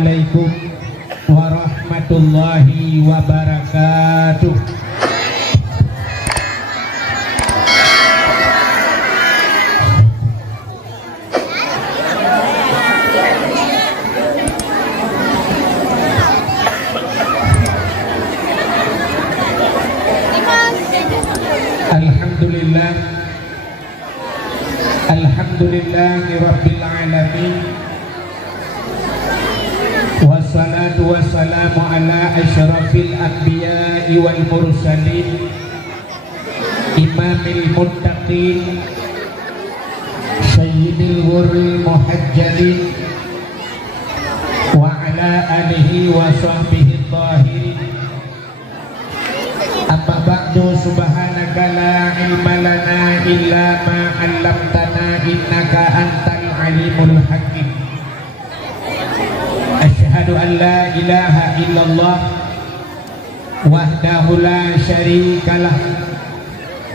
Assalamualaikum warahmatullahi wabarakatuh. Alhamdulillah, alhamdulillahi rabbil alamin, wassalatu wassalamu ala asyrafil anbiya'i wal mursalin, imamil muttaqin, sayyidil ghurril muhajjalin, wa ala alihi wa sahbihi tahirin. Amma ba'du, subhanaka la ilma lana illa ma 'allamtana innaka antal alimul hakim. Asyhadu an la ilaha illallah wahdahu la syarikalah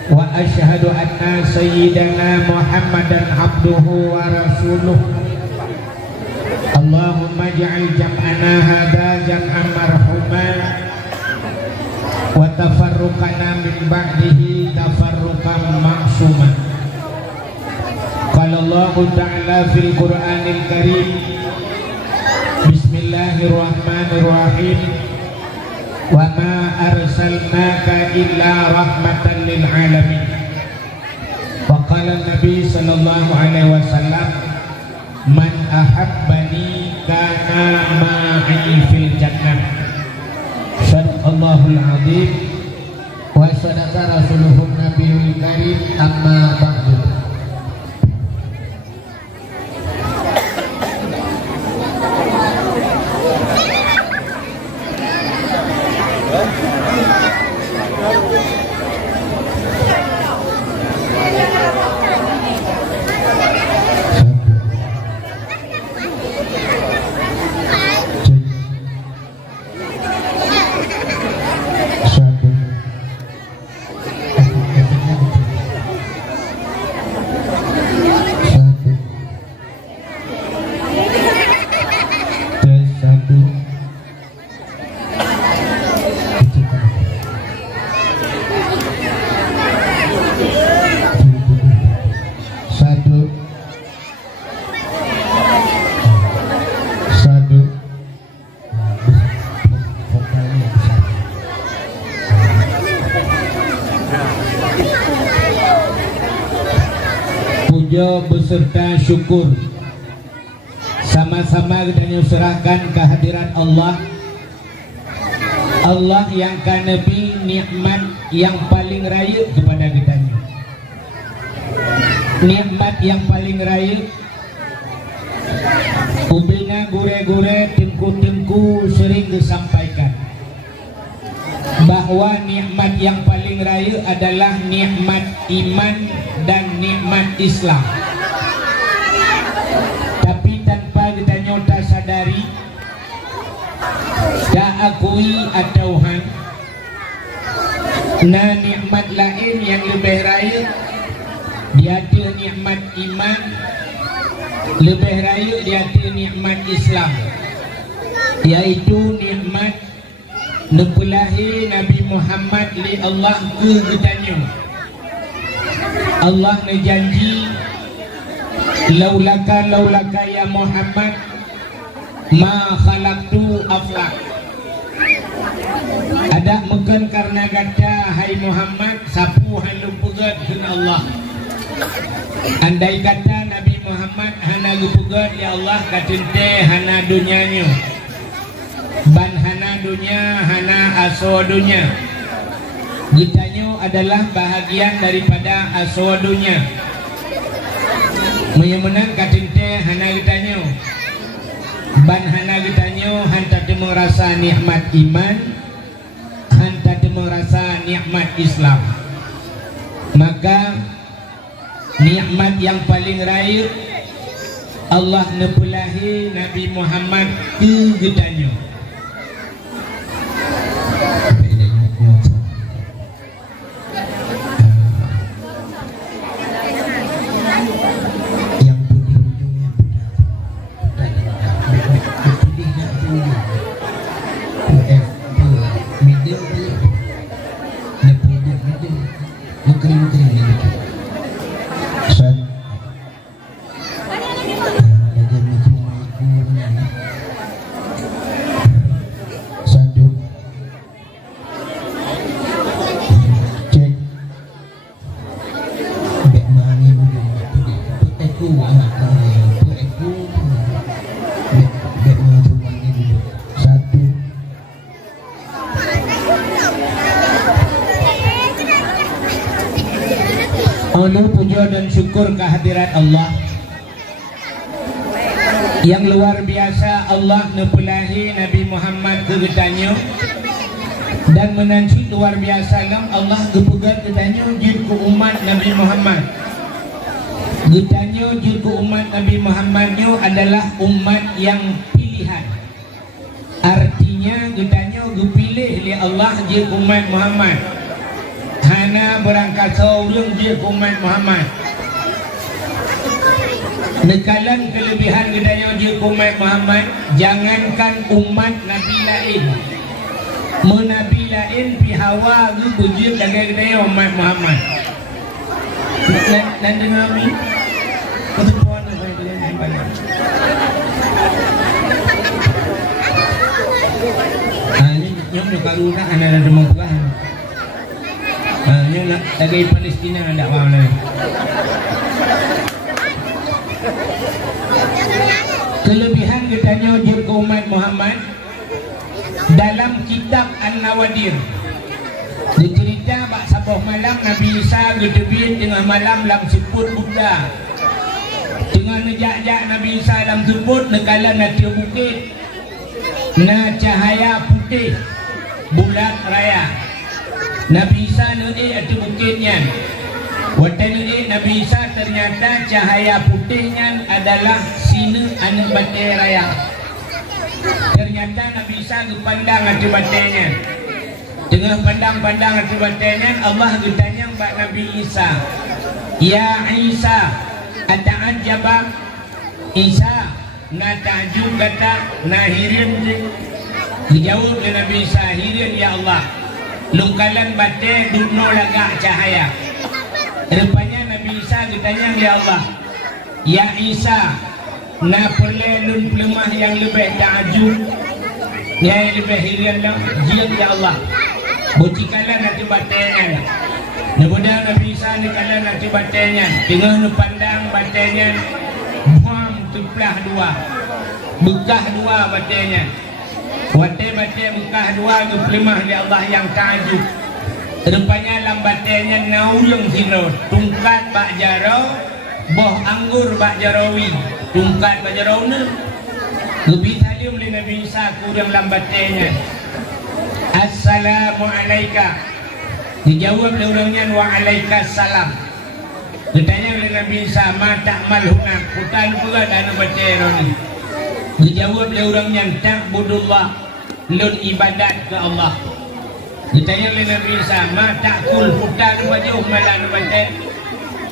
wa asyhadu anna sayyidana Muhammadan abduhu wa rasuluh. Allahumma ja'al jam'ana hadza jam'an marhuman wa tafarruqana min ba'dihi tafarruqan ma'suman. Qala Allah ta'ala fil Qur'anil Karim, Bismillahirrahmanirrahim, wa ma arsalnaka illa rahmatan lil alamin. Wa qala Nabi sallallahu alaihi wasallam, man ahabbani kana ma'i fil jannah. Sadaqallahul azim wa sadaqa rasuluhun nabiyul karim. Amma ba'du. Puja beserta syukur sama-sama kita serahkan kehadiran Allah. Allah yang kanebi nikmat yang paling raya kepada kita. Nikmat yang paling raya, ubina gure-gure, tengku-tengku sering disampaikan bahwa nikmat yang paling raya adalah nikmat iman dan nikmat Islam. Tapi tanpa kita nyota sadari, tak akui atau nah nikmat lain yang lebih raya, dia ada nikmat iman, lebih raya dia ada nikmat Islam, yaitu nikmat nepulahi Nabi Muhammad li Allah ke gedanya. Allah menjanji, laulaka ya Muhammad ma khalaqtu aflak. Ada mungkin karena kata hai Muhammad sapu halu pegat dengan Allah. Andai kata Nabi Muhammad hana gupegat ya Allah katinte hana dunianya, ban hana dunia hana aso dunia. Gitanyo adalah bahagian daripada aso dunia. Menyemenang katinte hana gitanyo, ban hana gitanyo hanta temu rasa nikmat iman, hanta temu rasa nikmat Islam. Maka nikmat yang paling raya Allah nepulahi Nabi Muhammad ke gitanyo. Mukrim ni. Sat. Lagi ni cuma ibu ni. Satu. Cek. Bek mani dulu. Aku aku. Bek mani dulu. Satu. Ulu puja dan syukur kehadirat Allah yang luar biasa. Allah nepulahi Nabi Muhammad ke getanyo dan menanci luar biasa lam Allah kepegat getanyo jid ku umat Nabi Muhammad. Getanyo jid ku umat Nabi Muhammadnyo adalah umat yang pilihan. Artinya getanyo dipilih oleh Allah jid umat Muhammad. Hana berangkat seorang je umat Muhammad. Nekalan kelebihan gedanya je umat Muhammad. Jangankan umat Nabi lain, menabi lain pihawa ke bujir dengan gedanya umat Muhammad. Dan dengar ni ketepuan apa yang dia banyak. Ini nyom nak karuna anak ada demam. Ini nak tagai Palestina tak faham lagi. Kelebihan katanya ke umat Muhammad dalam kitab An-Nawadir dicerita bak sabah malam Nabi Isa gedebin tengah malam lam sebut Buddha. Tengah nejak-jak Nabi Isa lam sebut nekalan hati bukit na cahaya putih bulat raya. Nabi Isa ni ada bukitnya. Waktu ni Nabi Isa ternyata cahaya putihnya adalah sini anak batai raya. Ternyata Nabi Isa pandang ada batainya. Tengah pandang-pandang ada batainya, Allah bertanya kepada Nabi Isa, Ya Isa, ata'ajaba Isa, ngatajub kata nahirin. Dijawab oleh Nabi Isa, hirin ya Allah. Lungkalan batai duno lagak cahaya. Rupanya Nabi Isa ditanya ya Allah, Ya Isa, na perle lun pelemah yang lebih ta'ajub, yang lebih hirian lah, jian ya Allah. Bukikalan nanti batainya. Kemudian Nabi Isa ni kalan nanti batainya. Tengah pandang batainya, buang tuplah dua, bekah dua batainya. Batai-batai bekah dua tu pelemah di Allah yang ta'ajub. Rupanya lambatnya nauyang hiro, tungkat bak jarau, boh anggur bak jarawi, tungkat bak jarau ni. Lebih tadi oleh Nabi Isa kurang lambatnya. Assalamualaikum. Dijawab oleh orangnya waalaikumsalam. Ditanya oleh Nabi Isa, ma ta'mal huna, putan pula dan batai ni. Dijawab oleh orangnya ta'budullah, lun ibadat ke Allah. Ditanya oleh Nabi Isa, ma ta'kul putan wajah malan batai.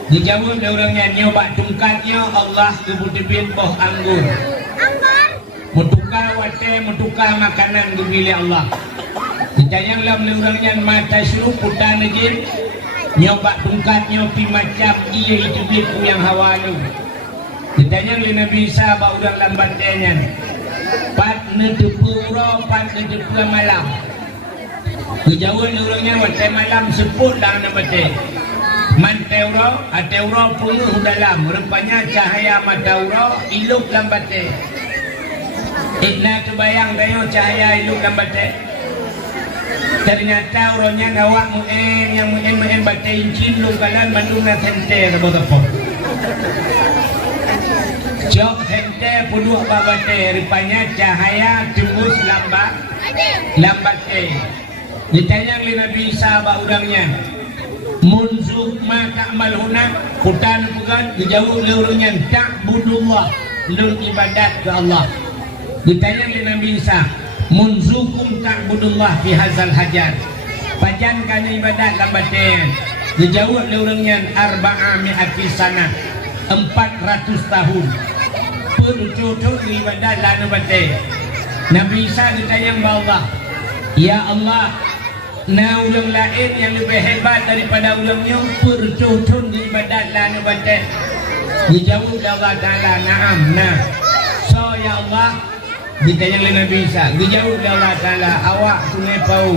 Dijawab oleh orangnya, nyoba tungkatnya Allah kebudibin boh anggur. Mutukar watai, mutukar makanan dipilih Allah. Ditanya oleh orangnya, mata syuruk putan lagi. Nyoba tungkatnya pi macam ia itu biku yang hawalu. Ditanya oleh Nabi Isa, bak udang lambatnya. Pat nedepura, pat nedepura malam. Dijawab oleh orangnya, watai malam sebut dah nama batai. Man teuro, teuro penuh dalam. Rupanya cahaya matauro iluk lambatnya. Ikna terbayang dayo cahaya iluk lambatnya. Ternyata orangnya ngawak muen, yang muen batai incin lungkalan mandungna tente rabotapok. Jok tente puduh babate, rupanya cahaya tembus lambat ditanya oleh Nabi Isa bak udangnya, munzuk ma ta'mal huna, putan pugan. Dijawab oleh orangnya, ta'budullah, lun ibadat ke Allah. Ditanya oleh Nabi Isa, munzukum ta'budullah fi hazal hajar, pajan kana ibadat lambatnya. Dijawab oleh orangnya, arba'a mi'ati sana, 400 tahun percucuk ibadat lana batai. Nabi Isa ditanya kepada Allah, Ya Allah, Nah ulang lain yang lebih hebat daripada ulangnya percutun di ibadat lah ni baca. Dijawab Allah Ta'ala na'am. Nah so ya Allah ditanya oleh Nabi Isa. Dijawab Allah Ta'ala awak sungai pau.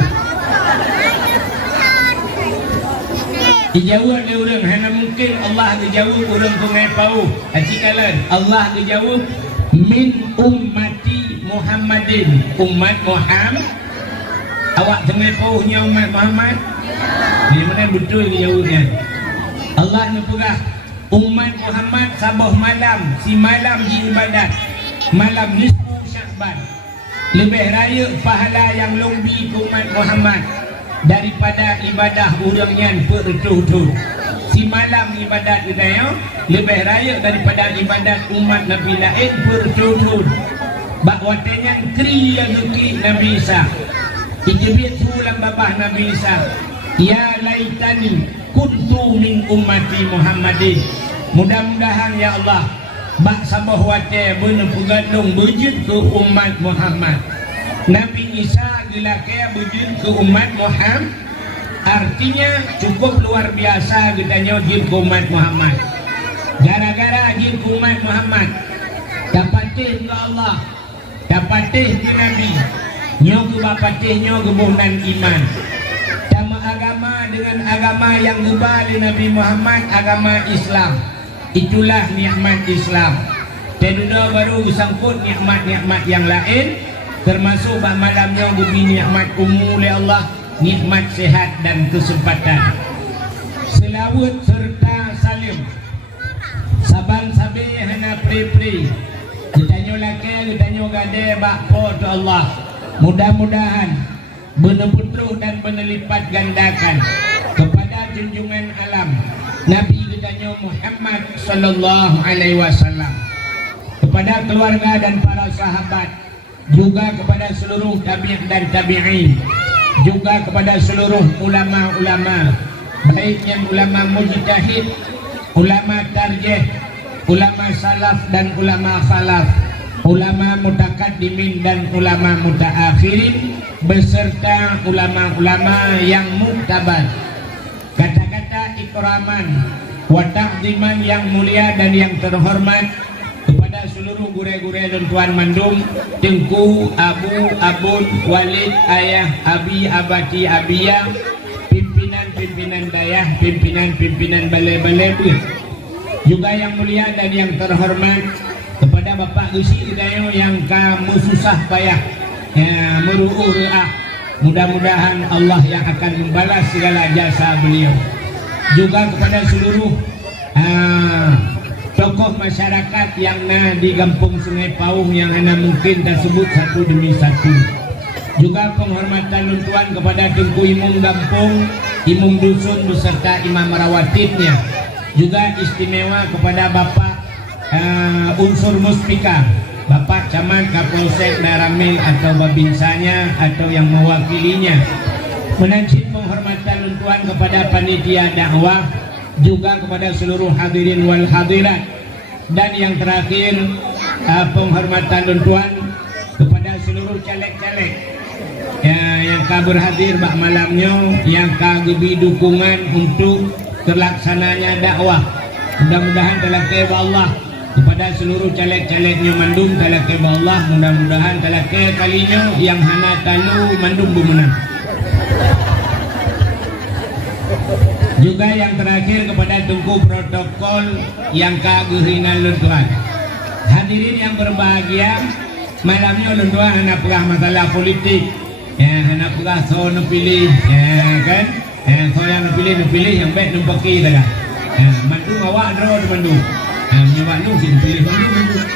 Dijawab dia orang hanya mungkin Allah dijawab orang sungai pau. Acikalan Allah dijawab min ummati Muhammadin. Umat Muhammad. Awak tengah pauhnya umat Muhammad. Di mana betul dia jawabnya. Allah nak perah umat Muhammad sabah malam, si malam di ibadat. Malam nisfu Sya'ban. Lebih raya pahala yang lebih ke umat Muhammad daripada ibadah orangnya bertutur. Si malam ibadat kita ya lebih raya daripada ibadat umat Nabi lain bertutur. Bakwatanya kri yang duki Nabi Isa. Ijibit sulam babah Nabi Isa. Ya laitani kuntu min ummati Muhammadin. Mudah-mudahan ya Allah bak sabah wate benar pegadung berjud ke umat Muhammad. Nabi Isa gilakaya berjud ke umat Muhammad. Artinya cukup luar biasa katanya jud ke umat Muhammad. Gara-gara jud ke umat Muhammad dapatih ke Allah, dapatih ke Nabi. Nyo ke bapatih nyo kebunan iman. Sama agama dengan agama yang gebali Nabi Muhammad, agama Islam. Itulah nikmat Islam. Teduda baru sangkut nikmat-nikmat yang lain, termasuk bak malamnya gubi nikmat umum oleh Allah, nikmat sehat dan kesempatan. Selawat serta salim. Saban sabi hana pri-pri. Ditanyo laki, ditanyo gade bak po tu Allah. Mudah-mudahan benar putruh dan benar lipat gandakan kepada junjungan alam Nabi kita Muhammad sallallahu alaihi wasallam, kepada keluarga dan para sahabat, juga kepada seluruh tabi'in dan tabi'in, juga kepada seluruh ulama-ulama, baik yang ulama mujtahid, ulama tarjih, ulama salaf dan ulama khalaf, ulama mutakaddimin dan ulama mutaakhirin, beserta ulama-ulama yang muktabar. Kata-kata ikraman wa ta'ziman yang mulia dan yang terhormat kepada seluruh gure-gure dan tuan mandum, tengku, abu, abun, walid, ayah, abi, abati, abiyah, pimpinan-pimpinan dayah, pimpinan-pimpinan balai-balai, juga yang mulia dan yang terhormat kepada Bapak Gusi Dayo yang kamu susah payah ya, meru'ah. Mudah-mudahan Allah yang akan membalas segala jasa beliau. Juga kepada seluruh tokoh masyarakat yang di Kampung Sungai Pauh yang hanya mungkin tersebut satu demi satu. Juga penghormatan tuan kepada Tengku Imam Kampung, Imam Dusun beserta imam rawatibnya. Juga istimewa kepada Bapak unsur muspika, Bapak Camat, Kapolsek, Daramil atau babinsanya atau yang mewakilinya. Menanjib penghormatan tuan kepada panitia dakwah, juga kepada seluruh hadirin wal hadirat. Dan yang terakhir penghormatan tuan kepada seluruh caleg-caleg yang berhadir bak malamnya, yang kagebi dukungan untuk terlaksananya dakwah. Mudah-mudahan telah keba Allah kepada seluruh caleg-calegnya mandum telah keba Allah. Mudah-mudahan telah ke kalinya yang hana talu mandum bumenang. Juga yang terakhir kepada tungku protokol yang kagerinan luntuan. Hadirin yang berbahagia, malamnya luntuan hana perah masalah politik. Hana perah so pilih, kan? So yang pilih yang baik numpaki dah. Mandung awak draw di mandung. Nyawa lu sih pilih mandung.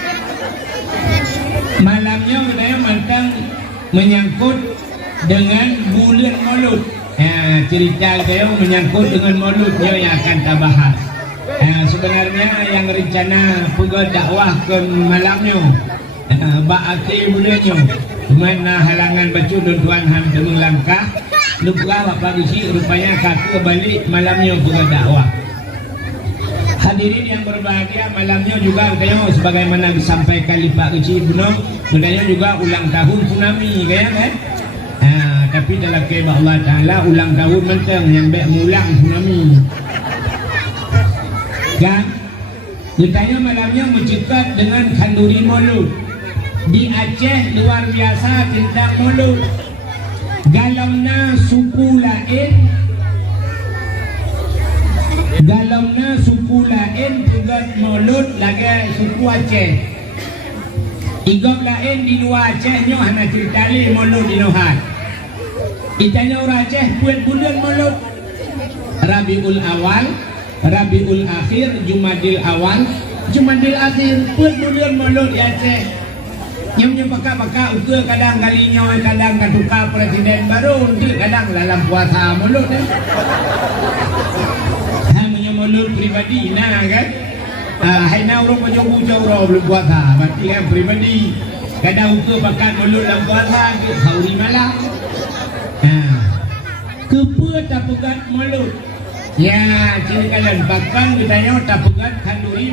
Malamnya katanya mantang menyangkut dengan bulan Maulud. Cerita saya menyangkut dengan Mauludnya yang akan kita bahas. Sebenarnya yang rencana pergi dakwah ke malamnya, akhir bulannya, cuma halangan baca dan tuan ham tengah langkah. Lupa Bapak Gusi rupanya kakak balik malamnya pergi dakwah. Hadirin yang berbahagia, malamnya juga katanya sebagaimana disampaikan Pak Gusi Bunong, katanya juga ulang tahun tsunami, kan? Tapi tapi dalam kebah Allah Ta'ala ulang tahun menteng yang baik mulang tsunami kan. Ditanya malamnya mencekat dengan kanduri mulut di Aceh luar biasa tentang mulut. Galamna suku lain, galamna suku lain pegat mulut lagi suku Aceh. Igam lain di luar Aceh nyo hana cerita li mulut di Nohat. Itanya orang Aceh buat bulan mulut. Rabiul Awal, Rabiul Akhir, Jumadil Awal, Jumadil Akhir buat bulan mulut di Aceh. Yang pakak-pakak uka kadang kalinya kadang ketukar presiden baru untuk kadang dalam puasa mulut hanya mulut pribadi nah kan. Hai na orang macam ucap orang belum puasa berarti yang pribadi kadang uka pakat mulut dalam puasa ke hari malam kepa tak pegat mulut ya ciri kalian bahkan ditanya tak pegat kanduri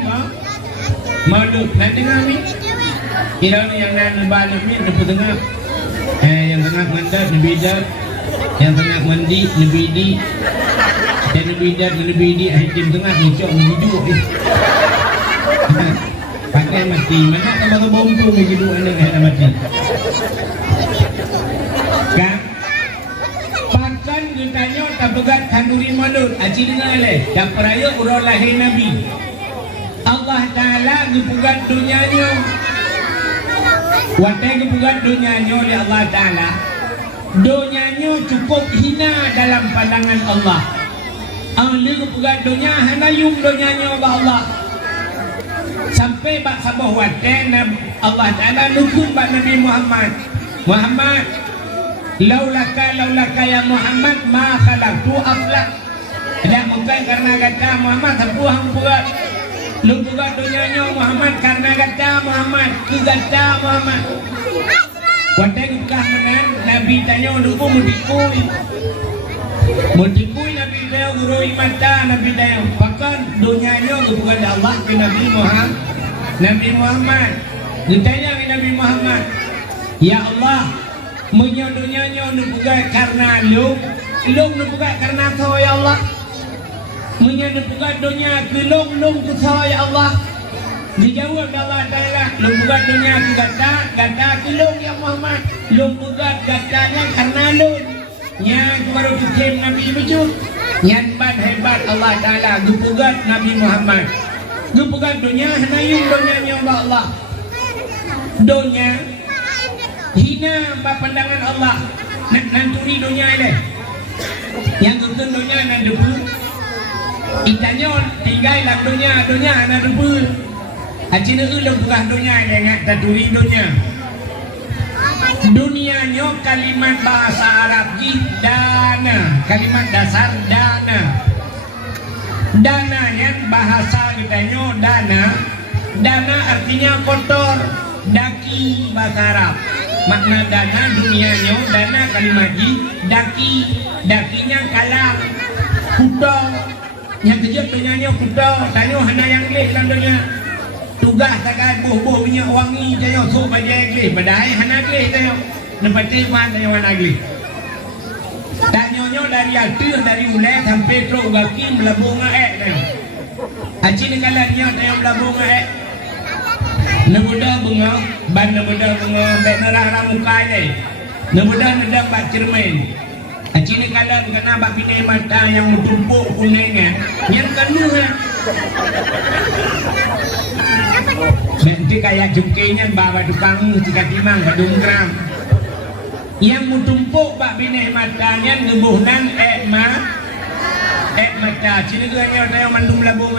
mulut nak dengar ni. Kira yang nan balik ni depan tengah, yang tengah mandat nebidat, yang tengah mandi nebidi, dan nebidat nebidi tim tengah hijau hidup ni. Pakai mati mana tak baru bombu hidup anak yang mati. Kan? Pakan ditanya tak pegat kanduri mulut, aci dengar leh. Tak peraya urang lahir Nabi. Allah Ta'ala dipegat dunianya. Watai kebukan dunianya oleh Allah Ta'ala. Dunianya cukup hina dalam pandangan Allah. Oleh kebukan dunia hanya yung dunianya oleh Allah. Sampai bak sabah watai Allah Ta'ala nukun bak Nabi Muhammad. Muhammad, laulaka ya Muhammad ma khalaqtu aflak. Ada mungkin karena kata Muhammad sepuang buat. Lu buka dunianya Muhammad karena kata Muhammad, kata Muhammad. Watai buka menan Nabi tanya dulu mutikui Nabi dia gurui mata Nabi dia. Bahkan dunianya bukan Allah ke Nabi Muhammad. Nabi Muhammad ditanya ke Nabi Muhammad, ya Allah, punya dunianya buka karena lu buka karena kau ya Allah. Menyebukan dunia kelong-long ke saya Allah. Dijawab Allah Ta'ala, lumpukan dunia ke gata kelong ya Muhammad. Lumpukan gatanya karena lun. Yang baru tukim Nabi Bujur. Yang hebat Allah Ta'ala, lumpukan Nabi Muhammad. Lumpukan dunia, hanayung dunianya Allah. Dunia hina pandangan Allah. Nanturi dunia ini. Yang tuntun dunia nak debu. Itanya tinggal dalam dunia ada debu. Acina ulang bukan dunia dengan taduri dunia. Dunianya kalimat bahasa Arab dana, kalimat dasar dana. Dana yang bahasa kitanya dana. Dana artinya kotor, daki bahasa Arab. Makna dana dunianya dana kalimat daki, dakinya kalang, kuda. Yang kejap tanyanya kuda, tanya hana yang leh dalam dunia. Tugas takkan buh-buh minyak wangi tanya sok bajai leh, badai hana leh tanya. Nampak teman tanya mana leh. Tanyanya dari atur dari mulai sampai teruk gaki melabung aek tanya. Aci ni kalanya tanya melabung aek. Nemuda bunga, ban nemuda bunga, baik nerah muka ni. Nemuda nedang bak cermin. Aci ni kalan kena bak pinai mata yang tumpuk kuningnya. Yang kena. Nanti kayak jungkinya bawa tukang jika timang badungkram. Yang mutumpuk bak pinai matanya ngebuhnan mata. Cina kerana yang mandum labung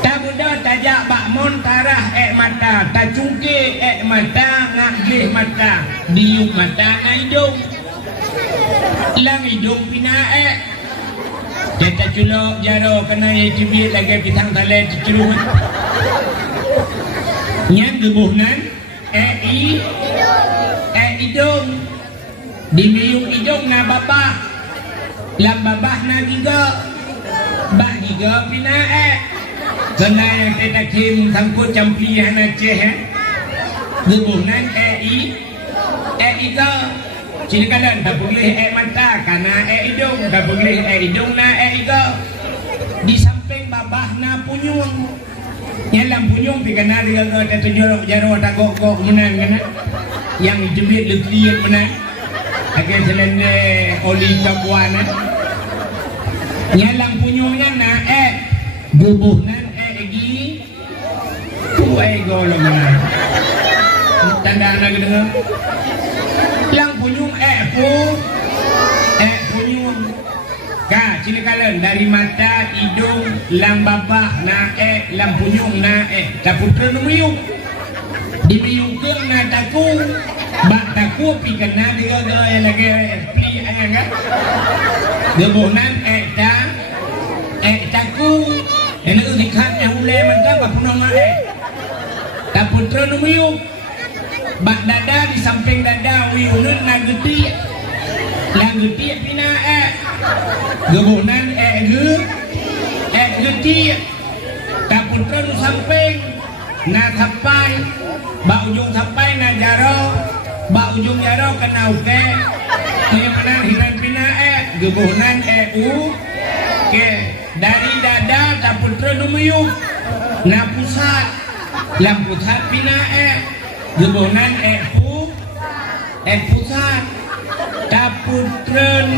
tak mudah tajak bakmon tarah mata, tak cungkir mata, ngaglih mata, diuk mata na hidung. Lang hidung pina Jata culok jaro kena TV lagi pisang talai cucurut. Yang gebuhnan hidung. Dimiyung hidung na babah. Lam babah na giga. Bak giga pina kena yang kita kim sangkut campian Aceh. Gebuhnan iga. Cina kalan tak boleh mata karena hidung, tak boleh hidung na iga. Di samping babah na punyung. Nyalam punyung pi kana dia ada tujuh jaro tak gok menang kana. Yang jebit lekliat menang. Akan selende oli kapuan. Nyalam punyungnya na bubuhnan egi. Tu golo menang. Tanda nak dengar. Yang punyung punyung ka cina kalan dari mata hidung lang babah na lang punyung na taputra no muyung di muyungkeun na taku bak taku pi kana dia gaya lagi pli anga gebonan taku ena udikan ule mentang bapuno ma taputra no muyung bak dada di samping dada wiunun na geti lang geti pina gebonan geti taputra nu samping na thapai ba ujung thapai na jaro ba ujung jaro kena uke yang menang hiran pina gebonan ke dari dada taputra nu muyung na pusat lang pusat pina gebonan pusat taputren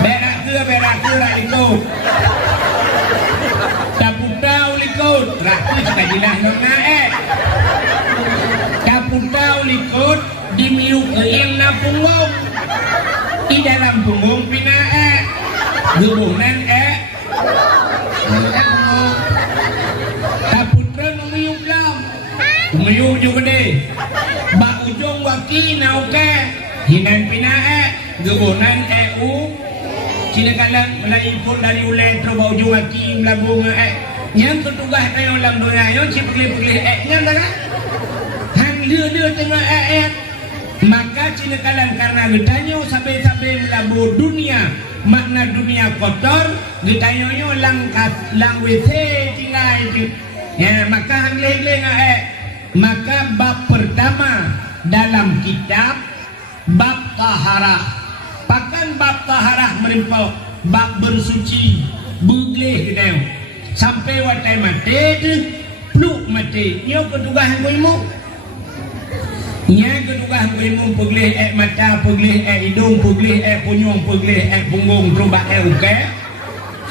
berak ke lah ikut taputau likut rakyat sekajilah nona taputau likut dimiuk keing na punggung di dalam punggung pina gebonan Muyung juga deh, bak ujung waki nauke, hinan pina gebonan cina kalang Melayu pun dari ulai terus ujung waki melabung yang ketugas kayo lang doa yo cip pilih nya dah hang dia tengah maka cina kalang karena gedanyo sampai melabur dunia makna dunia kotor gedanyo lang WC tinggal itu ya maka hang leng maka bab pertama dalam kitab bab taharah. Pakan bab taharah merimpau bab bersuci bugleh gedeu sampai watai mate tu pluk mate nyo ketugas hangmu nya ketugas hangmu pugleh mata pugleh hidung pugleh punyung pugleh punggung rubah uke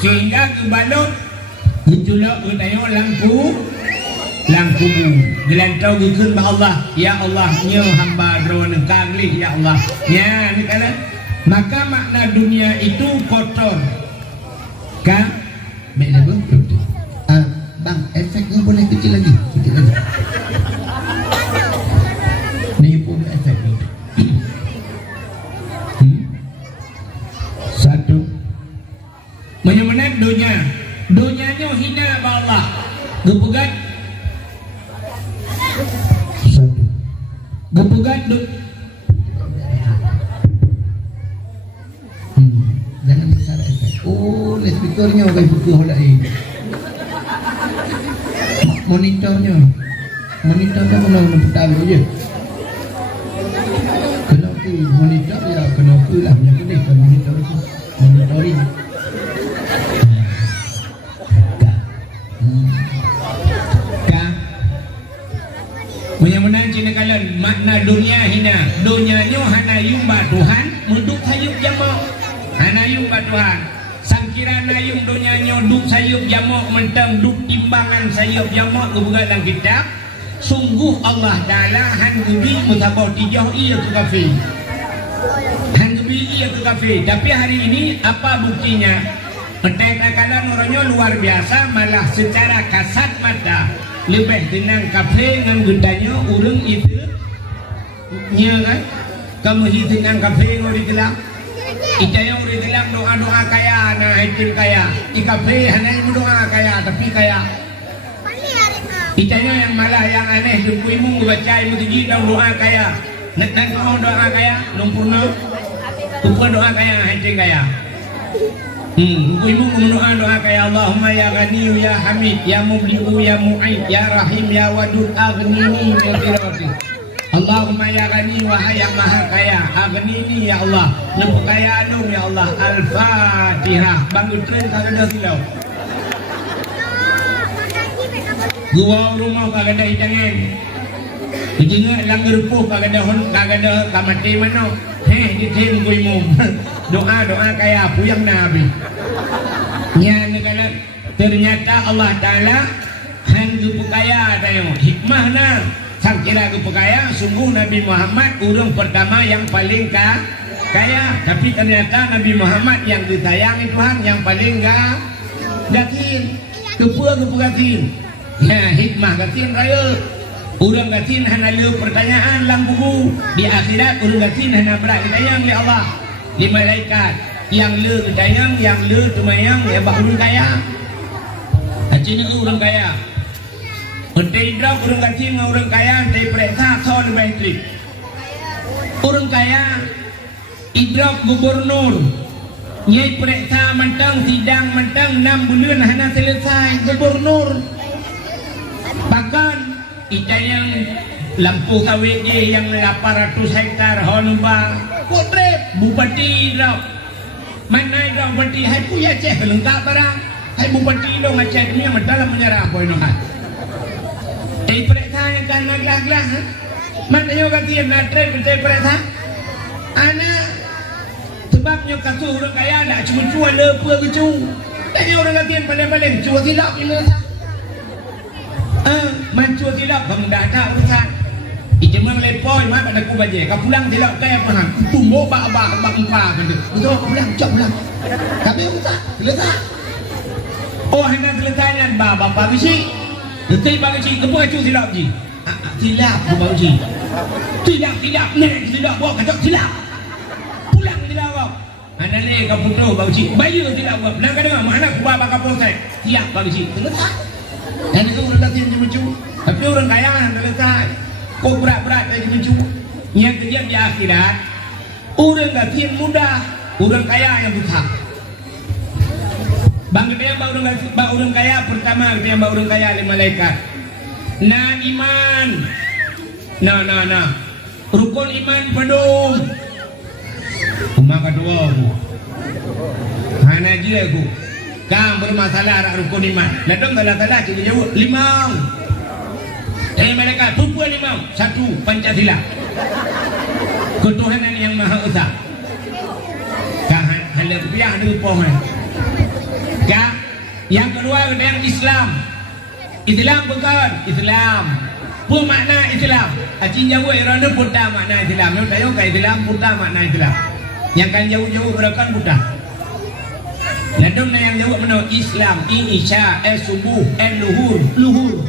sehingga kebalut itulah udayo lampu gelantau gukun ba Allah ya Allah nyo hamba drone kangli ya Allah ya ni kala maka makna dunia itu kotor kan baiklah betul bang efeknya boleh kecil lagi ni pun efek satu menyemenak dunianya hina ba Allah gepegat gepegat jangan besar efek speakernya bagi buku hodak ini monitornya kena putar je kena ke monitor ya kena ke lah yang boleh ke monitor itu monitoring menang cina kalan makna dunia hina dunianya hana yumba Tuhan munduk sayup jamak hana yumba Tuhan sangkira nayung dunianya duk sayup jamak mentang duk timbangan sayup jamak kebuka dalam kitab sungguh Allah Ta'ala han gebi mutabau tijah iya ke kafir han gebi iya ke kafir tapi hari ini apa buktinya mentang-tangkalan orangnya luar biasa malah secara kasat mata lebih tenang kafe dengan gedanya urung itu nya kan kamu hitung dengan kafe ngori gelang ita yang ngori gelang doa kaya na hitung kaya di kafe hanya doa kaya tapi kaya itanya yang malah yang aneh dukuimu baca ilmu tinggi dan doa kaya nak kau doa kaya lumpurna doa kaya hitung kaya Ibu doa kayak Allahumma ya Ghani ya Hamid ya Mubli'u ya Mu'id ya Rahim ya Wadud aghnini min firati. Allahumma ya Ghani wahai yang maha kaya, aghnini ya Allah, nyebut kaya anu ya Allah. Al-Fatihah. Bangun tren kagak ada silau. Gua rumah kagak ada hidangan. Dijinga lang rupuh kagak ada kamati mano. Di tim gue imum. Doa kayak puyang Nabi. Nya negara ternyata Allah Taala hanggu kaya tayo. Hikmahna sang kira gu kaya sungguh Nabi Muhammad urang pertama yang paling kaya, tapi ternyata Nabi Muhammad yang disayangi Tuhan yang paling gatin. Kepua gatin. Nah, hikmah gatin raya. Urang gatin hana leu pertanyaan lang buku di akhirat, urang gatin hana berat ditayang oleh Allah di malaikat yang leu ditayang yang leu tumayang ya bah urang kaya acina urang kaya penting drop urang gatin ngau urang kaya tei periksa son baitrik urang kaya idrop gubernur nyai periksa mentang sidang mentang 6 bulan hana selesai gubernur bahkan ita yang lampu kawin yang 800 hektar honba kutrep bupati drop mana drop bupati hai puya ceh lengkap barang hai bupati dong aceh dunia dalam menyerah poin noh tei periksa yang kan naglah mana yo ganti natre tei periksa ana sebabnya kasu orang kaya nak cuma lepua kecu tadi orang ganti paling cua silap ni masa mancur silap bang data urusan itu memang lepoi mah pada ku baje kau pulang silap kaya paham tumbo bak empa benda betul kau pulang cok pulang tapi urusan selesai oh hendak selesainya bapak bisi detik bagi si kepo cu silap ji silap ku bau ji tidak nek silap buat kacau silap pulang silap kau ana le kau putus bau ji bayu silap kau nak dengar mana ku bapak kapolsek siap bagi si selesai. Dan itu udah latihan cucu, tapi orang kaya kan selesai. Kok berat-berat dari cucu? Yang kejadian di akhirat, orang latihan mudah, orang kaya yang susah. Bang kita yang orang kaya pertama, kita yang orang kaya di malaikat. Nah iman, nah, rukun iman penuh. Umma kedua aku, hana je aku. Kang bermasalah rak rukun iman. Ladang salah kita jawab 5. Mereka tumpu 5. 1 Pancasila. Ketuhanan yang Maha Esa. Kang hanya rupiah ada pohon. Kang yang kedua yang Islam. Islam bukan Islam. Apa makna Islam? Acing jawab irana buta makna Islam. Yang tahu ke Islam buta makna Islam. Yang kan jauh-jauh berakan buta. Ladang yang jawab mana Islam Isya subuh luhur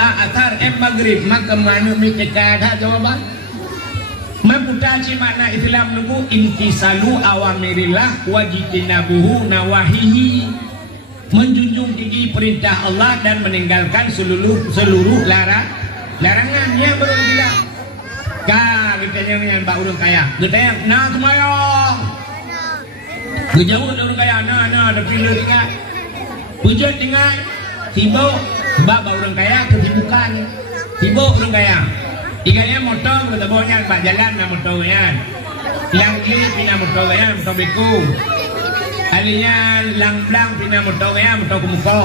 atar maghrib maka mana mikir jawaban maputa ci makna Islam lugu intisalu awamirillah wajitinabuhu nawahihi menjunjung tinggi perintah Allah dan meninggalkan seluruh larangan yang belum bilang kita yang bak urang kaya kita yang nah semayang kejauh orang kaya nah tapi lu tinggal wujud tinggal sibuk sebab orang kaya kesibukan sibuk orang kaya ikannya motor kita bawanya pak jalan na motornya yang kiri pindah motornya motor beku alinya lang blang pindah motornya motor kemuka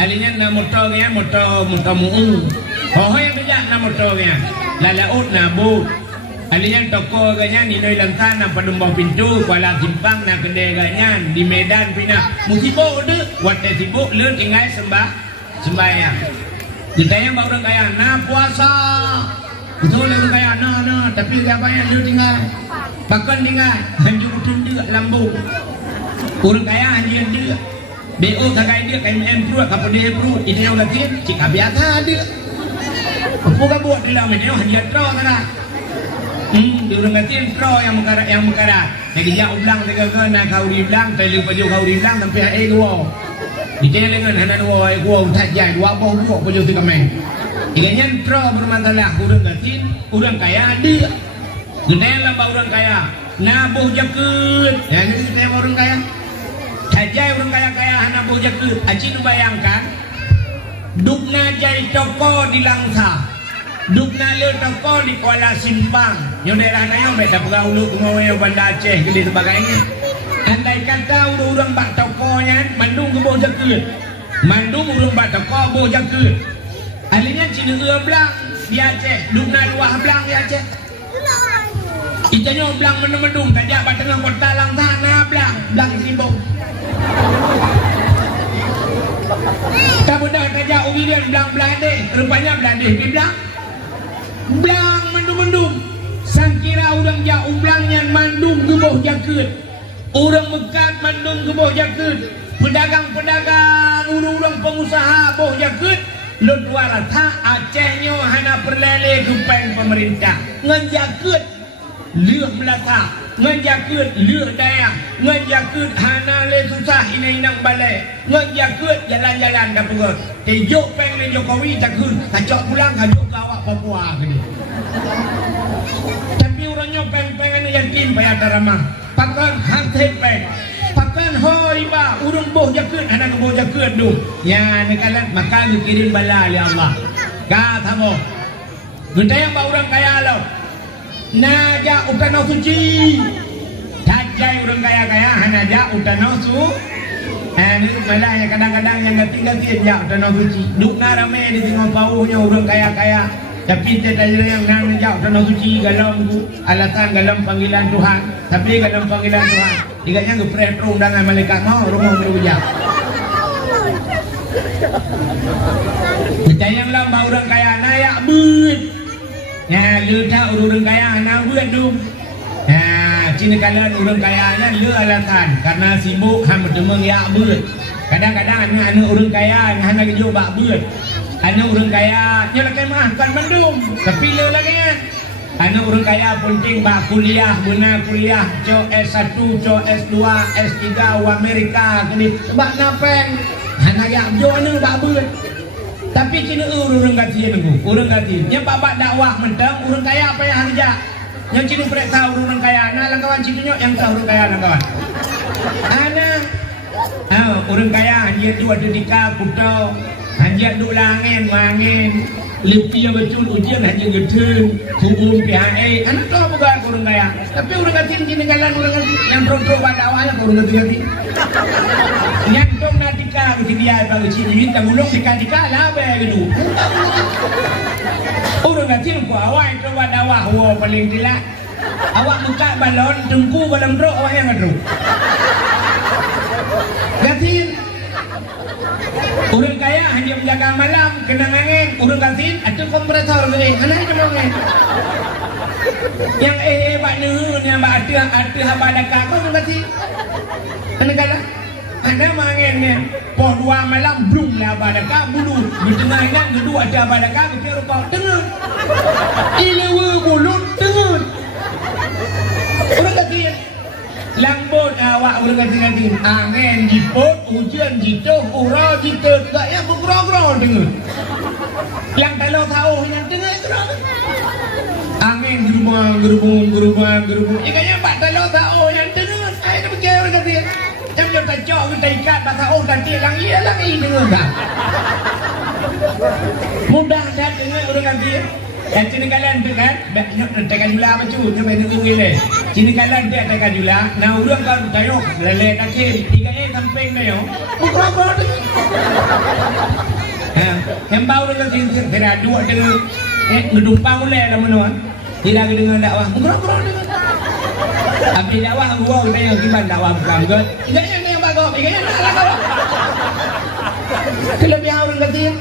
alinya na motornya motor muung yang bijak na motornya lalaut na but alinya toko ganyan di Noi Lantan na padumbang pintu Kuala Simpang na kedai ganyan di Medan pindah musibuk tu waktu sibuk lu tinggal sembahyang kita yang orang kaya na puasa betul orang kaya na tapi siapa yang lu tinggal bahkan tinggal hanjur tunda lambu orang kaya hanjur dia BO kagak dia KMM perut kapal dia perut ini yang latin cik biasa dia apa kau buat di dalam ini hanjur terus kan di orang kecil pro yang mekarat jadi dia ulang dengan nak kau diulang telu baju kau diulang sampai gua di dengan hana dua gua tak jadi dua bau baju tiga main ini pro bermasalah orang kecil orang kaya dia gede lah orang kaya nabuh jakut ya ini kita orang kaya Saja orang kaya-kaya hana boh jakut. Aci nu bayangkan dukna jai toko di Langsa, dukna le toko di Kuala Simpang. Yang daerah nayong beda pegah ulu kumawaya Banda Aceh gede sebagainya. Andai kata urang bak tokonya mandung ke boh jakut. Mandung urang bak toko boh jakut. Alinya Cina belang di Aceh, dukna luah belang di Aceh. Itanya belang mendung kajak bak tengah kota Langsa na belang sibuk. Kamu dah kajak ubiran belang deh, rupanya belang deh belang mendung sangkira urang ja belangnya mandung ke boh jakut. Urang mekat mandung ke boh jakut. Pedagang-pedagang urang pengusaha boh jakut. Ludwara ta Acehnya hana perlele kupeng pemerintah ngejakut leuh melata ngejakut leuh daya ngejakut hana le susah inang balai ngejakut jalan-jalan ka perut tejuk peng le Jokowi takut kacok pulang kajok ke awak Papua gini. Tapi orangnya peng-pengan yakin payah taramah pakan hati peng pakan horiba urung boh jakut anak boh jakut du ya nekalan maka kirim bala oleh Allah kata mo gentayang ba urang kaya lo naja utano suci tajai urang kaya hanaja utano su ini malah ya kadang-kadang yang ganti-ganti aja utano suci duk narame di tengah pauhnya urang kaya tapi dia yang nang jauh utano suci galam alatan galam panggilan Tuhan tapi galam panggilan Tuhan diganya ngepret undangan malaikat mau rumah berujak. Percayaan lah bau orang kaya nayak beut. Ya leuta urang kaya nang beut dum. Ya cina kalian urang kayanya leu alatan karena sibuk ham demeng ya beut. Kadang-kadang anu urang kaya hana gejo bak beut. Anu urang kaya nya lakai mah kan mendum tapi leu lagi kan. Anak orang kaya penting bak kuliah, benar kuliah, co S1, co S2, S3, Amerika, gini, bak napeng, anak yang jo ni bak beut. Tapi cina orang ganti nunggu, orang ganti. Yang bak dakwah mentang, orang kaya apa yang harja? Yang cina periksa orang kaya, nah langkawan cina yang tahu orang kaya langkawan. Anak, orang kaya hanya dua dedika kutau, hanya dua langin, Lepi yang betul ujian hanya getun hukum PHA anak tahu bukan orang kaya tapi orang ganti ini kalan orang ganti yang pro pada awalnya orang ganti yang dong natika gitu dia bagi cini minta bulog dika lah begitu orang ganti ku awal itu pada awal paling tidak awak muka balon tengku balam bro awak yang ngadro ganti orang kaya hanya menjaga malam kena angin orang gantiin itu kompresor gini anak itu mau ngin yang bak nuhun yang bak atuh abah dakar kau orang gantiin anak kala anak mangin poh dua malam belum lah abah dakar bulu di tengah ingat kedua ada abah dakar kira kau dengar ilewa mulut dengar orang gantiin lambut awak orang ganti angin jiput hujan jituh urau jituh tak yang bergerau-gerau dengar yang kalau tahu yang dengar angin gerubung ikannya pak kalau tahu yang dengar ayo pergi orang ganti jam tak cok kita ikat tak tahu ganti lang iya lang ini dengar tak mudah dah dengar orang ganti. Dan sini kalian tu kan, tekan jula macam tu, sampai tu gile. Sini kalian dia tekan jula, nah urang kau tayo, lele kacil, tiga samping na yo, bukan tu. Yang bau dengan sini, kira dua dengan, ngedumpang uleh lah menuan, tidak dengan dakwah, bukan tu. Tapi dakwah gua udah yang kiban dakwah bukan tu. Tiga yang bagus, tiga yang nak. Kelebihan orang kecil.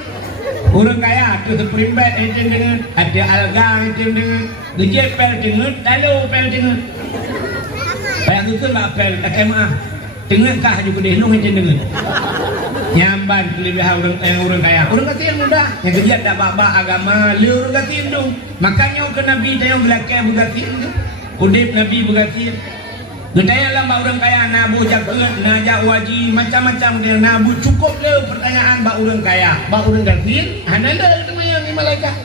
Orang kaya tu seperimbet itu dengan ada alga itu dengan gejek pel dengan lalu pel dengan bayang itu mak pel tak kemah dengan kah juga dihitung itu dengan nyamban kelebihan orang kaya orang kaya mudah yang gejek tak bapa agama lu orang kaya itu makanya ke Nabi yang belakang bergatin udip Nabi bergatin Gentaya lah orang kaya nabu jagat, najak wajib macam-macam dia nabu cukup le pertanyaan bak orang kaya, bak orang gantiin, hana le tu yang ni malaikat.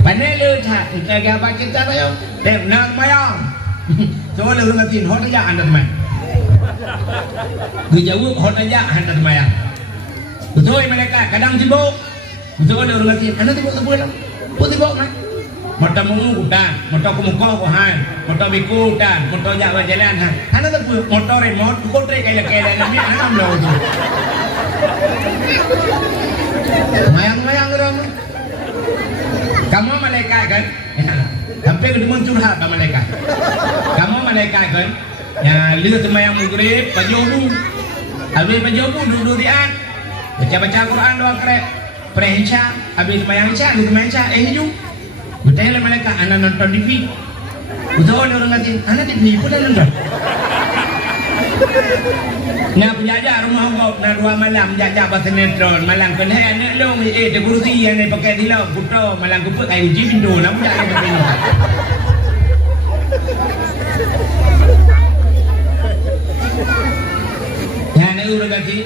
Pandai le tak, kita apa kita tahu, dem nak mayang. So le orang gantiin, hot aja anda teman. Gejauh hon aja hana semayang. Betul malaikat kadang sibuk. Betul ada orang lagi. Hana sibuk lah. Pun sibuk mah. Mata mungu dan mata kumuko ko han, mata biku dan mata jawa jalan han. Hana sibuk motor remote kotre kaya nami anam lo tu. Mayang orang. Kamu malaikat kan? Sampai ketemu curhat sama malaikat. Kamu malaikat kan? Ya, lihat semayang maghrib, pajobu. Habis pajobu duduk di an. Baca-baca Quran doa krep. Prehenca, habis semayang isya, hijau. Betul malaikat, anak nonton TV. Betul orang ngatin, anak TV pun dah nonton. Nak penjajah rumah kau, nak 2 malam jajah pasal sinetron. Malam kena anak long, dia kursi yang dia pakai di laut. Putra, malam kuput kayu uji pintu. Nak penjajah pakai ni. Yang ni urut ganti.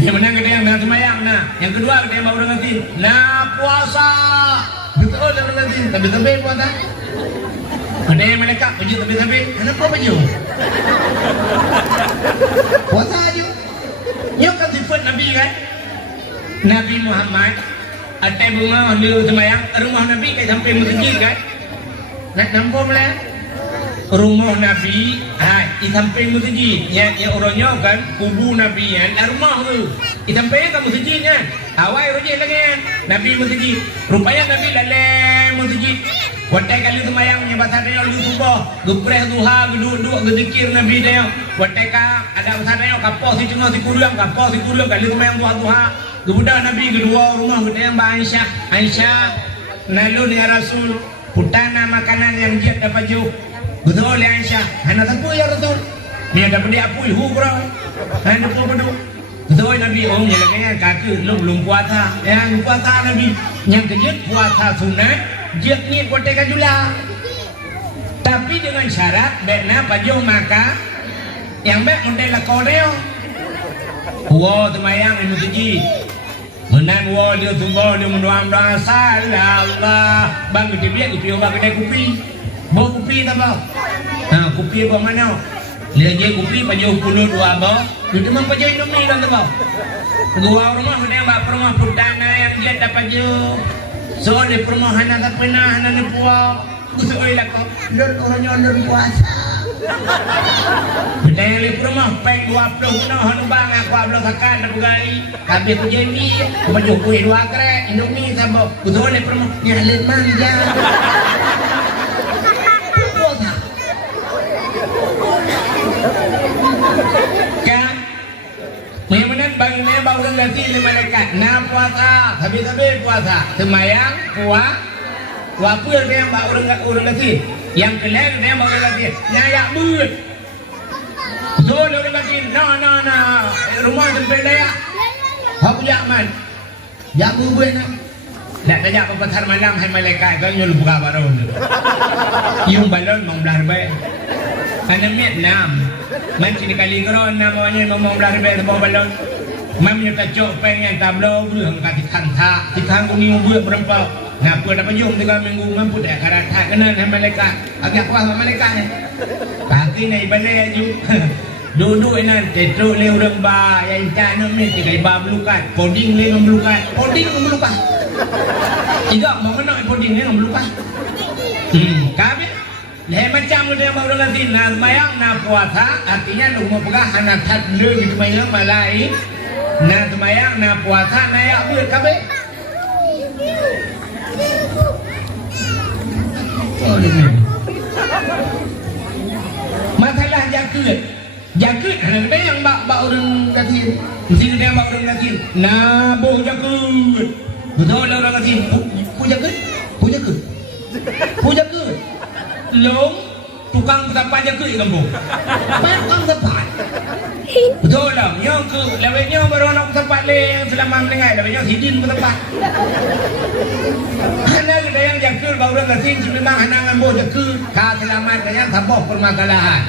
Yang menang kita yang nak semayang nak. Yang kedua kita yang urut ganti. Nak puasa. Betul urut ganti. Tapi puasa. Ada yang mereka baju tapi kenapa baju? Puasa aja. Nyok kan sifat Nabi kan? Nabi Muhammad ada bunga ambil semayang rumah Nabi kayak sampai masjid kan? Nak nampak lah. Rumah Nabi, di samping masjid. Yang orangnya kan kubu Nabi yang rumah tu. Di samping kan masjid kan? Awal rojek lagi kan? Nabi masjid. Rupanya Nabi dalam masjid. Watai kali semayang nya pasal dia lu subuh, gepreh duha, geduduk, gezikir Nabi dia. Watai ka ada pasal dia kapok si cengah si kulang kali semayang duha. Kemudian Nabi kedua rumah gede yang Aisyah. Aisyah nalun ya Rasul, putana makanan yang dia dapat jauh. Betul ya Aisyah, hana tapu ya Rasul. Dia dapat dia apui bro. Hana tapu. Betul Nabi nya lagi kaki belum puasa. Yang puasa Nabi yang kejut puasa sunat. Jek ni kotekan jula. Tapi dengan syarat bekna pajong maka yang bek model koreo. Wo semayang di masjid. Menan wo dia tumbal dia mendoa salah. Bang kita biar kita ubah kedai kopi. Bawa kopi tak apa? Kopi apa mana? Lihat je kopi pajong puluh 2 bawa. Kita memang pajong Indomie kan tak apa? Dua rumah kita yang bak rumah putana yang dia dapat pajong. So di perumahan ada pernah ada puasa. Betul lah kau. Dan orangnya ada puasa. Kita yang di rumah peng 20 pernah hanu bang aku ablo sakan nak pergi. Kabeh ku jadi ku baju kuih 2 krek Indomie sabo. Betul di perumahan nyalin manja. Puasa. Kan? Memang bagi ni baru ganti ni malaikat. Nak puasa, habis puasa. Semayang, puasa dia yang baru ganti. Yang kalian dia baru ganti. Nyayak bud. So dia ganti. Nah. Rumah tempat dia. Hak jaman. Jak bud nak. Nak tanya ke pasar malam hai malaikat kau nyuruh buka baru. Yung balon mau belah baik. Anak Vietnam. Macam ni kali keron namanya ngomong belah baik sebab balon. Mamnya kacau pengen tablo belum kati kanta. Tikang kuni ubur berempat. Ngapa dapat jom 3 minggu ngamput ya karata kena hai malaikat. Agak kuat malaikat ni. Kaki ni balai aju. Duduk nan tetruk le urang ba yang cana me tikai ba melukat. Poding le melukat. Poding melukat. Tidak mau kena poding le melukat. Kami le macam dia baru nanti nak mayang nak puasa artinya lu mau pegang anak tadle gitu mayang malai. Nak mayang nak puasa nak ya buat kabeh. Masalah jakut ada yang bak orang katin mesti dia bak orang katin nabuh jakut betul orang katin puja ke long tukang tempat jakut di kampung tukang tempat betul lah yang ke lewatnya baru nak tempat le yang selama mendengar lewatnya hidin ke tempat hanya ada yang jakut bak orang katin memang hanya ngambil jakut kah selamat kaya tambah permasalahan.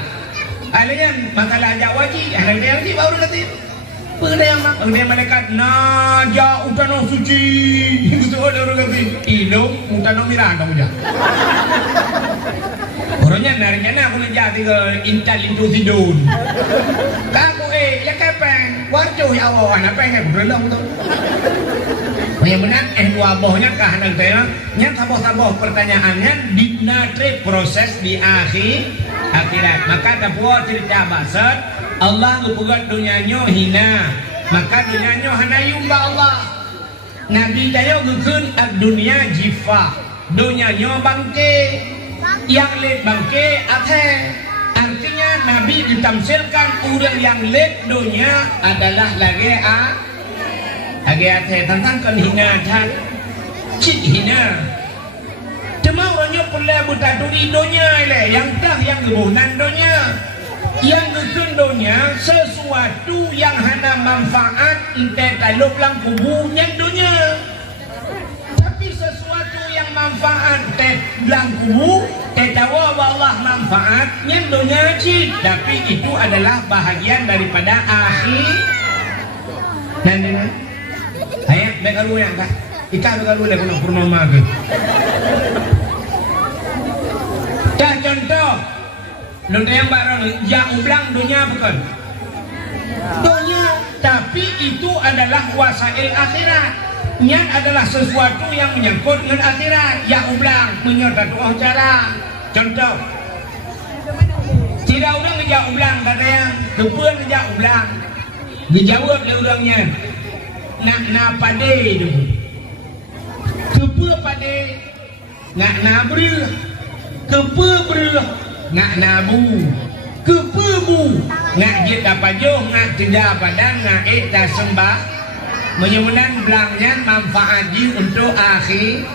Alian masalah jawaji, ada yang ni baru nanti. Pengen malaikat naja utano suci. Betul orang nanti. Ilmu utano miranda udah. Orangnya nariknya aku ngejati ke intal itu sidun. Kaku ya kepeng, warjo ya Allah, anak pengen berelong tuh. Benar dua bohnya kahanan saya, yang saboh-saboh pertanyaannya dinatre proses di akhirat. Maka tapuo cerita basat, Allah ngupugat dunianya hina, maka dunianya hanayum ba Allah. Nabi tayo gukun dunia jifa, dunianya bangke. Yang lek bangke ate, artinya Nabi ditamsilkan orang yang lek dunia adalah lagi ate tentang kan hina tan cit hina cuma orangnya pula buta duri dunia le yang tah yang gebunan dunia yang gekun dunia sesuatu yang hana manfaat ente taluk lang kubunya dunia tapi sesuatu yang manfaat te lang kubu te tawa Allah manfaatnya dunia cit tapi itu adalah bahagian daripada akhir nanti ayah mereka lu yang kak ikan mereka lu lagi nak purnama ke dah contoh lu yang barang yang ulang dunia bukan dunia tapi itu adalah wasail akhirat niat adalah sesuatu yang menyangkut dengan akhirat yang ulang menyerta doa cara contoh tidak orang ngejak ulang kata yang kepuan ngejak ulang dijawab oleh orangnya nak pade tu kepe pade nak nabril kepe bril nak nabu kepe bu nak kita pajoh nak tidak padan nak eta sembah menyembunan belangnya manfaat untuk akhir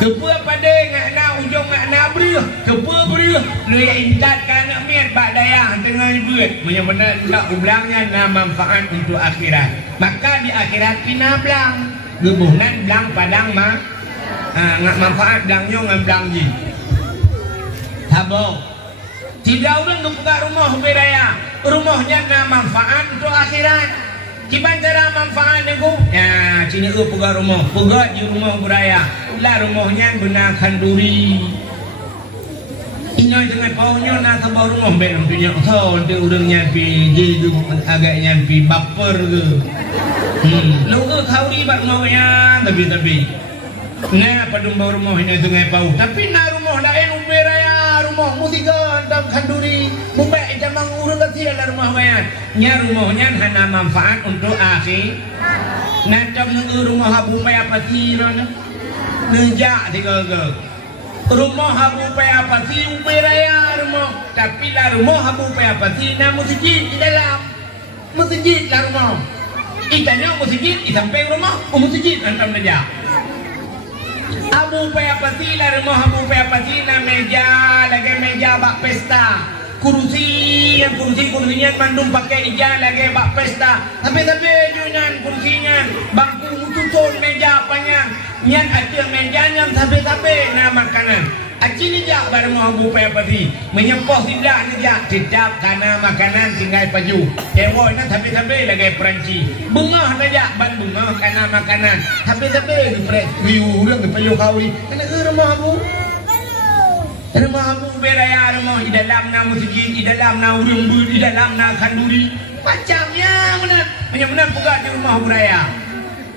kepe pade nak na ujung nak nabril kepe bril lu yang intat kana miat bak daya tengah buat menyembunan tak belangnya na manfaat untuk akhirat. Maka di akhirat pina belang gebunan belang padang mah nggak manfaat belangnya nggak belang ji habo tidak orang buka rumah beraya rumahnya nggak manfaat untuk akhirat kiban cara manfaat itu ya sini buka rumah di rumah beraya lah rumahnya gunakan duri ingat dengan paunya nak tambah rumah belum punya so dia udah nyampi jadi agak nyampi baper ke lu kau ribat maunya tapi nah padung bau rumah ini tu ngai pau tapi na rumah lain uberaya rumah musikan dalam kanduri bumbek jamang urang kecil lah rumah bayan nya rumahnya hana manfaat untuk akhir nah jam rumah habu paya patira nejak tiga rumah habu paya pati uberaya rumah tapi lah rumah habu paya pati na masjid di dalam masjid lah rumah itanya masjid di samping rumah masjid antam meja abu paya pati lah rumah abu paya pati na meja lagi meja bak pesta kursinya mandum pakai ija lagi bak pesta tapi junan kursinya bangku tutun meja apanya nyan ada meja yang tapi na makanan acini jak bareng abu paya pati menyepoh tidak karena makanan tinggal paju kewo na tapi lagi peranci bunga saja ban bunga karena makanan tapi riuh di paju kauli karena rumah abu beraya rumah di dalam na masjid di dalam na urung di dalam na kanduri macamnya benar buka di rumah beraya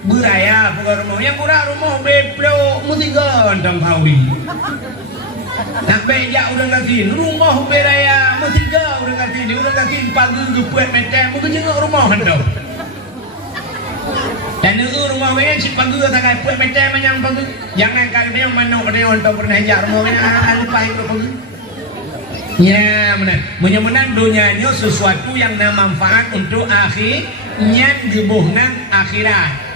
buka rumah yang kurang rumah beplo musikan dan kauli nak beja udah kasih rumah beraya musiga udah kasih pagi gepuat macam mungkin jenguk rumah hendak dan itu rumah beraya si pagi tak buat macam yang pagi jangan kali dia mana dia untuk pernah jak rumah beraya lupa itu pagi ya benar menyembunan dunianya sesuatu yang nama manfaat untuk akhirnya gebuhnan akhirat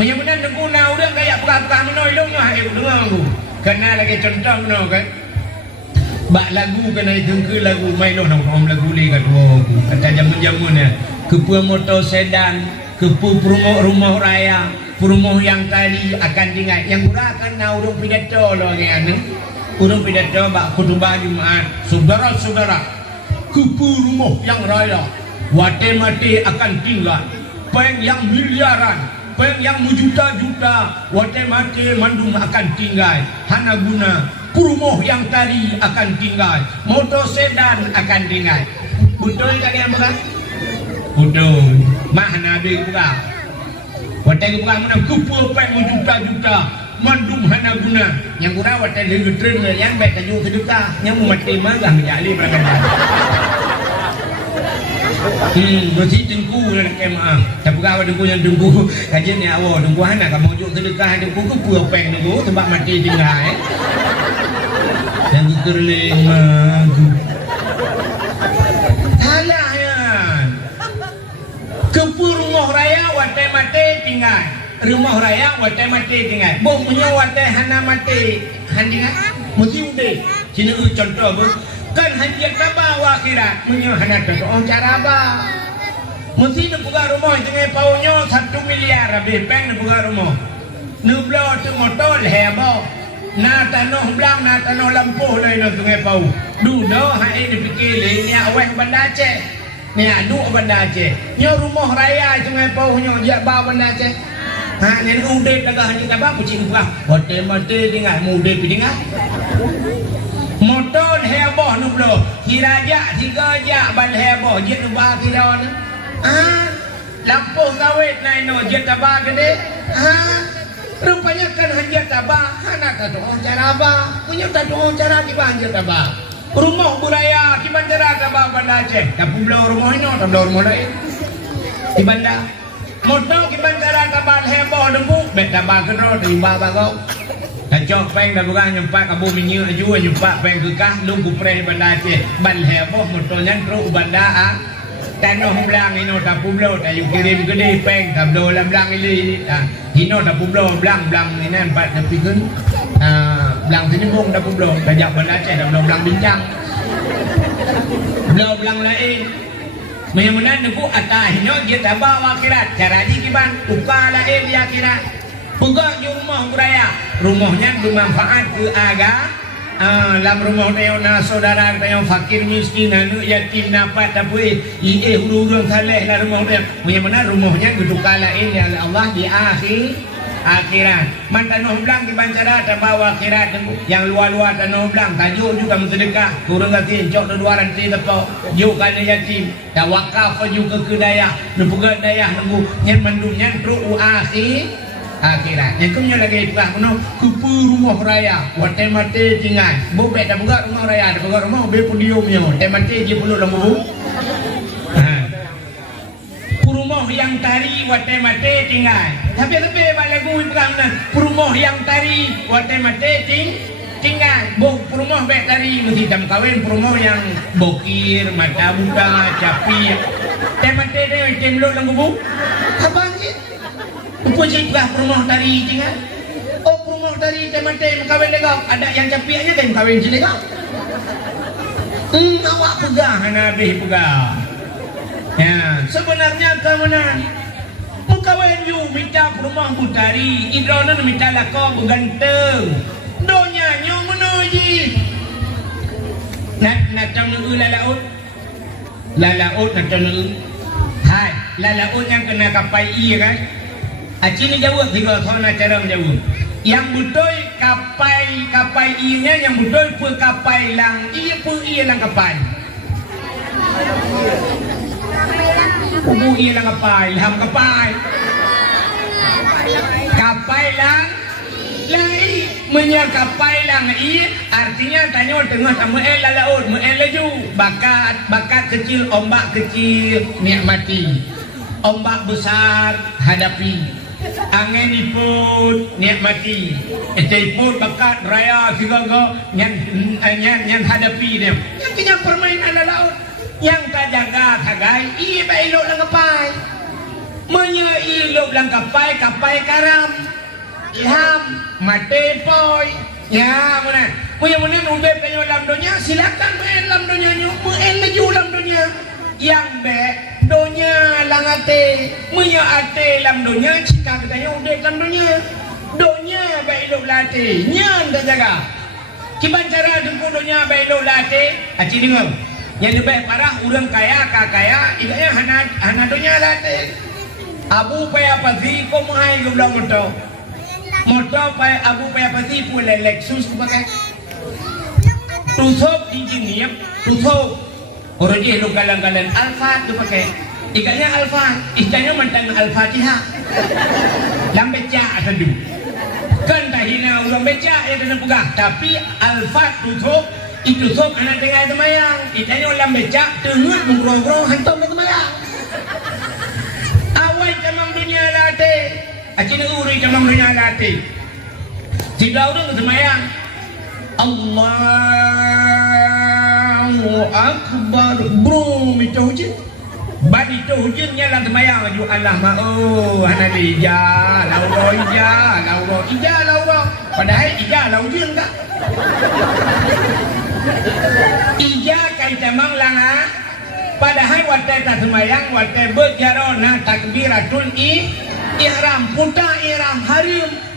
menyembunan dengkuna udah kayak buka-buka menolongnya dengar aku kena lagi contoh no kan bak lagu kena itu lagu mailo nong lagu li kat kata jamun-jamun ya kepu motor sedan kepu rumah raya rumah yang tadi akan tinggal yang gurakan na urung pidato lo yang urung pidato bak khutbah Jumat saudara-saudara kepu rumah yang raya wate-mate akan tinggal peng yang miliaran yang juta-juta wate mati mandung akan tinggal hana guna Perumoh yang tadi akan tinggal, motor sedan akan tinggal. Betul tak yang berat? Betul. Mana ada berat? Watai berat mana kupu pek juta-juta. Mandum hana guna. Yang kurang watai lagi tren yang baik tajuk sedekah. Yang mati marah menjali berapa. Mesti tengku nak kemah. Tak berapa tengku yang tengku. Kajian ni awak tengku hana kamu juk sedekah tengku kupu pek tengku sebab mati tinggal. Yang terling magu. Salah ya. Kupu rumah raya watai mati tinggal. Rumah raya watai mati tinggal. Boh punya watai hana mati. Handingan mesti udah. Sini contoh apa? Kan hadiah tabah akhirat punya hana contoh cara apa? Mesti nak buka rumah dengan paunya 1 miliar habis peng nak buka rumah. Nublo tu motor heboh. Na tanah belang, na tanah lampuh lah ini sungai Pau. Dulu hari ini fikir ni awak Bandar Aceh. Ni aduk Bandar Aceh. Nyo rumah raya sungai Pau nyo jak ba Bandar Aceh. Ha ni udep dah ni tak apa pucing buah. Hotel-hotel tinggal mude tinggal. Motor heboh nu bro. Kiraja 3 jak ban heboh jet nu ba kira ni. Lampuh kawit nai no jet ba gede. Rupanya kan hajat abah, anak tak doa cara abah, punya tak doa cara di banjir abah. Rumah buraya di banjir abah Bandar Aceh, tapi belau rumah ini, tak belau rumah lain. Di bandar, motor di banjir abah heboh dembuk, bet abah kedua di bawah kau. Kacau peng dah bukan nyempak kabu minyak aju nyempak peng kekah nunggu pre Bandar Aceh, ban heboh motornya terus bandar. Tanah belang ini tak pulau tak yuk kirim gede peng tak belau belang ini ini tak pulau belang ini 4 tapi kan belang sini bung tak pulau tajak Bandar Aceh tak belang bincang belang lain menyamanan aku atas ini dia tak bawa akhirat cara ni kiban uka lain di akhirat buka di rumah raya rumahnya bermanfaat ke agama. Dalam rumah dia na saudara dia fakir miskin anu yatim dapat tapi huru-huru saleh dalam rumah dia. Bagaimana rumahnya gitu kalain ya Allah di akhirat. Man tanah belang di bancara dan bawa akhirat yang luar-luar tanah belang tajuk juga mensedekah kurang gatin cok luaran ti tepo juk kana yatim dah wakaf juga ke daya nempugat daya nemu nyen mandum nyen tru akhirat. Yang kumnya lagi iklah kuno kupu rumah raya. Watai mati tinggal. Bobek dah buka rumah raya. Dah buka rumah be pudiumnya. Watai mati je perlu lembu. Rumah yang tari watai mati tinggal. Tapi balik gue bukan rumah yang tari watai mati tinggal. Rumah baik tari mesti jam kawin rumah yang bokir, mata buka, capi. Watai mati dia item lu lembu. Abang je. Upajiklah rumah tari tinggal. Oh rumah tari teman-teman kawin legau. Ada yang capiannya kan kawin legau. Awak pegang Nabi pegang. Ya sebenarnya kemenang. Mukawin you minta rumah butari. Idronan minta lakau berganteng. Donya nyo menuji. Nak tahu lalaut. Lalaut nak tahu. Hai lalaut yang kena kapai iya kan. Acini jauh tiga tahun cara jauh. Yang betul kapai inya yang betul pu kapai lang iya pu iya lang kapai. Pu iya lang kapai, ham kapai. Kapai lang lai menyakapai lang iya artinya tanya tengah sama laut laju bakat kecil ombak kecil nikmati. Ombak besar hadapi. Angin pun nikmati. Pun bakat raya sigaga yang hadapi dia. Yang punya permainan laut. Yang tak jaga tagai baik elok lang kapai. Elok lang kapai karam. Ilham mate poi. Ya mana? Punya udep kayo dalam dunia silakan main dalam dunia nyo. Main laju dalam dunia. Yang baik donya lang ate munya ate lam donya cika kita yang udah lam donya donya baik lo late nyan tak jaga kiban cara dengku donya baik lo late aci dengar yang lebih parah orang kaya kakaya iganya hana donya late abu paya pasti ko mahai lo bilang motor paya abu paya pasti pula Lexus pakai Tusuk engineer, tusuk. Orang dia lu galang-galang Alfa tu pakai. Ikannya Alfa, ikannya mentang Al-Fatihah. Lambe cak sendu. Kan tak hina orang becak yang kena pegang. Tapi Alfa tusuk, itu tusuk anak tengah semayang. Ikannya orang becak, tengut mengurung-urung hantam ke semayang. Awai camang dunia latih. Acina uri camang dunia latih. Tiga orang semayang. Allahu Akbar. Bro, itu hujan. Badi itu hujannya lah semayang. Allah ma'u. Anak ija. Lauro ija. Lauro ija. Lauro. Padahal ija lah hujan tak? Ija kai camang lang ha. Padahal waktu tak semayang. Waktu berjarona takbiratul ihram. Puta ihram.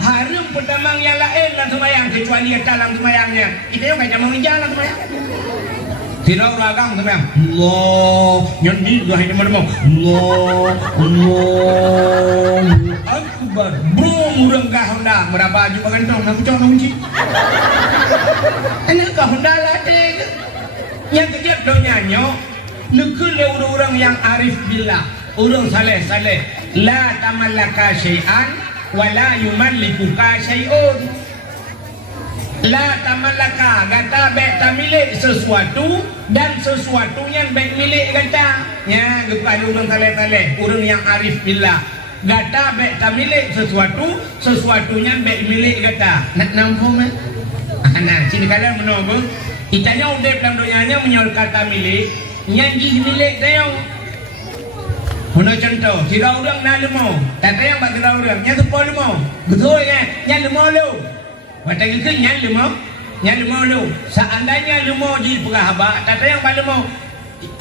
Harum pertama yang lain lah semayang kecuali dalam semayangnya. Itu yang kayak mau jalan semayang. Tidak ragang semayang. Allah, nyanyi gak ini mana? Allah Akbar. Brum urang kah Honda berapa juga kantong nak cok kunci. Ini kah Honda latih. Yang kejap do nyanyo. Nekul orang yang arif billah. Orang saleh. La tamallaka syai'an wala yumallikuka syai'un. La tamallaka kata baik tak milik sesuatu dan sesuatu yang baik milik kata. Ya, kepada orang saleh-saleh, orang yang arif billah. Kata baik tak milik sesuatunya baik milik kata. Nak nampak mah? Nah, sini kalian menunggu. Itanya udah dalam doanya menyol kata milik, nyanyi milik saya. Hono contoh, kira orang nak lemau, tak yang bak kira orang, yang sepuluh lemau, betul kan? Yang lemau lu, waktu itu yang lemau lu. Seandainya lemau di perahaba, tak yang bak lemau,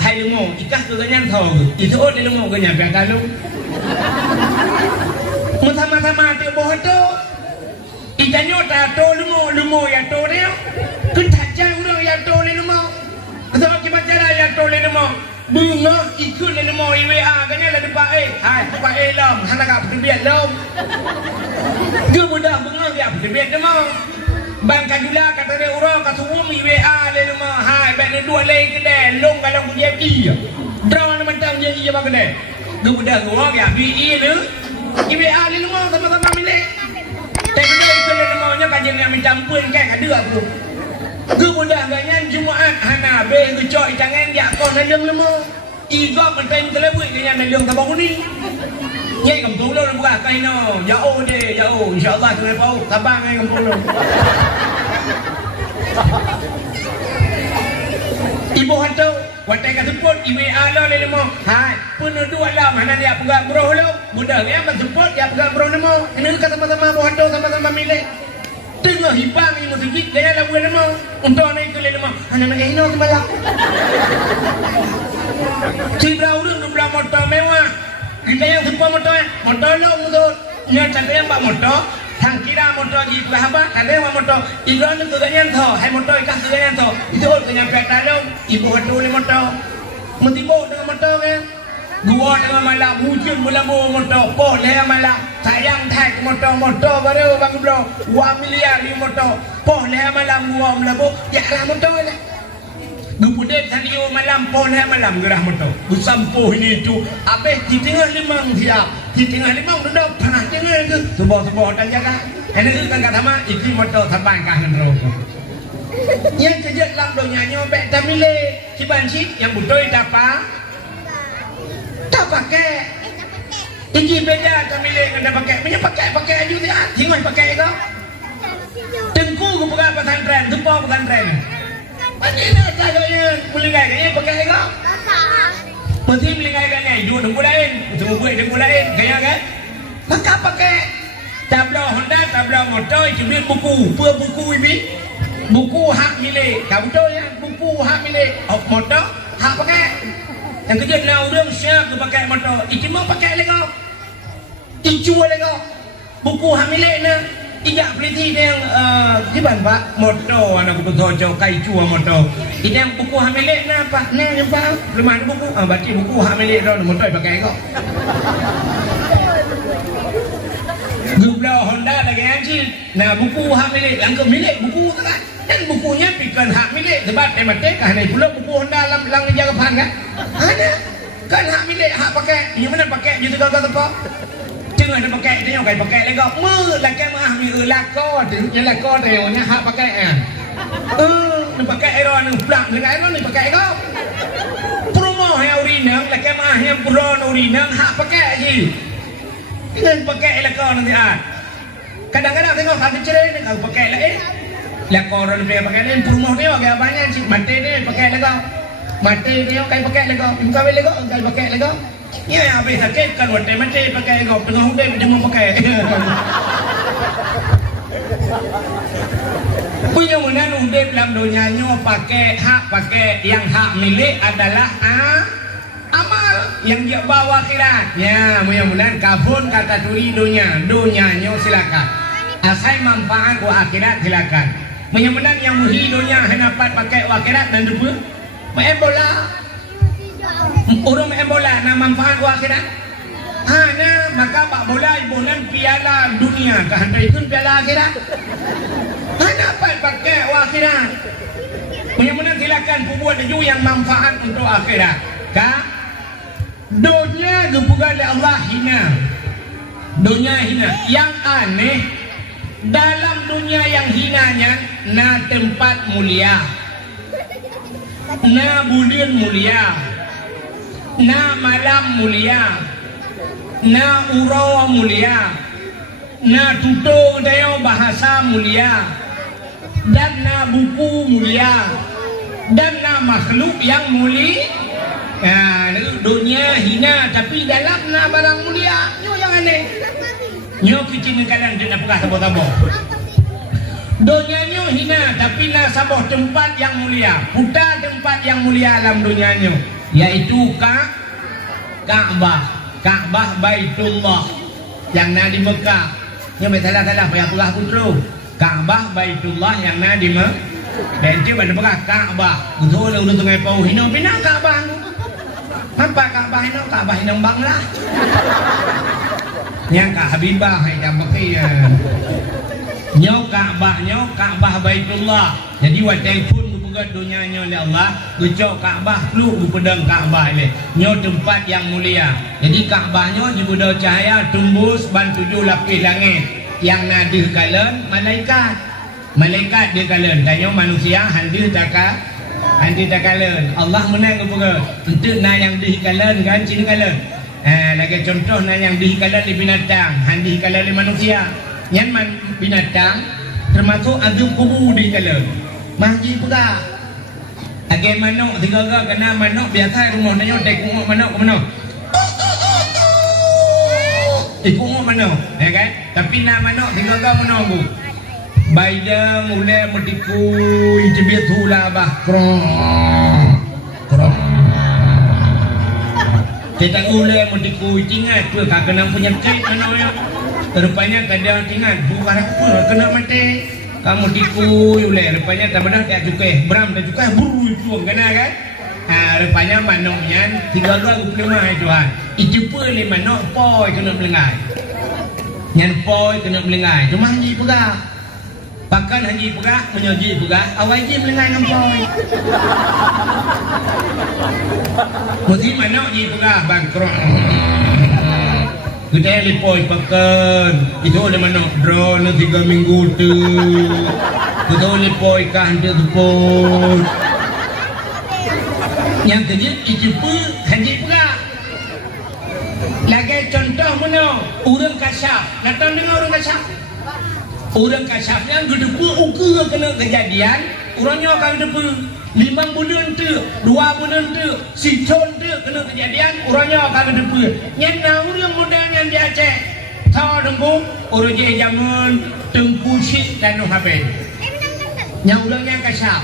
hai lemau, ikas tu kan tahu, itu orang lemau kan yang biar kalau, sama-sama tu bohong tu, ikannya tak tahu lemau yang tahu dia, kentajan orang yang tahu lemau, betul kita cara yang tahu lemau. Bunga ikut le nemo IWA kan la depa hai depa lam hana ka perbiat lam ge mudah bunga dia perbiat nemo bang kadula kata dia urang ka suum IWA le nemo hai baik le dua le kedai long kalau punya ki draw na mentang je iya bang kedai ge mudah gua ya BI le IWA le nemo sama-sama milik tak kedai ikut le nemo nya kajen yang mencampur kan ada aku kemudian ganyan Jumaat hana be ngecok jangan dia kon nang lemo iga menteng telebui ganyan nang tabang ni nyai kampung lo buka kaino jauh deh jauh insyaallah kena pau tabang ai kampung lo ibu hantu watai ka support IWA lo le lemo hai penuh dua lam hana dia pegang bro lo mudah ya support dia pegang bro lemo ini ka sama-sama ibu hantu sama-sama milik tengah hibang ini masjid jangan lagu nama untuk anak itu lelama anak ini semalam cibra urun dua motor mewah kita yang sebuah motor lo mulut yang cantik yang pak motor sang kira motor di berapa ada yang motor ikan itu ganyan tho hai motor ikan itu ganyan tho itu ganyan peta lo ibu hatu le motor mesti bawa dengan motor kan gua dengan malam hujan mula bawa motor boleh malam sayang tag motor baru bang bro 2 miliar di motor boleh malam gua melabu ya lah motor lah kemudian tadi malam boleh malam gerah motor bersampuh ini tu habis di tengah limang siap di tengah limang duduk panas tengah itu sebuah dan jaga ini kan kata mah itu motor terbang kanan rokok yang kejut lam dunia nyobek tak milik cibanci yang butuh dapat tak pakai tinggi beda tak milik kena pakai aja dia tinggal pakai kau tengku ku pegang pesantren tumpah pesantren macam mana caranya melingai kaya pakai kau mesti melingai kaya dua tengku lain tengku gue tengku lain kaya kan pakai tablau Honda tablau motor cuma buku ini buku hak milik kau betul ya buku hak milik motor hak pakai yang kerja nak orang siap tu pakai motor itu mau pakai lagi itu lagi buku hak milik na tidak peliti yang jiban pak motor anak betul jauh kai cua motor itu yang buku hak milik na pak na nampak belum ada buku baca buku hak milik dah motor pakai kau Gublau Honda lagi anjir. Nah buku hak milik, yang ke milik buku tu kan. Dan bukunya pikan hak milik sebab mati kahane pula buku Honda lang jaga pan kan. Ada kan hak milik hak pakai. Yang mana pakai gitu gagak apa? Jangan ada pakai dia kai pakai lego. Me lakai mah mi lako tu. Yang lako rewnya hak pakai kan. Ni pakai aero ni pulang dengan aero ni pakai kau. Promo yang urinang lakai mah yang buron urinang hak pakai je. Dengan pakai lako nanti ah. Kadang-kadang tengok hati cerai ni kau pakai lah lako orang dia pakai ni promo dia agak banyak sih. Mati ni pakai lego. Mati dia kai pakai lego. Kau lego kai pakai lego. Ya habis sakit kan mati pakai lego. Tengah hujan dia mau pakai. Punya mana udip dalam dunianya pakai hak pakai yang hak milik adalah amal yang dia bawa akhirat. Ya mudah-mudahan kabun kata turi dunianya silakan. Asal manfaat wa akhirat silakan. Mudah-mudahan yang muhi dunia hendapat pakai wa akhirat dan lupa main bola. Orang main bola nak manfaat wa akhirat. Nah maka pak bola ibunan piala dunia kehendak pun piala akhirat. Dapat pakai akhirat. Mudah-mudahan silakan buat baju yang manfaat untuk akhirat. Kak, dunia dipugar oleh Allah hina. Dunia hina. Yang aneh dalam dunia yang hinanya, na tempat mulia, na bulan mulia, na malam mulia, na uro mulia, na tutur daya bahasa mulia, dan na buku mulia, dan na makhluk yang mulia. Nah, dunia hina tapi dalam na barang mulia. Nyo yang aneh. Nyo kecil kadang dia nak pegah tabur-tabur. Dunia nyo hina tapi na sabah tempat yang mulia. Putar tempat yang mulia dalam dunia nyo, yaitu Ka'bah. Ka'bah Baitullah yang na di Mekah. Nyo salah-salah payah pegah putru. Ka'bah Baitullah yang na di Mekah. Dan dia pada pegah Ka'bah. Betul lah udah sungai Pau hina pinang Ka'bah. Apa Ka'bah hina? Ka'bah hina banglah. Yang Kak Habibah hai dah pakai nyo Ka'bah Baitullah. Jadi wa telefon bukan dunianya oleh Allah, gecok Ka'bah lu pedang Ka'bah le. Nyo tempat yang mulia. Jadi Ka'bahnya dibuda cahaya tembus ban 7 lapis langit. Yang nadih kalen malaikat. Malaikat dia kalen, tanya manusia handih takkan. Anti takalen. Allah menang ke pura. Untuk na yang dihikalan kan cina kalen. Lagi contoh na yang dihikalan di binatang, handi hikalan di manusia. Yang binatang termasuk azum kubu dihikalan. Mahji pura. Agai manok tiga-tiga kena manok biasa rumah nanya tengok manok ke mana. Ikut manok, ya kan? Tapi na manok tiga-tiga mana bu? Baida mulai metikui jebit hula bakrong. Kita mulai metikui tinggal tu kak kena penyakit mana ya? Rupanya kadang tinggal bukan apa kena mati. Kamu tikui ulai rupanya tak benar tak cukai. Beram tak cukai buru itu kena kan? Rupanya manoknya 325 itu ah. Itu pun ni manok poi kena melengai. Nyan poi kena melengai. Cuma haji pegah. Pakan haji pegah, menyaji pegah, awal haji melengai ngampoi. Mesti manok haji pegah bangkrut. Kita yang lipoi pakan. Itu ada manok drone 3 minggu tu. Kita lipoi kan dia teput. Yang kerja itu pun haji pegah. Lagi contoh mana? Orang kasyaf. Datang dengar orang kasyaf. Orang kasyafnya gedepu ukur kena kejadian. Orangnya akan gedepu 5 bulan tu, 2 bulan tu, si tahun tu kena kejadian. Orangnya akan gedepu. Yang nak orang muda yang di Aceh. Tahu tengku, orang je zaman Tengku Syed dan Nuhaben. Yang orang yang kasyaf.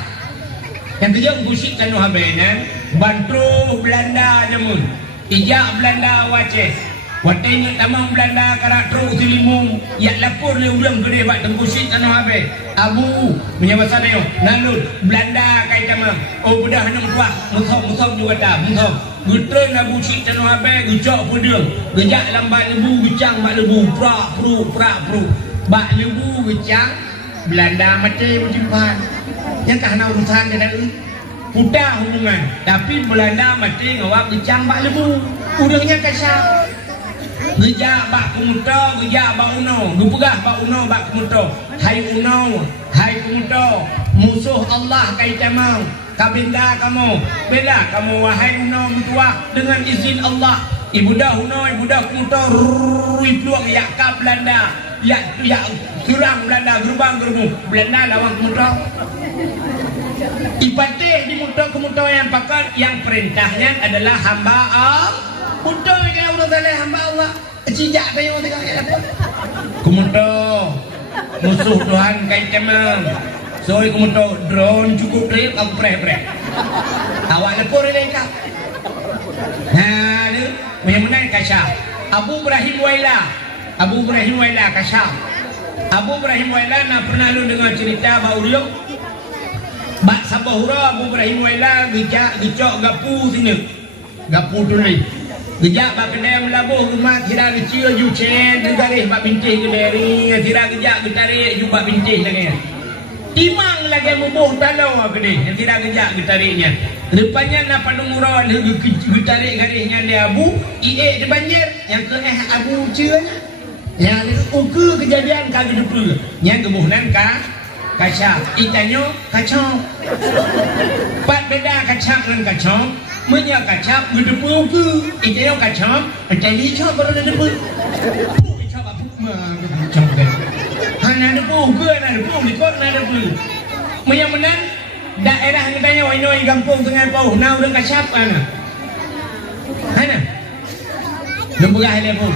Yang kerja Tengku Syed dan Nuhaben. Bantu Belanda jamun. Ijak Belanda Aceh. Waktu ingat tamang Belanda karakter Utilimung yang lapor le ulang gede bak Tengku Syed tanah habis. Abu punya bahasa dia. Nalut Belanda kai tamang. Oh bedah nak kuah. Muthok juga dah. Muthok. Gutren Abu Syed tanah habis gejak pedang. Gejak lambat lebu gecang mak lebu pra pru. Bak lebu gecang Belanda mati berjumpa. Yang kah nak urusan dengan putar hubungan. Tapi Belanda mati ngawak gecang bak lebu. Udangnya kasar. Gejak bak kemuto, gejak bak uno, gepegah bak uno bak kemuto. Hai uno, hai kemuto, musuh Allah kai camau. Kabenda kamu, bela kamu wahai uno mutua dengan izin Allah. Ibu dah uno, ibu dah kemuto, rui peluang yak ka Belanda, yak serang Belanda gerbang gerbu. Belanda lawan kemuto. Ipatih di kemuto yang pakat yang perintahnya adalah hamba Allah. Muto yang udah dalih hamba Allah. Cijak kayu tengah apa? Kemuto musuh Tuhan kai camang. Soy kemuto drone cukup trip aku preh. Awak lepur ini kak. Nah, ni menang kasar. Abu Ibrahim Waila kasar. Abu Ibrahim Waila nak pernah lu dengar cerita bauriuk. Bak Sabahura Abu Ibrahim Waila gecok gapu sini. Gapu tu ni. Gejak bak kedai melabuh rumah kira kecil jucen garis bak bintih kedai kira gejak getarik juga bintih lagi. Timang lagi mubuh talau kedai kira gejak getariknya. Rupanya nak padung murah getarik garisnya dia Abu ie di banjir yang ke Abu cianya. Yang ukur kejadian kali depan. Yang kebuhnan kacang. Ikannya kacang. Pat beda kacang dan kacang. Menyak kacang berdepu ke ikannya kacang macam ni cak baru ada depu cak apa macam kan hana depu ke hana depu di kau hana depu menyak menan daerah katanya wainoi kampung tengah pau nau dengan kacang hana lembagah hele pun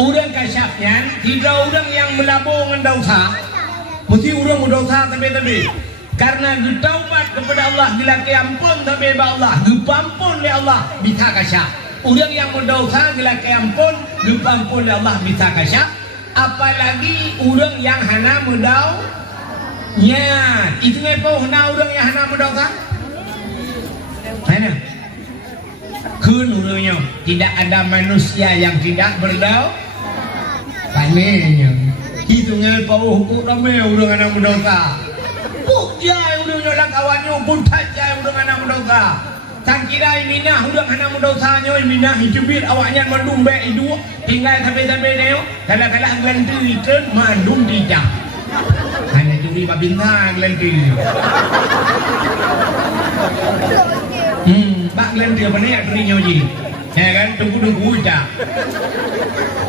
urang kacangnya tidak urang yang melabur dengan dosa mesti urang berdosa tapi karena bertaubat kepada Allah bila keampun tapi Allah dipampun oleh Allah bisa kasih. Orang yang berdosa bila keampun dipampun oleh Allah bisa kasih. Apalagi orang yang hana mendau ya itu ngapa hana orang yang hana berdosa? Mana? Kunurnya tidak ada manusia yang tidak berdosa. Panenya itu ngapa hukum ramai orang hana berdosa. Dia yang udah nyolak kawannya pun saja yang udah anak mendosa. Tak kira minah udah anak mendosanya minah hijubir awaknya mandum baik itu tinggal sampai dia. Kalau gelanti itu mandum tidak. Hanya juri babinta gelanti. Pak gelanti apa ni terinya je. Ya kan tunggu dah.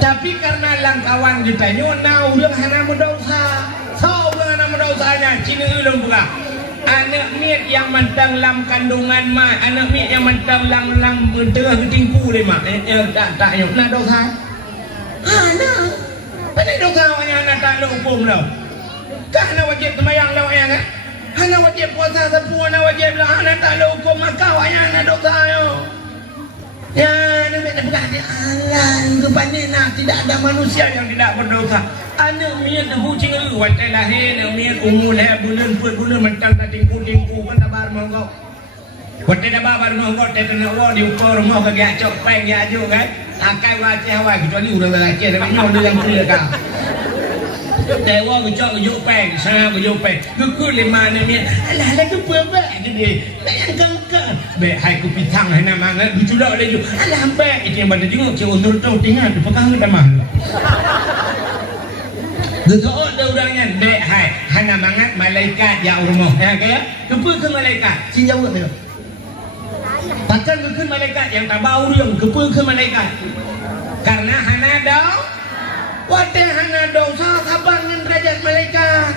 Tapi karena langkawan kita nyona udah anak mendosa. Dosanya Cina ulung pula anak miat yang mentang lam kandungan mak anak miat yang mentang lam tengah ketingku deh mak tak yang nak dosa nak mana dosa awaknya anak tak ada hukum dah kah anak wajib semayang lah awaknya kan anak wajib puasa sepuh anak wajib lah anak tak ada hukum maka awaknya anak dosa yo ya anak miat pegang dia alah rupanya nak tidak ada manusia yang tidak berdosa. Anak miat debu cina watai lahir anak miat umur lah bulan mentang tak tingku kan tabar monggo watai tabar baru monggo tak nak wah diukur mau kagak cok peng ya aja kan akai wajah awak kecuali udah lelaki tapi nyol dia yang clear kan dewa kecok ujuk peng sana ujuk peng kuku lima anak miat alah tu perbek gede yang kangkang baik hai ku pitang hai nama ngat dicudak dia ju alah baik itu yang pada tengok cik undur tau tinggal pegang dah mah Gegaot dah orangnya baik hai hana mangat malaikat ya rumah ya kaya kepa ke malaikat sin jawab dia takkan ke malaikat yang tak bau dia kepa ke malaikat karena hana dah wadah hana dosa sabar dengan derajat malaikat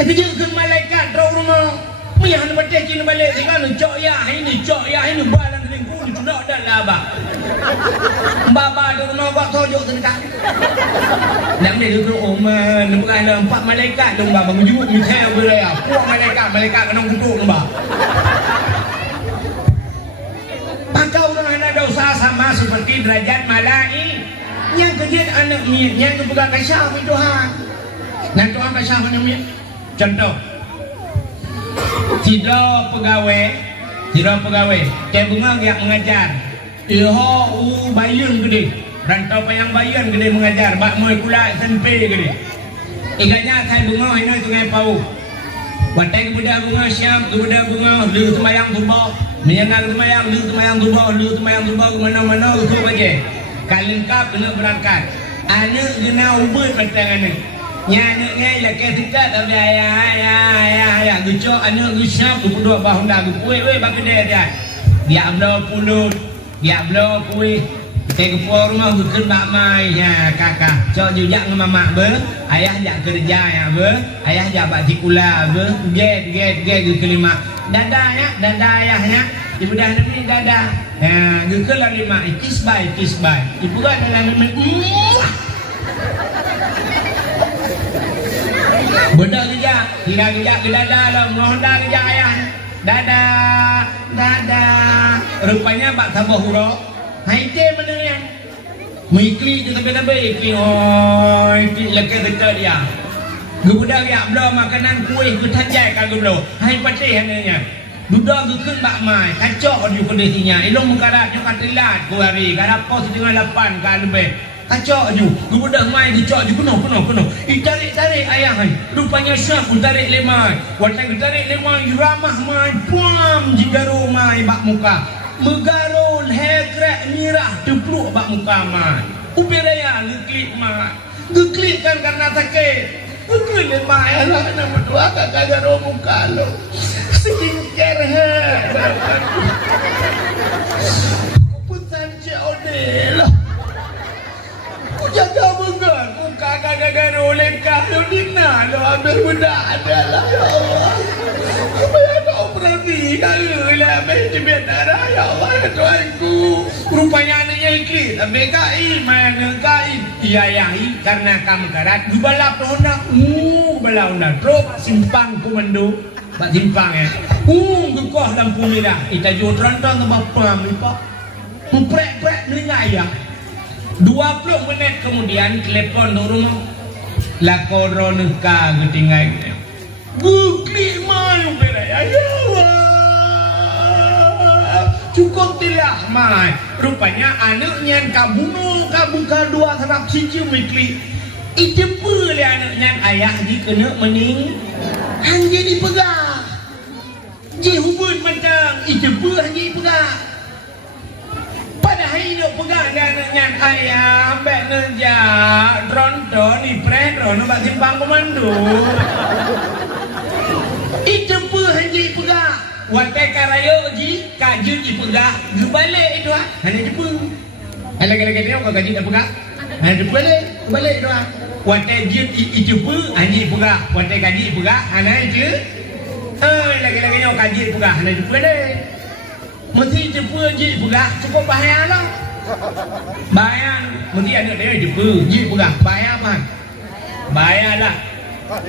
ya kerja ke malaikat dah rumah mia hana baca cina balik dengan cok ya ini balang ringku dicudak dah lah abang baba di rumah buat tojok sedekat nak ni duduk oman bukan ada 4 malaikat dong baba menjut Mikael beraya puak malaikat kena kutuk baba maka orang ada dosa sama seperti derajat malaikat yang kerja anak miat yang pegang kasyaf itu Tuhan dan Tuhan kasyaf anak miat contoh tidak pegawai kayak bunga yang mengajar bayang gede rantau payang bayang gede mengajar bak moy kula SMP gede iganya kai bunga hina sungai pau Watai kemudian bunga Syam, kemudian bunga lu semayang tubuh, menyenang semayang, lu semayang tubuh kemana-mana itu bagai. Kalengkap kena berangkat. Anak kena ubud petang anak. Nyanya laki dekat tapi ayah gucok anak gusyap tu dua bahu dah kuih bagi dia. Dia belau pulut, dia belau kuih. Saya ke rumah bukan mak mai ya kakak. Cok jujak dengan mama ber, ayah jak kerja ya ber, ayah jak bak cikula ber, get kelima. Dadah ayahnya, ibu dah ni dadah. Ya, gekal lima kiss bye. Ibu kan dalam ni. Benda kerja, kira ke dadah lah, mohon dah kerja ayah. Dadah. Rupanya bak sabah huruf. Haite mana yang mengikli je sampai ikli lekat dekat dia. Gebudak ya belum makanan kuih ke tajai kan belum. Hai patih hananya. Duda gekun bak mai, kacok di kondisinya. Ilmu mukarat yo katilat ku hari, kada pos dengan 8 kan lebih. Kacok ju. Gebudak mai dicok ju kuno. Tarik ayah hai. Rupanya syah pun tarik lemai. Watang tarik lemai ramah mai puam jigaru mai bak muka. Megarul hegrek mirah depluk bak muka mai. Ubiraya ngeklik mai. Ngeklik kan karena sakit. Ngeklik mai anak nama dua kakak garu muka lo. Skincare he. Putan COD lah. Ku jaga began muka kakak garu lengkap lo dina lo ambil budak adalah ya Allah. Apa yang kau operasi kali lah macam darah ya Allah ya Tuhanku. Rupanya anaknya ikli tapi kai mana kai iayahi karena kamu karat balap honda balap drop simpang komando bak simpang ya gekoh lampu merah kita jual tronton ke bapa mipak memprek dengar ya 20 menit kemudian telepon di rumah la koronika ketinggai bukli malu beraya ya Allah cukup tilah mai rupanya anaknya kabuka dua harap siji mikli ijepe le anaknya ayah di kena mening hanya dipegang je hubun macam ijepe hanya dipegang pada hari dok pegang anaknya ayah ambek nerja tronton di predron bak simpang komando ijepe hanya dipegang watai karayo ji kajut ipegah gebalik itu hanya jepu lagi dia kau kajut ipegah hanya jepu balik itu watai jut ijepu hanya ipegah watai kajut ipegah hanya je lagi dia kajut ipegah hanya jepu deh mesti jepu je ipegah cukup bahaya lah bahaya mesti ada dia jepu je ipegah bahaya apa bahaya lah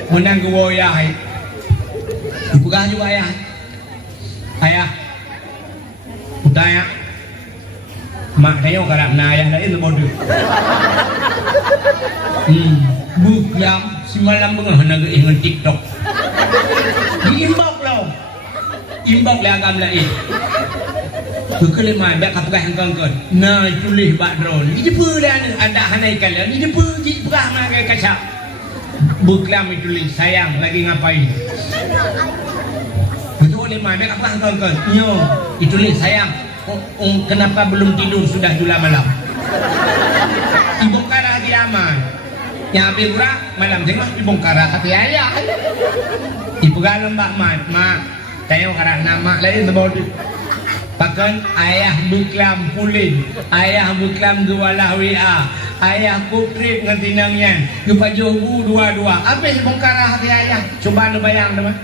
menang goya ipegah juga ayah utaya mak tayo karap na ayah lain bodoh buklam si malam bengah naga ingat TikTok imbok le agam lain kekelima dak kapagah hangkang na tulih bak drone ni jepu dan ada hanai kala ni jepu ji perah magai kacak buklam itu sayang lagi ngapain lima mek apa engkau nyo itu li sayang kenapa belum tidur sudah jula malam ibongkar hati aman yang habis berak malam tengok ibongkar hati ayah ibu galam mbak mak tayo karang nama lain sebodi pakan ayah buklam pulin ayah buklam dualah WA ayah kuprit ngetinangnya kepajobu dua-dua habis ibongkar hati ayah coba anda bayang teman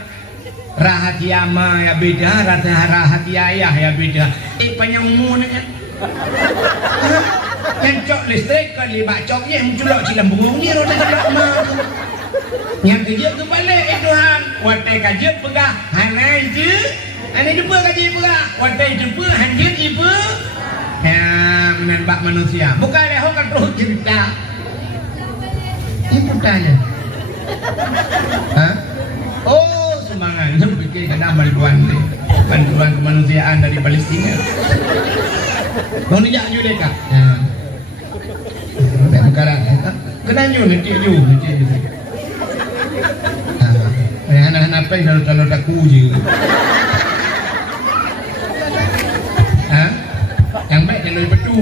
rahasia ma ya beda, rahasia ayah ya beda. Panjang umurnya. Kencok listrik kali bacoknya menculok cilam bungung ni roda celok ma. Yang kerja tu balik itu han. Watai kajet pegah, hanai je. Hanai jumpa kajet pegah. Watai jumpa hanjit ibu. Ya, menambah manusia. Bukan leho kan perlu cerita. Ibu tanya. Hah? Oh, semangat pikir kena bantuan kemanusiaan dari Palestina. Kau ni jak jual kak? Ya, sekarang kena nyul nanti ju. Anak-anak apa kalau taku je. Ha? Yang baik jalur betu.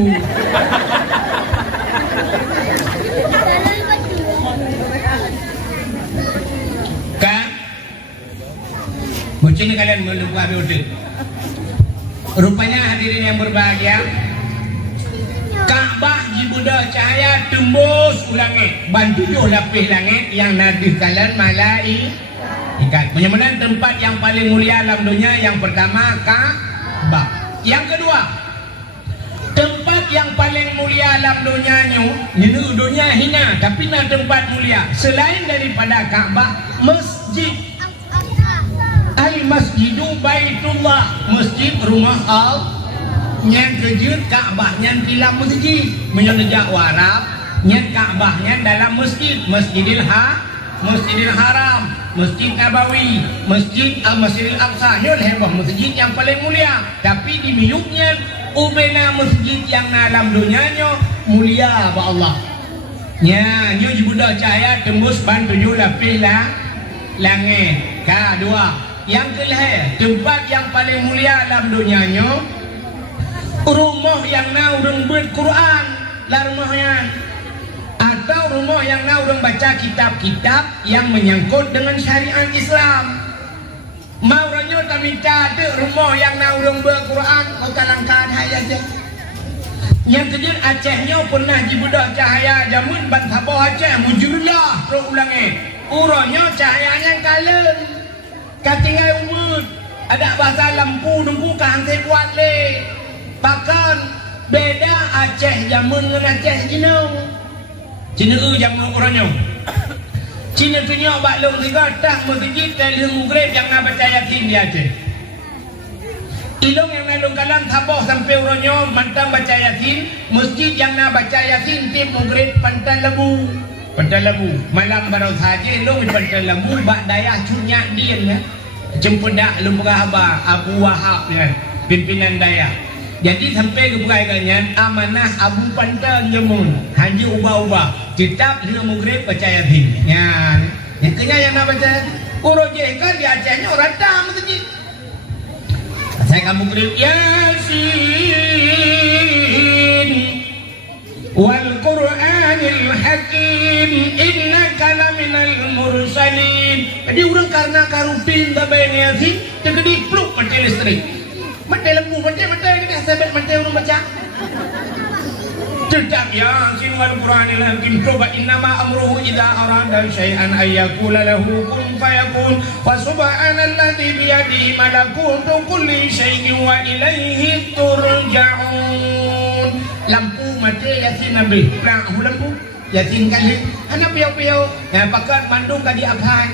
Kan? Macam ni kalian melupa betul. Rupanya hadirin yang berbahagia, Kaabah di Buddha cahaya tembus langit, bantu lapis langit yang nadih kalian malaikat. Menyembuhkan tempat yang paling mulia alam dunia yang pertama Kaabah. Yang kedua, tempat yang paling mulia alam dunianya, ini dunia hina tapi nak tempat mulia selain daripada Kaabah, masjid. Al-Masjidu Baitullah, masjid rumah Allah. Yang kejut Kaabahnya dalam masjid, menjejak warab, nyat Kaabahnya dalam masjid, Masjidil Haram, Masjid Nabawi, Masjidil Aqsa, nyol hebah masjid yang paling mulia. Tapi di miliknya ubena masjid yang dalam dunianya mulia ba Allah. Nya nyo Buddha cahaya tembus ban 7 lapis langit. Kedua, yang kelihatan tempat yang paling mulia dalam dunianya rumah yang nak orang berquran lah rumahnya, atau rumah yang nak orang baca kitab-kitab yang menyangkut dengan syariat Islam. Mauranya tak minta ada rumah yang nak orang berquran kota langkah hai aja. Yang kejut Acehnya pernah dibedah cahaya jamun ban Sabah Aceh mujurlah pro ulangi. Uranya cahayanya kalen. Katinggal umut ada bahasa lampu nunggu kan saya buat le. Bahkan beda Aceh jamun dengan Aceh Cina. Cina jamun orangnya. Cina tu nyok baklong tiga tak masjid dari Mugrib yang nak baca Yasin di Aceh. Ilong yang nalung kalang Sabah sampai orangnya mantang baca Yasin. Masjid yang nak baca Yasin tim Mugrib Pantai Lebu. Pantai Lebu malam baru saja ilong di Pantai Lebu bak daya cunyak dia ya. Cempedak lembaga haba Abu Wahab ya, pimpinan daya. Jadi sampai ke perairannya amanah Abu Pantai Jemun Haji ubah-ubah kitab di Mugrib baca Yasin. Ya, yang kena yang nak baca Urojeh kan di Acehnya orang dah masjid. Saya kamu Mugrib Yasin wal Qur'anil Hakim innaka laminal mursalin. Jadi orang karena karupin tabain Yasin jadi pluk mati listrik. Mati lembu mati kita sebab mati orang baca. Cedak Yasin wal Qur'anil Hakim. Coba innama amruhu idza arada syai'an ayyakula lahu kun fayakun. Fa subhanalladzi bi yadihi malakutu kulli syai'in wa ilaihi turja'un. Lampu mati Yasin nabi. Nah, lampu Yasin kali. Anak piau-piau. Ya pakat mandung kadi akhai.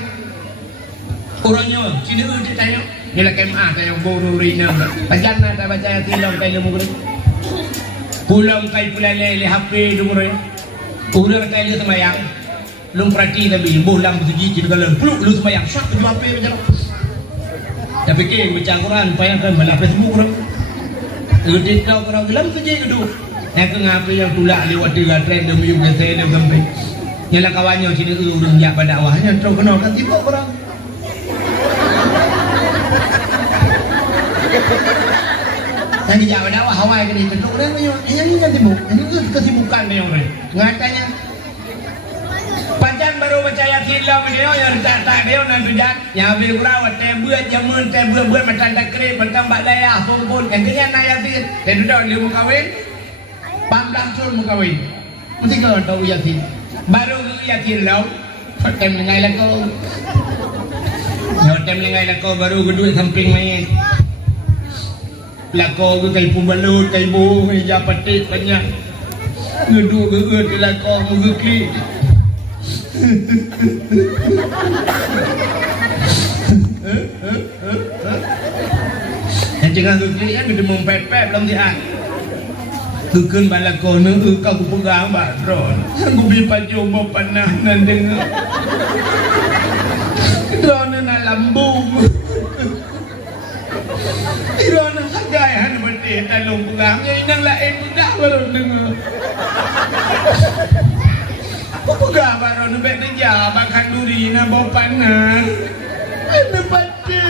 Orangnya sini dia tanya. Ni lah KMA tanya guru rina. Pasal nak baca Yasin long kai lemu guru. Pulang kai pulale le HP dumure. Urang kai le semayang. Lum perhati tapi bolang bersuji kita kalau peluk lu semayang syak tu HP macam. Tapi ke baca Quran payah kan malah Facebook orang. Udit kau orang gelam suji gedu. Aku ngapi yang tulak lewat dia trend demi juga saya dah sampai. Nyala kawannya sini urang jak pada awahnya terus kena kan tiba orang. Yang dijawab pada awal Hawaii ke itu orang punya yang ini kan sibuk, ini kesibukan dia orang. Ngatanya Panjang baru baca Yasin lah dia yang tak dia nanti dah yang ambil berawat tebuat jamun tebuat macam tak kering macam bak daya pun yang kena nak Yasin dan sudah dia mau kahwin pandang sul mau kahwin mesti kau tahu Yasin baru Yasin lah hotem lengai lah kau hotem lengai lah kau baru kedua samping main lakau ke kai pembalut kai bu hijab petik banyak geduk geut ke lakau mengekli yang cengah gekli kan dia mempepet belum dia kekun balakau ni kau pegang badron aku bipa coba panah nan dengar drone na lambung drone hagayan berarti talong pegang yang lain tidak baru dengar Pagaba ron bet na jaba kanduri na bopanan. Anda baca.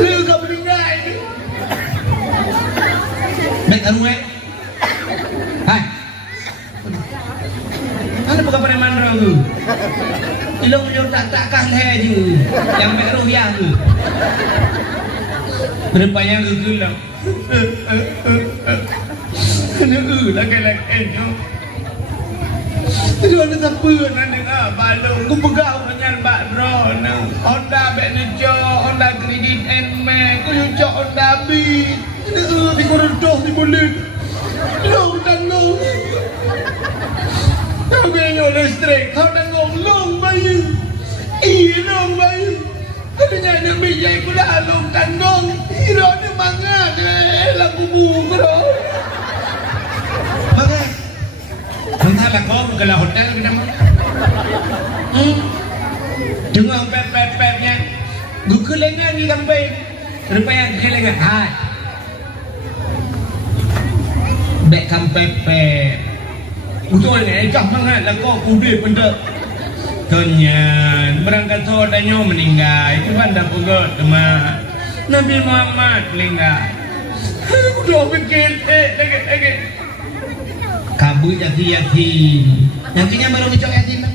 Lu kau meninggal. Baik taruh Hai. Anda bukan pada mana tu? Ilmu yo tak leh je. Yang baik roh yang tu. Berpayah ke lah. Lagi-lagi tu. Jadi ada siapa nak dengar balong ku pegang dengan Mbak Ron. Honda Benejo, Honda Credit and Mac, ku cok Honda B. Di koridor di mulut. Long tanggung. Kau kena listrik, kau tanggung long bayu. Long bayu. Katanya nak bijak ku dah long tanggung. Hero ni mangat lagu buku dah. Bagai. Entahlah kau kalau hotel kita mah. Dengar pep-pep-pepnya. Gue kelengan ni sampai. Rupanya kelengan. Hai. Bek kam pep-pep. Betul ni, cak mangat lah kau kudip benda. Kenyan, berangkat saudaranya meninggal. Itu kan dah pegot teman. Nabi Muhammad meninggal. Aku dah fikir, lagi. Kabut yatim. Nantinya baru ngecok yatim.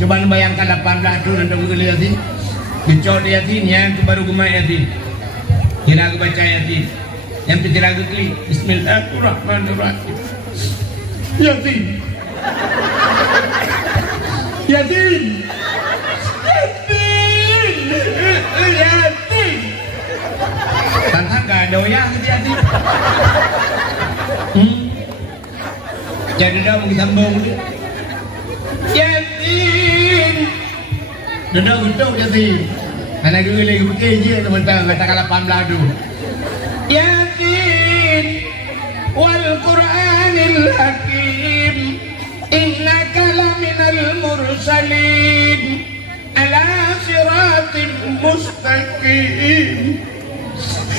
Coba bayangkan 18 tahun anda mengenal yatim. Ngecok yatim yang baru gemar yatim. Kira aku baca yatim. Yang ketiga aku klik Bismillahirrahmanirrahim. Yatim. Yatim. Tantang gak ada yang yatim. Jadi dah mungkin sambung dia. Yatim. Dah betul yatim. Anak gue lagi pakai je teman-teman kata 18 tu. Yatim wal Qur'anil Hakim innaka laminal mursalin ala siratim mustaqim.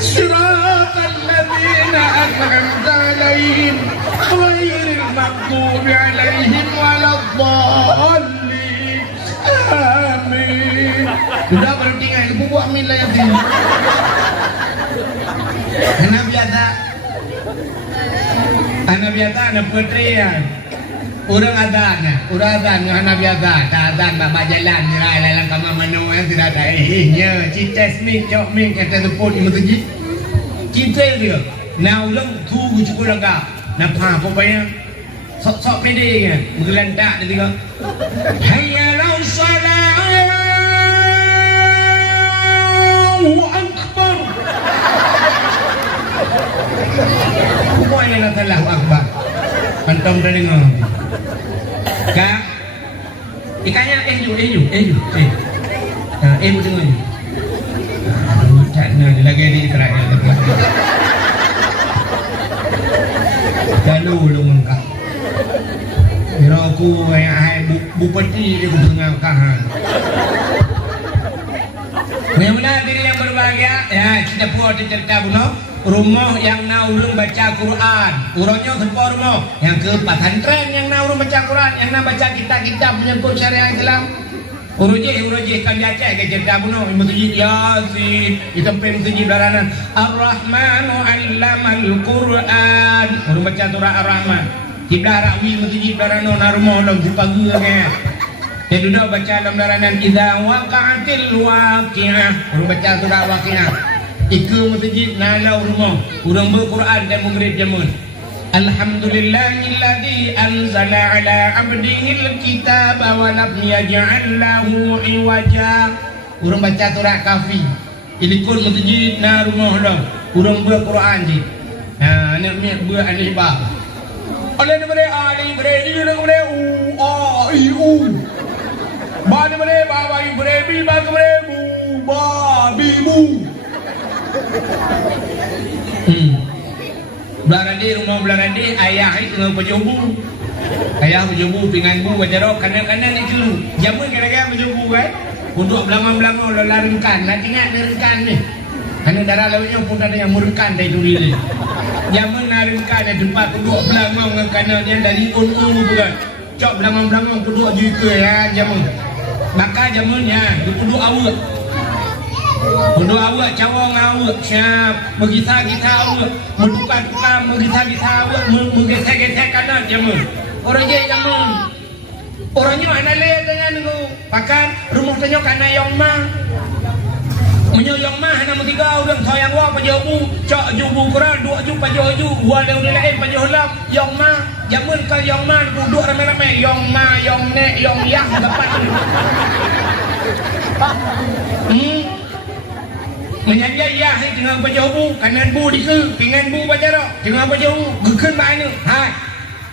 صراط الذين أنعمت عليهم غير المغضوب عليهم ولا الضالين آمين. Sudah berhenti kan? Ibu buat amin lah yatim. Anak biasa anak putri ya. Orang adanya, anak biasa, adan bapak jalan, jalan kamar manu yang tidak ada nya. Cita smik, cok mik kata tepun di masjid. Cita dia. Nah ulang tu cukup lengkap. Nampak apa bayang? Sok pede kan, bergelandak dia tengok. Hayya lau salat. Allahu Akbar. Pokoknya nak Allahu Akbar. Antum dah dengar. Kak, ikannya enju. Enju dengar ni. Tak nak lagi di Israel. Kalau lu mengkak. Kira aku yang hai bupati dia dengar kahan. Mudah-mudahan diri yang berbahagia. Ya, kita buat cerita bunuh. Rumah yang naurung baca Quran, urangnya sempur rumah. Yang ke pesantren yang naurung baca Quran, yang nak baca kitab-kitab menyangkut syariat Islam. Urujih kan baca ke cerita bunuh. Masjid Yasin, di tempat masjid belarangan. Ar-Rahmanu 'allamal Quran. Urang baca surah Ar-Rahman. Kiblah rakwi masjid belarangan na rumah dong dipagi ke. Dia duduk baca dalam belarangan idza waqa'atil waqi'ah. Urang baca surah Waqi'ah. Iku masjid nalau rumah urang berquran dan maghrib jamun. Alhamdulillahilladzi anzala ala 'abdihil kitaba wa lam yaj'al lahu iwaja. Urang baca surah Kahfi. Ini kun masjid na rumah dah. Urang berquran je. Ha nak ber alif ba. Oleh daripada alif bre ini daripada u a i u. Ba daripada ba ba i bre bi ba bre bu ba bi bu. Belakang rumah belakang ayah itu berjobu. Ayah berjobu dengan bu berjerok kanan-kanan itu. Jamun kadang-kadang berjobu kan. Untuk belakang-belakang laringkan. Nak ingat laringkan ni. Karena darah lautnya pun ada yang meringkan dari duri. Jamun laringkan di tempat kedua belakang kanan yang dari unu bukan. Cok belakang-belakang kedua juga ya jamun. maka jamunya kudu awak. Kudu awak cawang awak siap bergita-gita awak bertukar-tukar bergita-gita awak menggesek-gesek kanan jamun. Orang je jamun. Orangnya anak le dengan tu. Pakan rumah tanya kana yang mah. Menyayang mah hana metiga orang sayang wa pajobu, cak jubu kura dua ju pajoju, wa le lain pajolam yang mah. Jamun kal yang mah duduk rame-rame yang mah yang nek yang yang dapat. Menyanyi ya dengan pajobu kanan bu disu, pingan bu pajaro, dengan pajobu gekeun bae hai.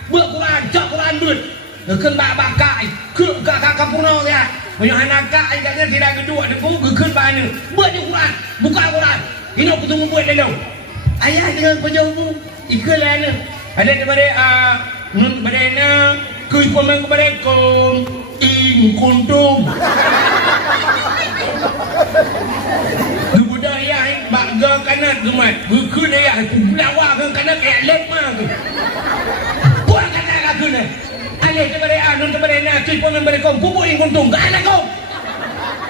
Beuh Quran, cak Quran beut. Gekeun bakak, ke kampungna ya. Punya anak kak katanya tidak kedua deku gekeun bae ni. Buat je Quran, buka Quran. Ini aku tunggu buat dulu. Ayah dengan pajobu ikelan ni. Ada daripada nun badena kuy pemang kepada kom ing kuntum. Budaya bagga kanan gemat. Gekeun ayah lawa ke kanan kayak let mah tu. Buat kata aku ni. Alih daripada nun daripada nak kuy pemang kepada kom pupuk ing kuntum. Ke anak kau.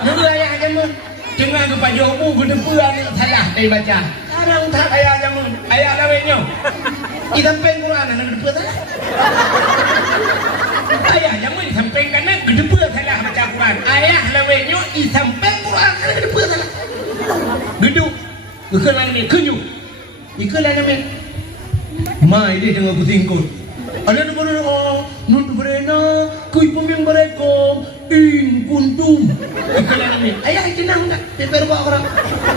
Nunggu ayah jamun. Jangan ke pajobu ke depan salah dia baca. Sekarang tak ayah jamun. Ayah lawenya. Isampeng Quran anak depan salah. Ayah jamun isampeng kanan ke depan salah baca Quran. Ayah lawenya isampeng Quran anak depan salah. Geduk. Gekeun mana ni? Kenyu. Ikeun mana ni? Mai dia dengan kusingkut. Ada daripada nun berena kuy peming mereka ing kuntum. Ikeun mana ni? Ayah jenang tak? Teper buat orang.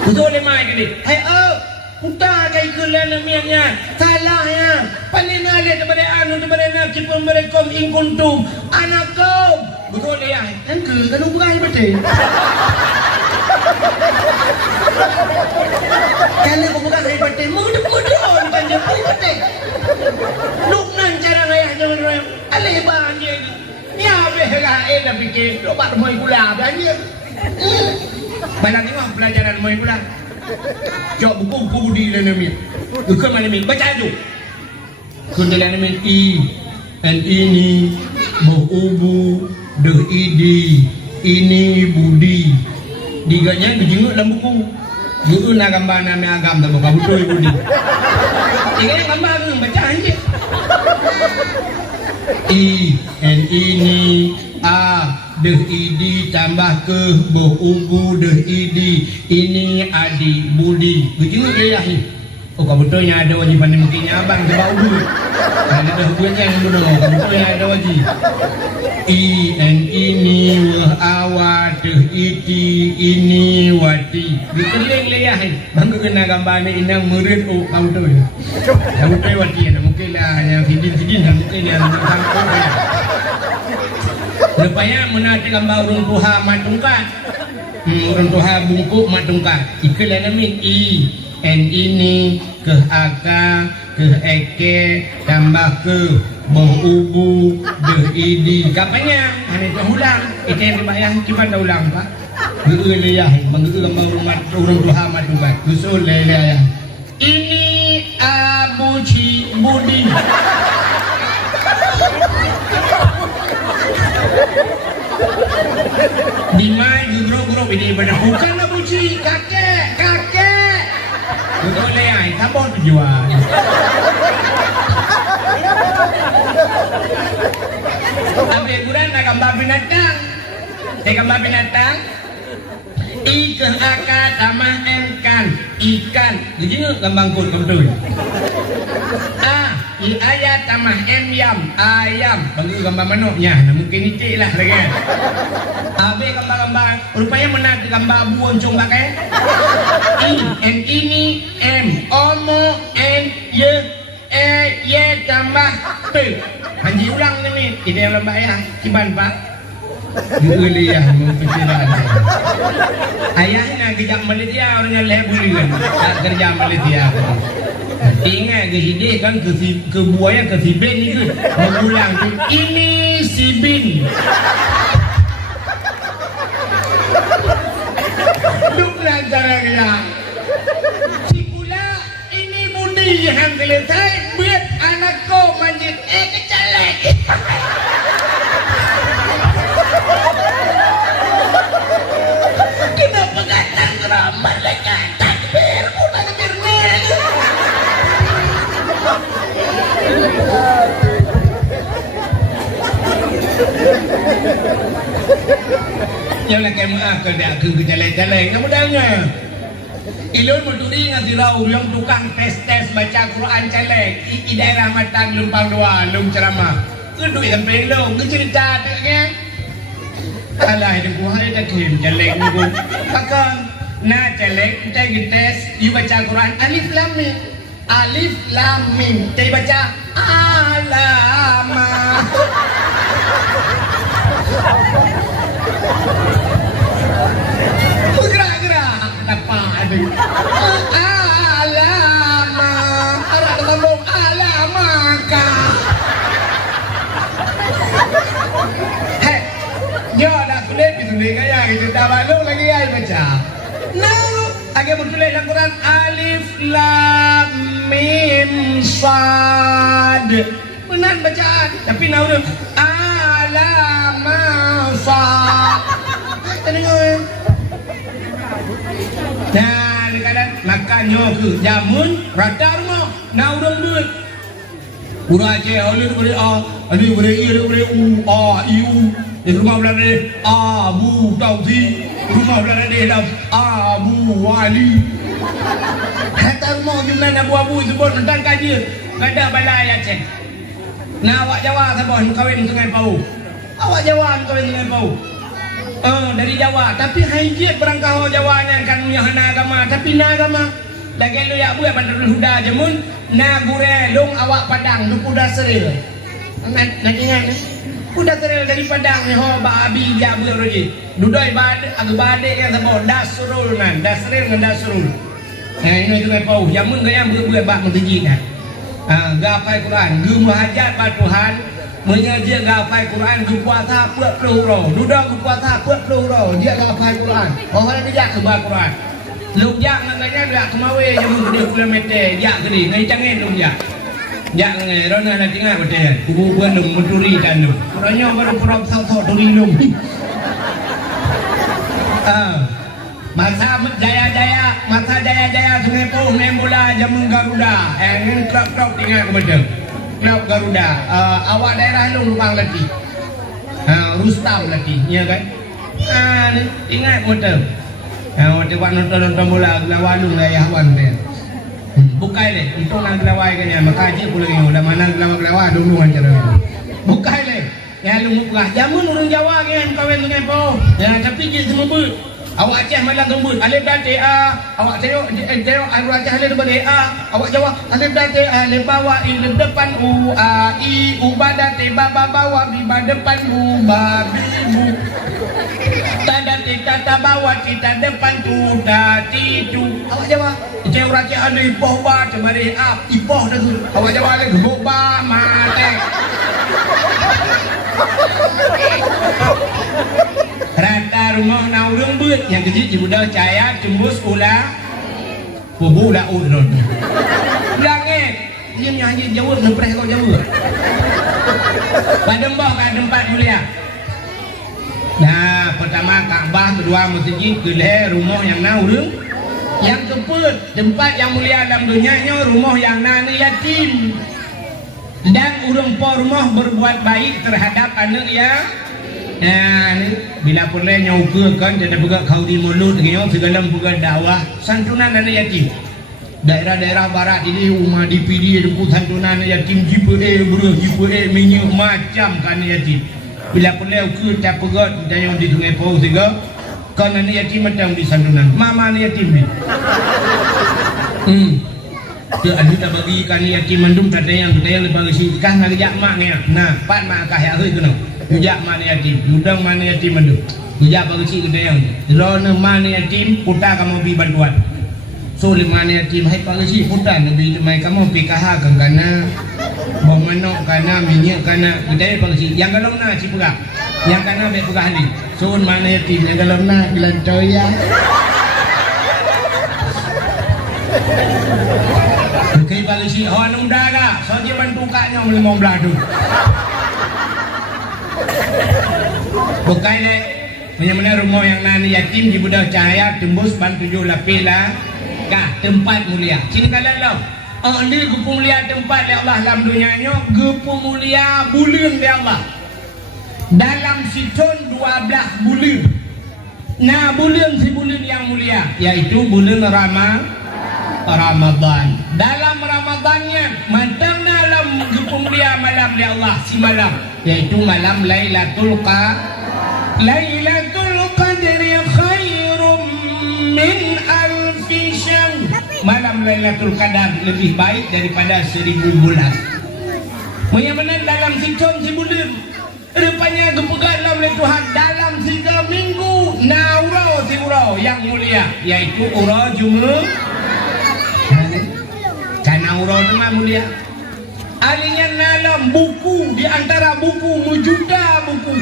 Betul le mai ke ni? Hai Uta kai kulan mianya salah ya. Paling ada daripada nun berena kuy peming mereka ing kuntum. Anak kau. Betul le ya. Kan ke kan bukan betul. Kalau kau bukan saya betul, mudah-mudah bukan je betul. Luk nan cara ayah jangan rem. Alih bahan dia ni. Ni habis lah dah fikir obat moi gula belanja. Balang tengok pelajaran moi gula. Jok buku budi le ni. Bukan mana ni baca tu. Kundalan ni ini bohubu de idi ini budi. Diganya dijenguk dalam buku. Guru nak gambar nama agam tak apa betul ibu ni. Ini gambar tu baca aja. Ini deh idi tambah ke boh ubu deh idi ini adi budi. Dijenguk dia ni. Oh kau betulnya ada wajib pandai mungkinnya abang sebab ubu. Ada dah buatnya yang benar. Kau betulnya ada wajib. Ini awat iti ini wati dikeling leyah bangga kena gambar ni inang murid kau tu kau tu wati mungkin lah yang sidin mungkin yang sangkut rupanya menati gambar urun tuha matungkat urun tuha bungkuk matungkat ikelah namin ini ke aka ke eke tambah ke boh ubu deh idi kapanya ane tak ulang itu yang dibayang cuma dah ulang pak geu leyah mangeu gambar rumah urang tuha matungkat usul leyah ini abuci budi di mai guru ini benar bukan abuci kakek betul leyah sabon tujuan Ambil bulan nak gambar binatang. Saya gambar binatang. Ikan akad tamah engkan ikan. Jadi gambar kod betul. Ayat tamah yam ayam. Bagi gambar manuknya. Mungkin itu lah lagi. Ambil gambar-gambar. Rupanya menak gambar buang cung pakai. Ini omo ye tambah pe. Haji ulang ni ini yang lembak ya ciban pak geli ya memperkirakan ayahnya kejap Malaysia orangnya lebih kan tak kerja Malaysia ingat ke hidih kan ke buaya ke si bin itu mengulang ini si bin duk lancar ya si pula ini budi yang selesai buat anakku manjit kecelek Jangan kemah ke dak ke jalan-jalan kamu dengar. Ilun menturi ngasih rau yang tukang tes baca Quran celek di daerah Matang Lumpang Dua lum ceramah. Ke duit sampai lo ke cerita tak kan? Alah itu gua ada kem celek ni gua. Pakang na celek kita tes you baca Quran alif lam mim. Alif lam mim. Jadi baca alama. Gerak-gerak apa ada alama arah ngomong alamaka hei yo dah tulis kaya gitu dah baru lagi ai baca nah agak bertulis dalam Quran alif lam mim sad benar bacaan tapi nak udah alama sad tengok. Nah, kadang makannya ke jamun rata rumah nak urang duit. Urang je oleh beri a, ada beri i, ada beri u, a, i, u. Di rumah belanda Abu Taufi, rumah belanda dah Abu Wali. Kata rumah jumlah abu-abu sebut tentang kaji. Kada balai Aceh. Nah, awak Jawa sabon kawin Sungai Pau. Awak Jawa kawin Sungai Pau. Dari Jawa, tapi hajiat berangkau Jawanya kan punya hana agama, tapi na agama. Lagi lu ya bu ya Bandar Huda jemun, na gurelung awak Padang, lu kuda seril. Nak ingat ni? Kuda seril dari Padang ni ho babi dia bu roji. Dudoi bade, agu bade kan sabo dasrul nan, dasril dengan dasrul. Ini juga pau, jamun gaya bu bak mentiji kan. Gapai Quran, gu muhajat ba Tuhan. Mengajar gapai Quran ke puasa 40 roh. Duda ke puasa 40 roh. Dia gapai Quran. Orang dia ke bah Quran. Luk jak nganya dia kemawe jamu 2 kilometer. Jak ke ni, ngai cangin luk jak. Jak ngai rona nak tinggal betul. Kubu buan menturi dan tu. Orangnya baru perap satu turi lum. Masa jaya-jaya Sungai Pau main bola jamu Garuda. Ngin klub tinggal ke betul. Klub Garuda, awak daerah lu Lubang Lati, Rustam Lati, ya kan? Ni ingat betul. Waktu nonton bola gelawalung ayah wan dia. Bukai le, untuk nak gelawai kan ya, maka aje pulang yang udah mana gelawai dulu aja dah. Bukai le, ya lu buka. Jamun orang Jawa kan kawin Sungai Pau. Ya tapi je semua ber. Awak Aceh malang gembut, alif dan ta. Awak tengok awak Aceh alif dan ta. Awak Jawa alif dan ta, alif bawah i depan u a i u badan te baba bawah di depan u babi bu. Tanda tata bawah kita depan tu dati tu. Awak Jawa, Aceh orang Aceh ada ipoh ba cemari a ipoh dah tu. Awak Jawa ada gembut ba mate. Rata rumah na urang beut yang kecil di budak caya cembus ulah bubu dah urun. Langit dia nyanyi jauh nepres kau jauh. Pada mbah kat tempat mulia. Nah, pertama Kaabah, kedua masjid, kedua rumah yang na urang. Yang keempat tempat yang mulia dalam dunianya rumah yang na yatim. Dan urang po rumah berbuat baik terhadap anak yang nah ni bila pulai nyauke kan jadi buka kau di mulut ngau segala buka dakwah santunan anak yatim daerah-daerah barat ini rumah DPD ada santunan anak yatim JPA JPA minyak macam kan yatim bila pulai ke tak pegat dan yang di Sungai Pau juga kan anak yatim macam di santunan mama anak yatim ni dia ada tak bagi kan yatim mandum tak yang lepas si kah nak jak mak ni nah pat mak kah ya tu no Ujak mana yatim, udang mana yatim mandu. Ujak bagi gede yang. Rona mana yatim, putar kamu bi bantuan. So di mana yatim, hai bagi putar nabi mai kamu pi kahar kan kana, bom manok kana, minyak kana, gede bagi. Yang kalau na si pegah, yang kana be pegah ni. So mana yatim, yang kalau na gelantoy ya. Oke bagi si hawan undaga, so dia bantu kaknya melimau beladu. Bukai le, benar-benar rumah yang nani yatim di budak cahaya tembus ban 7 lapis lah, kah tempat mulia. Sini kalian lo, ni gupu mulia tempat le Allah dalam dunianya, gupu mulia bulan le Allah. Dalam siton 12 bulan, Nah, bulan si bulan yang mulia yaitu bulan Ramadan. Dalam Ramadannya matang dalam mulia malam ya Allah si malam yaitu malam Lailatul Qadri khairum min alfi syahr. Malam Lailatul Qadar lebih baik daripada 1000 bulan. Menyaman dalam sikon si bulan rupanya kepegang dalam Tuhan dalam 3 minggu naurau si urau yang mulia yaitu urau Jumaat. Karena urau itu mah mulia. Alinya dalam buku di antara buku mujuda buku.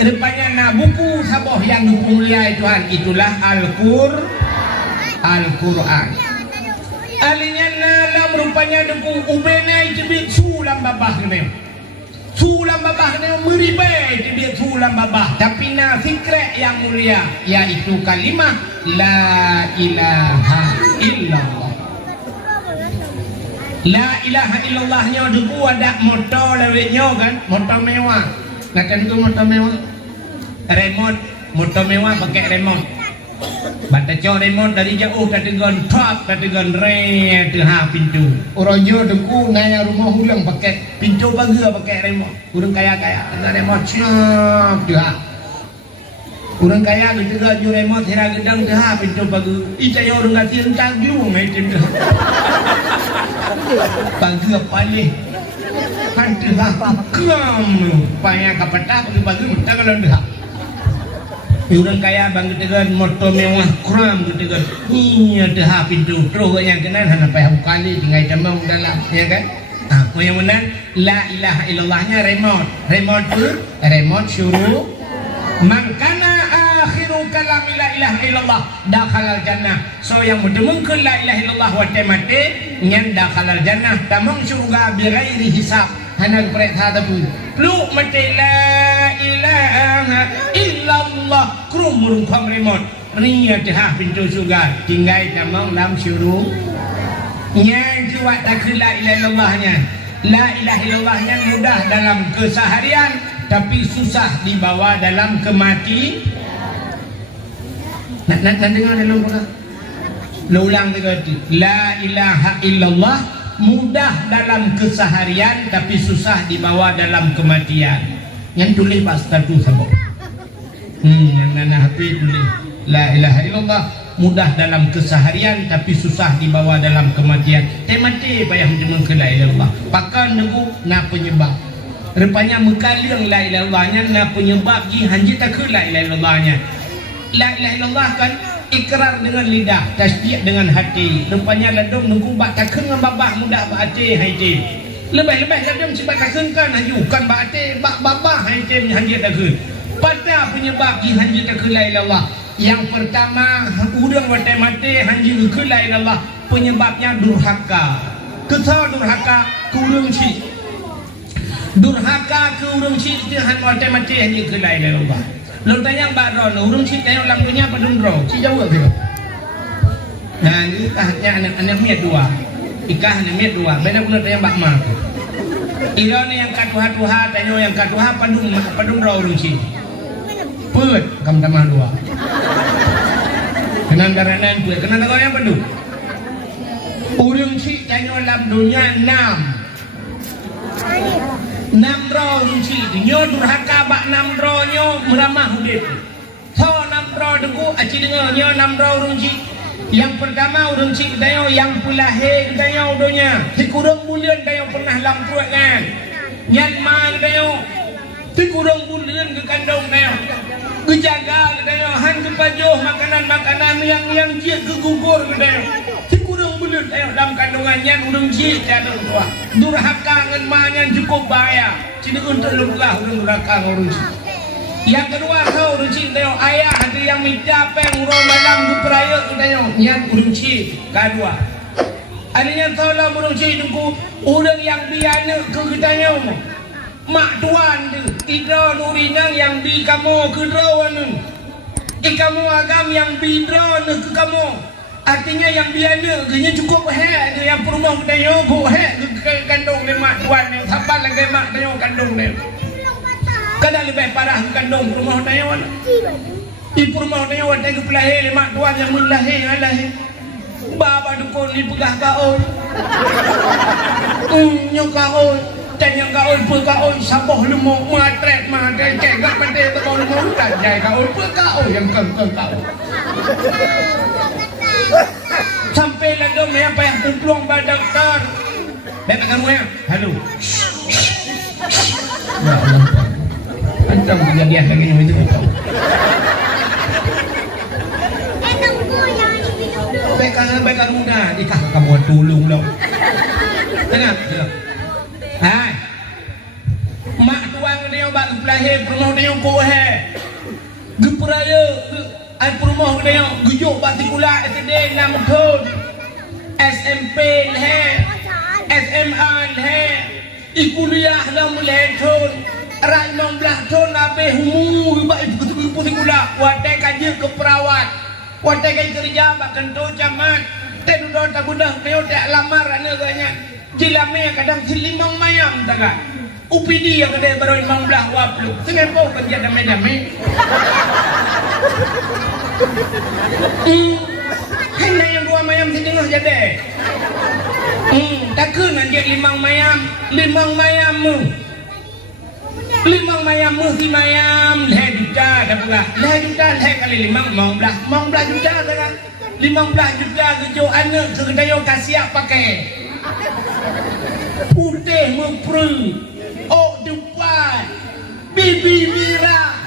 Rupanya na buku saboh yang mulia Tuhan itulah Al-Qur'an. Alinya dalam rupanya buku ubena itu sulam babah ni. Sulam babah ni meribai dia sulam babah tapi na fikret yang mulia yaitu kalimah la ilaha illallah. La ilaha illallah nya duku ada motor lewetnya kan, motor mewah. Nak tentu motor mewah. Remote motor mewah pakai remote. Bata co remote dari jauh kategon top kategon re ha pintu. Orangnya duku ngaya rumah ulang pakai pintu baga pakai remote. Urang kaya-kaya ada remote siap dia. Urang kaya gitu ga ju remote hira gedang ha pintu baga. Icaya urang gatiin taglu mai pintu. Baga paling hantu lah kam payah kapatah bagi muta kalau dah. Orang kaya bang ketegan motor mewah kram ketegan iya dah pintu terus yang kenal hana payah kali tinggal jamang dalam ya kan. Yang menang la ilaha illallahnya remote suruh mangkana akhiru kalam la ilaha illallah dakhalal jannah. So yang mudemungkeun la ilaha illallah wa temate nyan dakhalal jannah tamang surga bi ghairi hisab hana perintah tapi lu mate la ilaha illallah krumur kham remote ria dah pintu surga tinggal tamang lam syuru nyan jiwa tak la ilaha illallahnya. La ilaha illallahnya mudah dalam keseharian tapi susah dibawa dalam kematian. Nak dengar dalam Quran. Ulang lagi. La ilaha illallah mudah dalam keseharian tapi susah dibawa dalam kematian. Yang tulis pas satu sabuk. Yang nana hati tulis la ilaha illallah mudah dalam keseharian tapi susah dibawa dalam kematian. Mati payah menjemur ke la ilaha illallah. Pakan nunggu na penyebab. Rupanya mekaliang la ilaha illallahnya na penyebab ji hanji tak ke la ilaha illallahnya. La ilaha illallah kan ikrar dengan lidah, tasdiq dengan hati. Rupanya ladong nunggu bak takeng dengan babah mudah bak hati haji. Lebih-lebih ladong sebab takeng kan hajukan bak hati bak babah haji hanji takeng. Pada penyebab ji hanji tak ke la ilaha illallah. Yang pertama udang watai mati hanji ke la ilaha illallah penyebabnya durhaka. Kesal durhaka kurang si. Durhaka ke urang si itu han watai mati hanji ke la ilaha illallah. Lalu tanya Mbak Ron, urung si tanya ulang dunia apa dundro? Si jauh ke? Nah, ini kahnya anak miat dua. Ikah anak miat dua. Beda pula tanya Mbak Mak. Ilo ni yang katuha-tuha, tanya yang katuha apa dundro urung si? Put, kamu tambah dua. Kenan daranan put, kenan kau yang pedu. Urung si tanya ulang dunia 6. 6 roh runci nyo durhaka bak 6 roh nyo meramah hudip so 6 roh deku aci dengar nyo 6 roh runci. Yang pertama runci dayo yang pulahe dayo donya dikurang bulan dayo pernah lampuat kan nyan man dayo dikurang bulan ke kandung dayo kejaga dayo han kepajoh makanan yang dia kegugur dayo kurang bulan dayo dalam kandungan nyan urang ji jadul tua durhaka ngan manyan cukup bahaya cini untuk lumlah urang durhaka urang ji. Yang kedua kau urang ji dayo ayah ada yang minta peng urang malam du peraya dayo nyan urang ji kedua adanya tolong urang ji dengku urang yang biana ke dayo mak tuan tu idra nurinang yang bi kamu ke drawan ikamu agam yang bi dra ke kamu. Artinya yang biasa kayaknya cukup hek yang perumah kita yo hek ke kandung lemak tuan yang sapal lagi mak tayo kandung dia. Kadang lebih parah ke kandung perumah tayo. Ibu rumah ni awak tengok pelahir mak tuan yang melahir alahir. Bapa dukun ni pegah kaul. Nyok kaul, tanya kaul kaul sabah lemuk matret cegak mati kaul lemuk tajai kaul kaul yang kaul. Sampai lagu apa yang kumpulang pada doktor. Bapak kamu ya, halo. Ya Allah. Antum kejadian lagi ni itu. Baik kamu dah, ikah kamu tolong lo. Tengah. Hai. Mak tuang dia bak pelahir rumah dia ko he. Gepraya ai rumah dia gujuk batikula SD 6 tahun. SMP he. SMA he. Kuliah 6 tahun. Rai 16 tahun abe humu bak batikula wadah kaji ke perawat. Wadah kaji kerja bak kentu camat. Tenudon tak budak dia tak lamar anaknya. Jilame kadang silimang mayam taga. UPD yang ada baru imam belah waplu. Sengapo kerja damai-damai. Hanya yang dua mayam setengah jadi. Takkan nanti limang mayam mu. Limang mayam mu si mayam leh juta dah pula. Leh juta leh kali limang mau belah juta taga. 15 juta kejo anak kedayo kasih pakai. Putih mempru. Oh depan. Bibi Mira.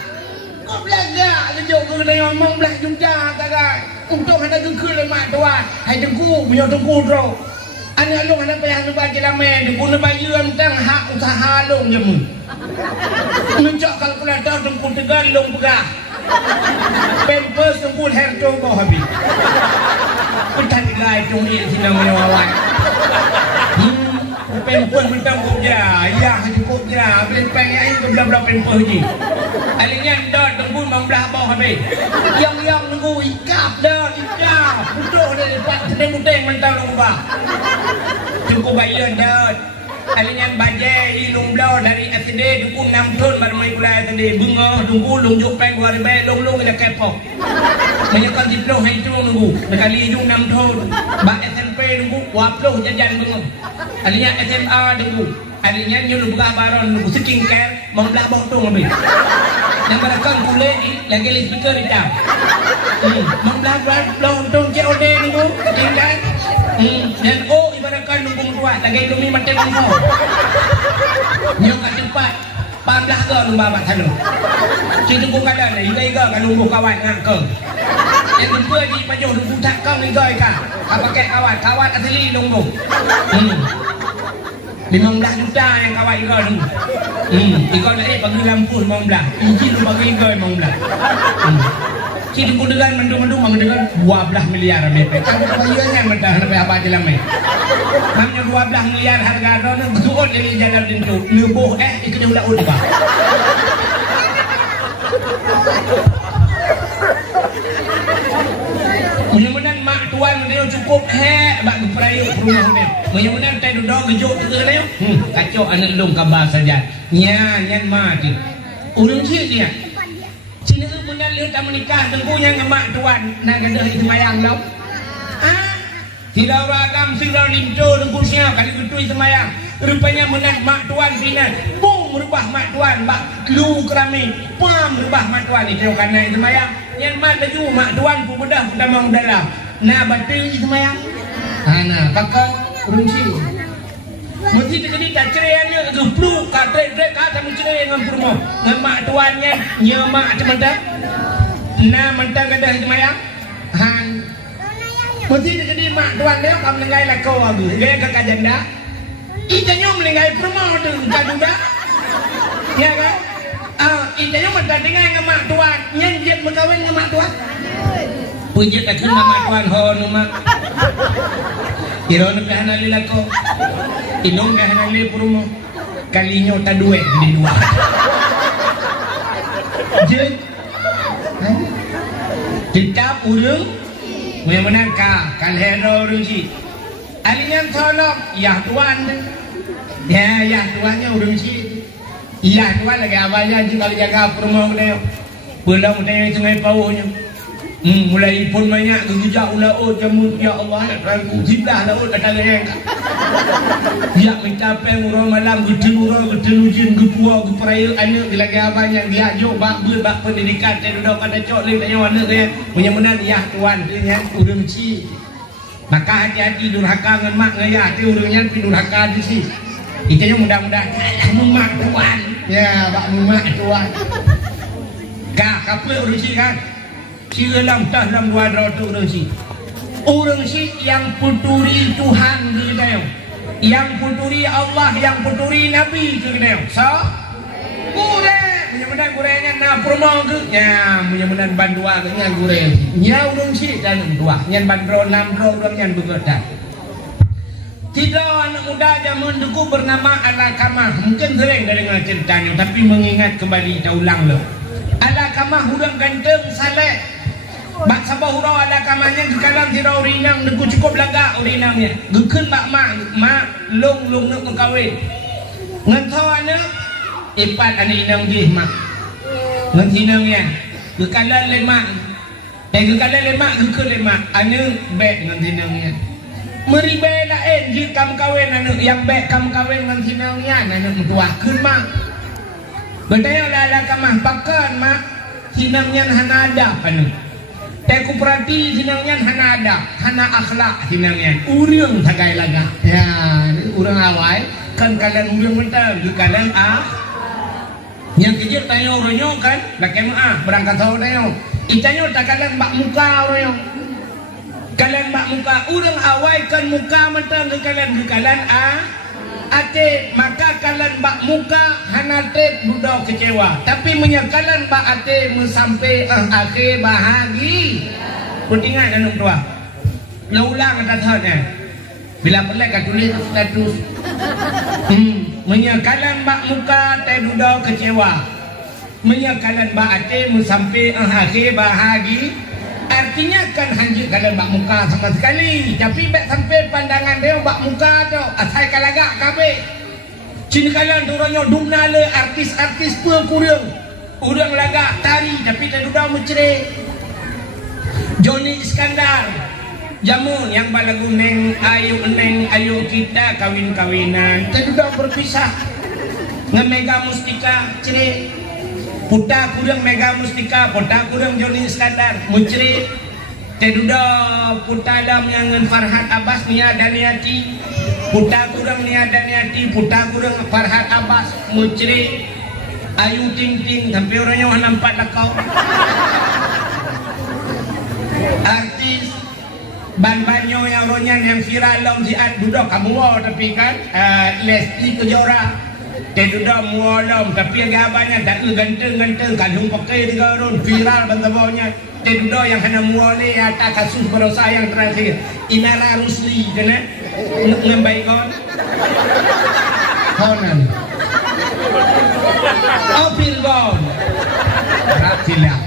Kau belajar kejo kedayo 15 juta taga. Untuk hendak ke lemak tuan. Hai tengku, biar tengku tro. Anak long hendak payah nak baca lama, tengku nak bayar tentang hak usaha long je mu. Mencak kalkulator tengku tegal long pegah. Pampers tengku herto kau habis. Petan gay jong ini sinang mewawan. Pampers mentang kau ja, ya cukup ja. Beli pengen itu belah pampers je. Alingnya dah tengku 15 bawah habis. Yang tengku ikap dah, ikap. Butuh dah lepas sedeng-sedeng mentang rumah. Cukup bayar dah. Alingnya bajai di Lumblau dari SD dukun 6 tahun baru main kuliah tadi. Bunga tunggu lunjuk peng gua ribai long ila kepok. Menyekan diplom hai tu nunggu. Sekali hidung 6 tahun. Bak SMP nunggu waploh jajan bunga. Alingnya SMA nunggu. Alingnya nyuruh buka baron nunggu skincare membelah botong habis. Yang berakang kulit ni lagi li speaker hitam. Membelah botong COD nunggu skincare. Dan ibaratkan nunggu kuat lagi demi macam ni. Nyok kat tempat pamlah ke lumba mak tanu. Cik tunggu kadang ni iga kan nunggu kawan ngak ke. Yang jumpa di pajuh nunggu tak kau ni goi ka. Apa pakai kawan asli nunggu. 15 juta yang kawan iga nunggu. Iga nak bagi lampu 15. Inci lu bagi iga 15. Cik tunggu dengan mendung-mendung dengan 12 miliar MP. Kamu bayarnya mentah sampai apa aja lama. Namanya 12 miliar harga drone betul dari jalan itu. Lebuh ikut jumlah udah. Mudah-mudahan mak tuan dia cukup bak perayuk rumah dia. Mudah-mudahan tak duduk gejuk tu dia. Kacau anak long kabar saja. Nyan mati. Urang cik dia. Sini tu bunda lihat tak menikah tengkunya ngemak tuan nak gadah itu mayang lau. Tidak ragam sirau linto tengku sia kali gitu itu mayang. Rupanya menang mak tuan sini. Bung merubah mak tuan bak lu kerami. Pam merubah mak tuan itu karena itu mayang. Yang mak baju mak tuan pun bedah sudah mau dalam. Nah betul itu mayang. Nah kakak runci. Mesti terjadi tak cerainya tu flu katre kata mencerai dengan rumah ngemak tuannya nyemak cemendak nah mentang gadah semayang han mesti terjadi mak tuan dia kamu meninggal lakau aku gaya kakak janda itanya meninggal rumah tu kaduda ya kan itanya mentang dengan ngemak tuan nyenjet berkawin ngemak tuan pujit tak kena mak tuan ho numak kira nak hanali lakau Inong dah hanali purumo kalinya tak duit di luar. Je, kita urung, menang ka kalhero urungsi. Alinya tolong, ya tuan, ya tuannya urungsi. Ya tuan lagi abahnya juga jaga purumo dia. Pulang tanya sungai pauhnya. Mulai pun banyak kejak laut jamu ya Allah ragu jiblah laut kata yang dia mencapai murah malam gedung ujian gepua geperaya anak lagi abang yang dia jauh bak pendidikan saya duduk pada cok ni tanya warna dia punya menang ya tuan dia urang ci maka hati-hati durhaka dengan mak ngaya tu urangnya durhaka di si itanya mudah-mudahan mak tuan ya bak mak tuan kak apa urang ci kan si dalam dua rotu orang si yang puturi Tuhan gitu yang puturi Allah yang puturi Nabi gitu so kurang mudah-mudahan kurangnya na promo ke ya mudah-mudahan bandua ke nya kurang nya orang si dan dua nya bandro 6 orang nya begoda tidak anak muda zaman dulu bernama Alakamah mungkin sering dengar ceritanya tapi mengingat kembali kita ulang loh Alakamah hurang ganteng saleh bak sabah hurau ada kamanya ke kalam tirau rinang neku cukup laga urinangnya gekun bak mak long nak mengkawin ngentau anak ipat anak inang jih mak ngentinangnya gekalan lemak gekalan lemak gekun lemak anak bek ngentinangnya meribay lain jih kam kawin anak yang bek kam kawin ngentinangnya anak mentua kun mak berdaya lah kamah pakan mak tinangnya hana ada anak Teku perhati sinangnya hana ada, hana akhlak sinangnya. Urang tagai laga. Ya, urang awai kan kalian urang mental, kalian Yang kecil tanya orangnya kan, laki berangkat tahu tanya. Itanya tak kalian bak muka orangnya. Kalian bak muka, urang awai kan muka mental kalian ate maka kalian bak muka hana tet budak kecewa tapi menyakalan bak ate sampai akhir bahagi pentingan anak dua ulang kata-katanya bila pelak tulis status menyakalan bak muka tet budak kecewa menyakalan bak ate sampai akhir bahagi artinya kan hanjir kalian bak muka sama sekali tapi bak sampai pandangan dia bak muka tu asal kalagak kabe cina kalian turunnya dumnale artis-artis kurang urang lagak tari tapi tak duduk mencerai Johnny Iskandar jamun yang balagu neng ayu kita kawin-kawinan tak duduk berpisah ngemega mustika cerai Puta kurang Mega Mustika, puta kurang Johnny Iskandar, muncri, teduda puta dam yang Farhat Abbas Nia Daniati, puta kurang Nia Daniati, puta kurang Farhat Abbas, muncri, Ayu Ting Ting, sampai orangnya wah nampak lakau. Artis ban-banyo yang orangnya yang viral lom siat duduk kamu tapi kan Lesti Kejora. Dia sudah mualam tapi agak banyak tak ganteng-ganteng kandung pakai juga orang viral bantawanya. Dia sudah yang hanya muali atas kasus berosa yang terakhir Inara Rusli kena ngembai kon konan opil kon rakilah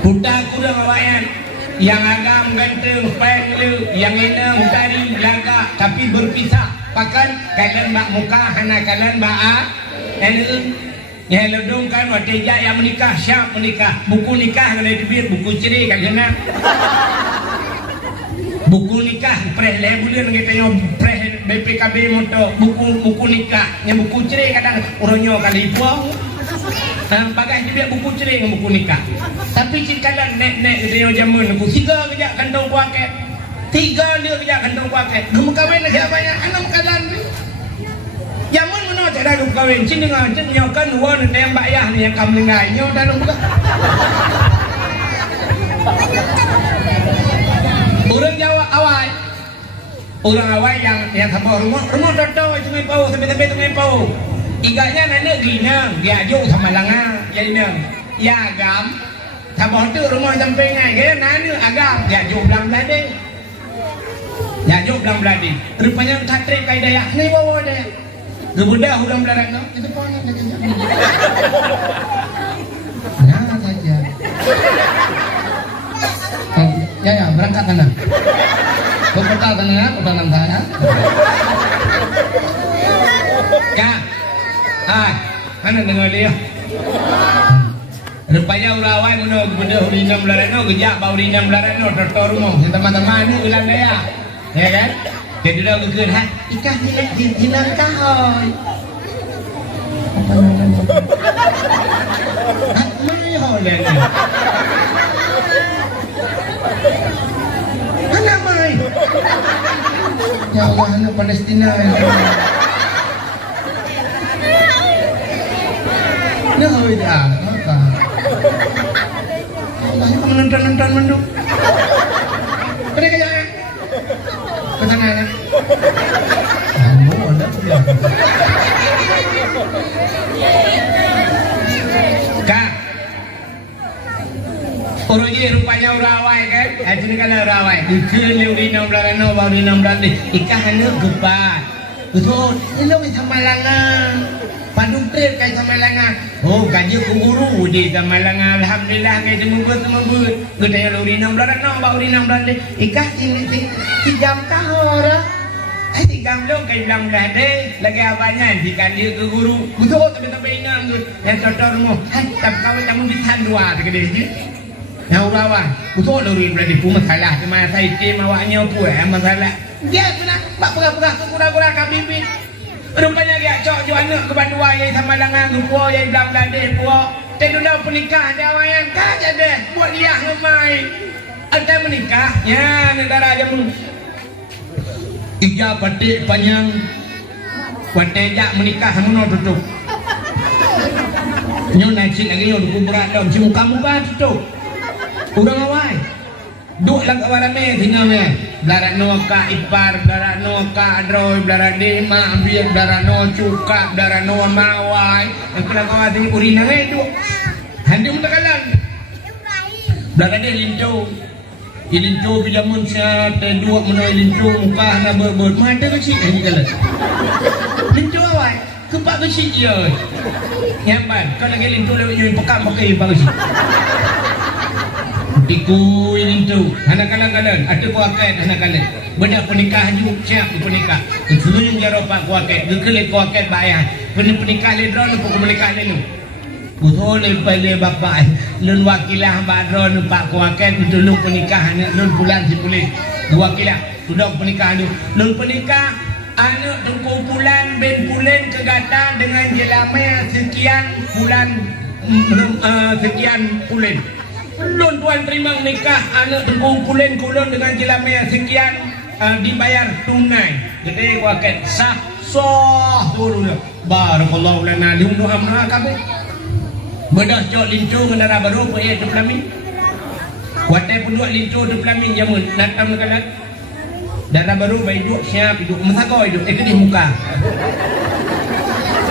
budak kurang awayan yang agam ganteng penglu yang enam tadi laga tapi berpisah pakan kalian bak muka hana kalian bak yang ledung kan waktu yang menikah siap menikah buku nikah kalau dibir buku ceri kalian buku nikah preh lebulan kita yang preh BPKB moto buku nikah yang buku ceri kadang orangnya kali buang bagai dia buku ceri dengan buku nikah tapi jika kalian nek dia jaman buku tiga kejak kantong paket tiga dia kerja kantong paket gemuk kawin lagi banyak anak kalian zaman mana tak ada gemuk kawin sini ngajak nyokan uang tembak ya ni yang kamu ngai nyok dan buka orang Jawa awal yang sama rumah tahu cuma pau sampai cuma pau iganya nana ginang dia jauh sama langa ya ini ya agam sama tu rumah sampai ngai dia nana agam dia jauh belang belading ya jauh belang belading rupanya katrik kai daya ni bawa dia gebudah udang belarang no itu pokoknya nah saja ya berangkat sana ke kota sana kota Nantara Kak mana dengar dia Rupanya ulawai muna benda urina melarano gejak bau urina melarano totor rumah teman-teman ni ulang daya. Ya kan? Jadi dah geger ha. Ikan hilang kahoi. Apa namanya? Mai holen. Mana mai? Ya Allah, anak Palestina. Nah, hoi dah. Maka. Allah, kamu nonton menduk. Pergi ke sana. Ke sana ya. Kamu ada dia. Kak. Uruji rupanya urawai kan? Ajin kalau urawai. Dikul urina belarano bau urina belandi. Ikan hanya gebat. Betul. Ini lo samalangan. Padung trip kai samalangan. Oh, gaji guru di samalangan. Alhamdulillah kai semua. Gede urina belarano bau urina belandi. Ikan ini 3 tahun. 3 lo kai bilang dah deh. Lagi abangnya jika dia ke guru. Betul tapi ingat tu. Yang totormu. Tapi kau kamu bisa dua gede ni. Yang urawan, betul lori berada pun masalah cuma saya tim awaknya pun masalah. Dia kena bak pura-pura kurang-kurang kabibit. Rupanya dia cok jual anak ke bandua yang sama langan lupa yang belang-belang dia puak. Tedulah penikah dia awak kan jadi buat dia ngemai. Ada menikah, ya negara jamu. Tiga patik panjang, watejak menikah semua tutup. Nyo nacik lagi nyo dukung berat dalam si muka-muka tutup. Urang awai duk lang kawarame tingame blarat no ka ipar blarat no ka adroy blarat dema ambil blarat no cuka blarat no mawai yang kena kawati urina ngai duk handi mutakalan blarat dia linjo ilinjo bijamun sia te dua meno ilinjo muka na berbod mata kecil ni kala linjo awai kepak kecil je nyamban kau lagi linjo lewat nyoi pekam pakai bagus Tiku ini tu, anak kalang-kalang, ada kuaket anak kalang. Benda pernikahan juga siap pernikah. Kesulitan jaropak kuaket, kekelip kuaket bayar. Pernikah ledron, pukul menikah lelu. Betul lepale bapak, lun wakilah badron pak kuaket ditolong pernikahan, lun bulan si polis. Dua kilah, sudah pernikahan tu. Lun pernikah, anak kumpulan ben bulan kegata dengan jelamnya sekian bulan sekian bulan. Lun tuan terima nikah anak kumpulan kulon dengan jelamnya sekian dibayar tunai. Jadi waket sah sah turun. Barakallahu lana lihum doa mana kabeh. Bedah cok lincu ngendara baru pe tu pelamin. Watai penduk lincu tu pelamin jamun natam kalat. Dara baru bayi duk siap duk masagoi duk kedih muka.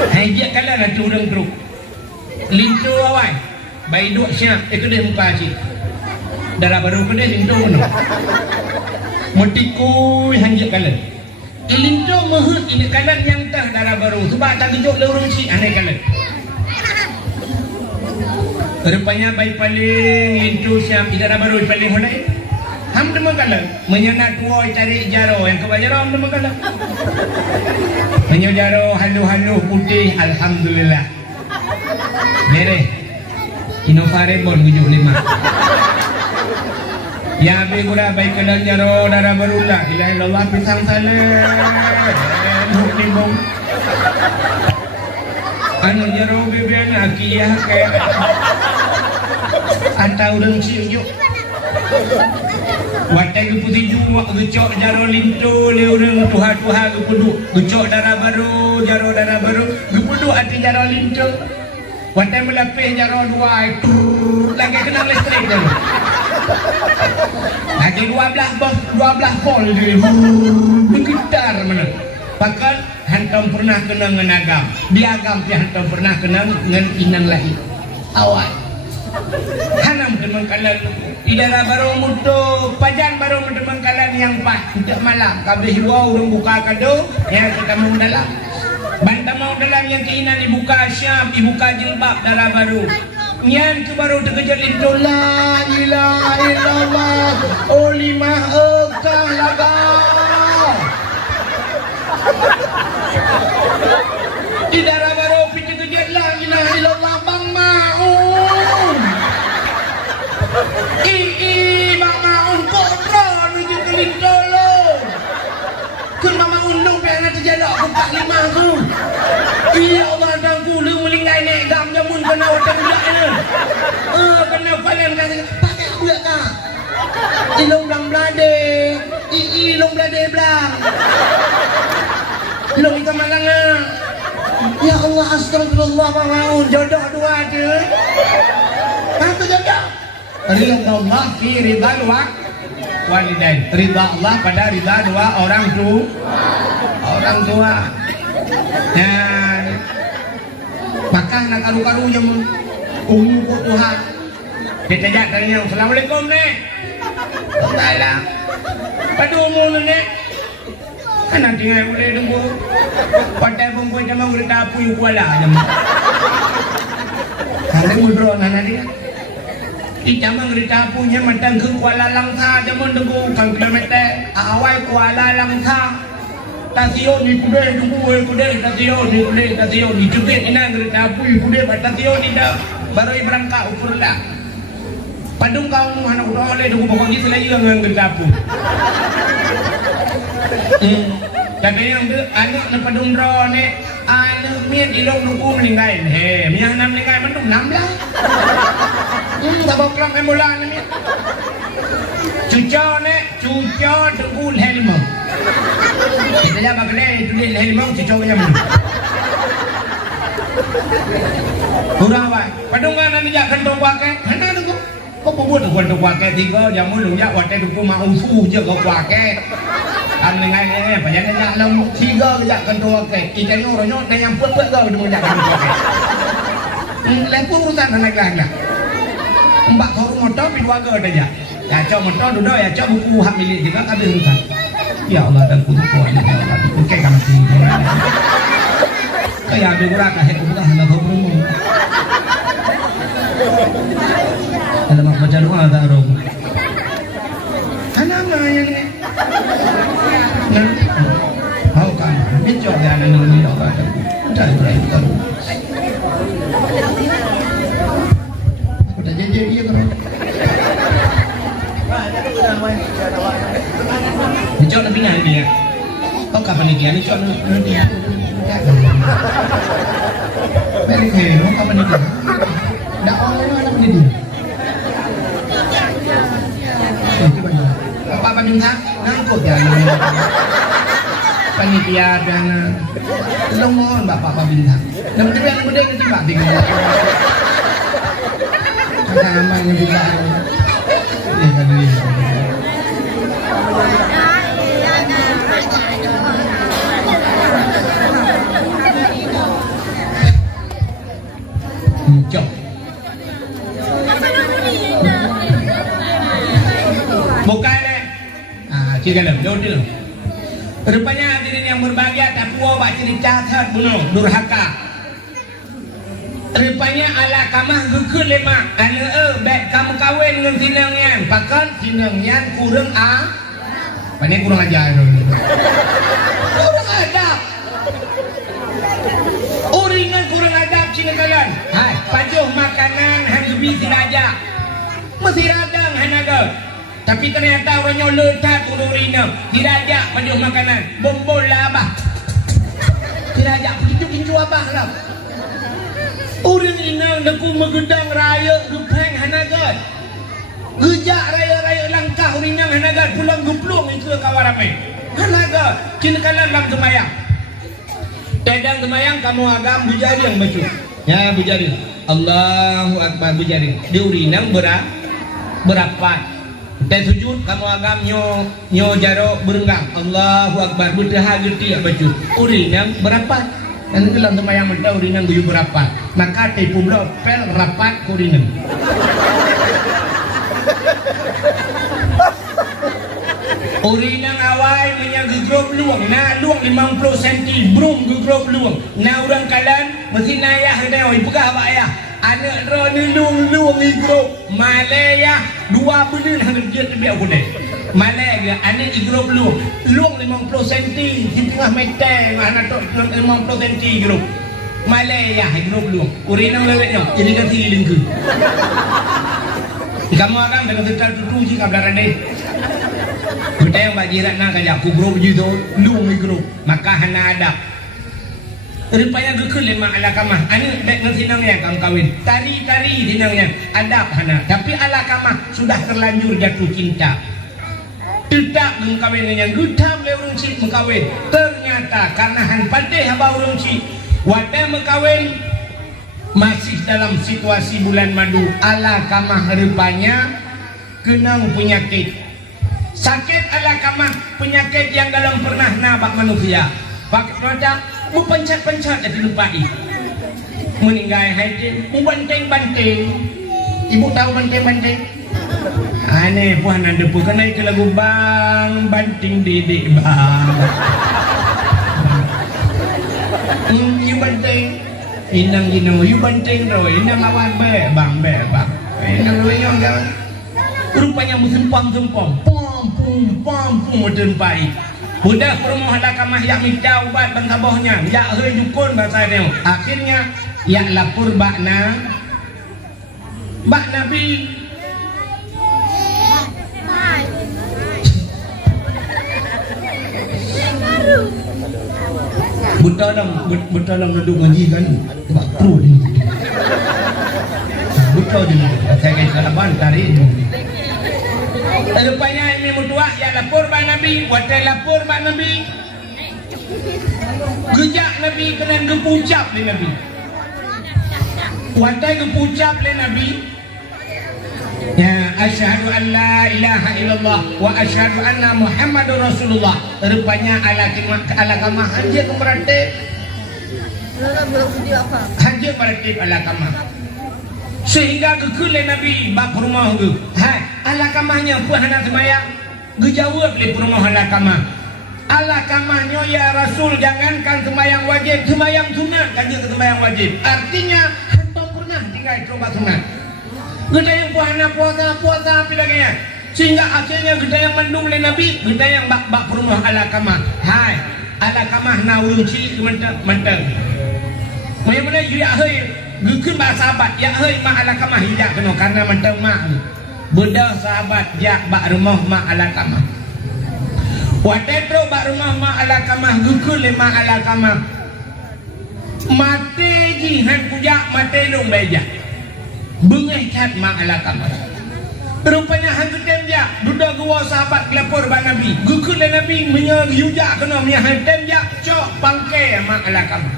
Hai dia kala tu urang truk. Lincu awai. Bayi duk siap, kedai muka cik. Darah baru kedai lintu no. Mutikui hanjak kalan. Lintu mahut ini kalan yang tah darah baru. Sebab tak tunjuk lorong cik aneh kalan. Rupanya bayi paling lintu siap darah baru paling hulai. Ham demang kalan. Menyenat tuai cari jaro yang kebanyaran ham demang kalan. Menyo jaro halu-halu putih alhamdulillah. Mereh. Inovare bon 75. Ya be gura baik kenal jaro darah berulah ilaha illallah pisang saleh limbong anu jaro bebean akiyah ke atau urang siujuk watai ke putih juak gecok jaro lintu le urang tuha-tuha ke pudu gecok darah baru jaro darah baru ke pudu ati jaro lintu watai melapih jaro dua lagi kena listrik je lagi 12 volt dia bergetar mana pakat hantam pernah kena dengan agam diagam dia hantam pernah kena dengan inang lain awal hanam kena mengkalan idara baru mutu pajan baru mutu mengkalan yang pas setiap malam kabeh hiwau orang buka kado yang kita mau dalam bantah mau dalam yang keinginan dibuka syam dibuka jilbab darah baru nyan tu baru terkejar lintu la ilaha illallah olimah ekah laga di darah baru pintu kejar la ilaha illallah bang maun Iya Allah tangku lu melingkai nek gam jamun kena otak budak ni. Kena panen kasi pakai budak tak. Ilong blang blade. Ilong blade blang. Ilong ikan malang ah. Ya Allah astagfirullah maun jodoh dua tu. Apa jodoh? Ridha Allah fi ridha walidain. Ridha Allah pada ridha dua orang tua. Dan maka nak karu-karu yang umur Tuhan. Kita ajak tanya, Assalamualaikum nek. Baiklah. Pada umur nek. Kan nanti saya boleh tunggu. Pakai perempuan zaman kereta api Kuala zaman. Kalau mudron anak dia. Di zaman kereta apinya matang ke Kuala Langsa zaman tunggu kan kilometer. Awal Kuala Langsa. Tasio ni kude tunggu kude tasio ni juga ina kereta api kude tasio ni dah baru berangkat ukur lah. Padung kau anak udah oleh tunggu pokok gitu lagi dengan kereta api. Tapi yang tu anak nak padung draw ni, anak mian ilong nunggu melingkai. Mian nak melingkai mandung 16. Tak bawa kelang ambulan ni. Cucuk ni, cucuk tunggu helmet. Kita dah bagale tulis helmet cucuk macam ni. Kurang apa? Padung kan nak jak kentong pakai, mana tunggu? Kau buat kentong pakai tiga jamu lu jak watai tunggu mau usu je kau pakai. An dengan ni, banyak nak dalam tiga kejap kentong pakai. Ikannya orangnya dan yang puat-puat kau dengan jak kentong pakai. Lepas urusan anak lah. Mbak kau motor dua ke aja. Ya cak motor duduk ya cak buku hak milik juga habis urusan. Ya Allah dan kutu kuat ni. Okey kamu sini. Kaya ada orang kahek bukan hendak kau berumur. Dalam baca doa ada orang. Anak mana yang ni? Nanti, kau kan, bincang dia anak ni orang ada. Dah berani kau. Aku dah janji dia kau. Bincang lebih ni dia. Kau kapan ni dia? Bincang ni dia. Beri kau kapan ni dia? Dah orang ni dia. Bapak bintang ngangkut ya panitia dan tolong mohon bapak bintang dan betul yang muda itu pak tinggal nama yang juga ini tadi muncul bukan kita dalam jodoh. Rupanya hadirin yang berbahagia tak puas bak ceritahat bunuh durhaka. Rupanya ala kamah gukul lemak. Ana baik kamu kahwin dengan sinang yang pakan sinang yang kurang Pani kurang ajar. Kurang adab. Uringan kurang adab cina kalian. Hai, pajuh makanan hang gebi siraja. Mesti radang hanaga. Tapi ternyata orangnya letak urina dirajak pajuh makanan bombol lah abah dirajak pincu abah lah orang inang naku megedang raya gepeng hanagat gejak raya-raya langkah urinang hanagat pulang geplung itu kawaramai hanagat kini kalian dalam semayang tedang semayang kamu agam bujari yang baca ya bujari Allahu Akbar bujari di urinang berapa dan sujud kamu agam nyo jaro berenggang Allahu Akbar berdah geti baju urinang berapa dan dalam semayang mereka urinang guyu berapa maka tipu blok pel rapat urinang urinang awal punya gegrop luang nah luang 50 cm brum gegrop luang nah orang kalian mesin ayah dia oi pegah apa ayah anak rani luang igro Malaya 2 bulan hang dia terbiak aku deh Malaya anak igro luang 50 cm di tengah meter anak tok 50 cm igro Malaya igro luang urinang lewetnya jadi kan sini lengku kamu akan dengan sekal tutu jika belaran deh kita yang bajiran nak kaya aku bro begitu luang igro maka hana ada rupanya gekul lima ala kamah anu dek ngesinangnya kang kawin tari-tari sinangnya adab hana tapi ala kamah sudah terlanjur jatuh cinta tidak mengkawin dengan gutam le urang si mengkawin ternyata karena han pandai haba urang si wadah mengkawin masih dalam situasi bulan madu ala kamah rupanya kenang penyakit sakit ala kamah penyakit yang dalam pernah nabak manusia pakai roda mu pencet-pencet jadi lupai meninggal haji mu banteng-banteng ibu tahu banteng-banteng aneh puan ada pun kena ke lagu bang banting dedek bang you banteng inang ginang you banteng roy inang lawan be bang inang royong kan rupanya musim pom modern pai budak permoh lakamah yang minta ubat bangkabohnya ya hei dukun bahasa dia akhirnya ya lapor bak nabi buta dalam duduk ngaji kan bak pro ni buta je saya kata kalaban tarik rupanya ini mutua ya lapor bak nabi wadah lapor bak nabi gejak nabi kena gepucap le nabi wadah gepucap le nabi ya asyhadu an la ilaha illallah wa asyhadu anna muhammadur rasulullah rupanya ala kamah haji kemerate haji merate ala kamah sehingga kekule nabi bak rumah ge hai ala kamahnya pu hana semayang ge jawab le rumah ala kamah ala kamahnya ya rasul jangankan semayang wajib semayang sunat kanjeng semayang wajib artinya hantu pernah tinggal coba sunat gede yang puasa pilihnya sehingga akhirnya gede yang mendung le nabi gede yang bak rumah ala kamah hai ala kamah na urung cilik menteng mana ya hei gekeun ba sahabat ya hei ma ala kamah hijak kena karena menteng mak beda sahabat jak bak rumah ma ala kamah wadetro bak rumah ma ala kamah gekeun le ma ala kamah mate ji han pujak mate long beja bengeh cat mak ala kamah rupanya hantu temja duda gua sahabat lapor bak nabi gekeun le nabi menyang yujak kena nya han temja cok bangke mak ala kamah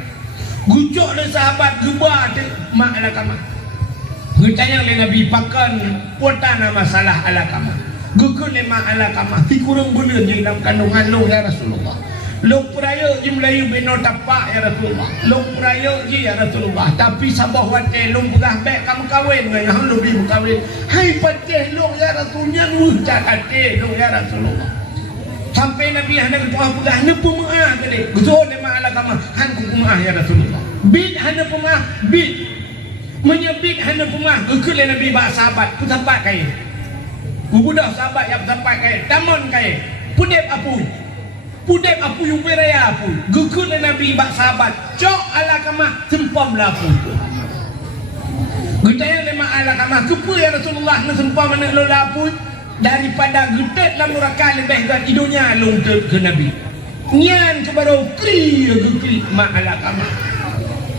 gucuk le sahabat gebah mak ala kamah getanya le nabi pakan puatan masalah ala kamah gekeun le mak ala kamah ti kurang beuleur jeung dalam kandungan lu ya Rasulullah lu peraya je Melayu beno tapak ya Rasulullah lu peraya je ya Rasulullah tapi sabah wate lu pegah bek kamu kawin ngai hang lu bi kawin hai pateh lu ya Rasulnya ngucat ate lu ya Rasulullah sampai nabi hendak tuah pegah nepu maah gede guzul le mak ala kamah han ku maah ya Rasulullah bid hana pemah bid menyebik hana pemah gekeun le nabi ba sahabat ku sahabat kai ku budak sahabat yang sampai kai tamon kai pudep apu yung beraya apu gekeun le nabi ba sahabat cok ala kamah sempom lapu gedaya le mak ala kamah kepu ya Rasulullah na sempom na lo lapu daripada gedet lamu raka lebih gan idunya long ke nabi nyan kebaru kri gekri mak ala kamah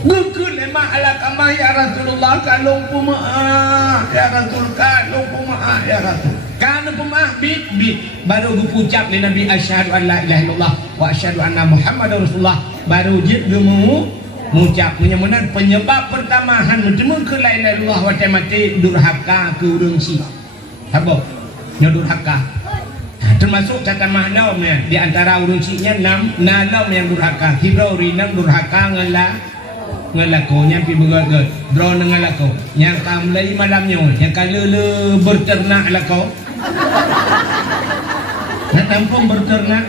gekeun le mak ala kamah ya Rasulullah kalong pumaah ya Rasul kalong pumaah ya Rasul kana pumaah bit baru gupucap le nabi asyhadu an la ilaha illallah wa asyhadu anna muhammadar rasulullah baru dia gemu mengucap menyamanan penyebab pertama han menjemur ke la ilaha illallah wa mati durhaka ke urang si apa nya durhaka termasuk kata maknaumnya di antara urang si nya nalam yang durhaka hibrori nang durhaka ngelakonya pi begagat drone ngelako yang kamlai malamnya yang kalele berternak lako nak tampung berternak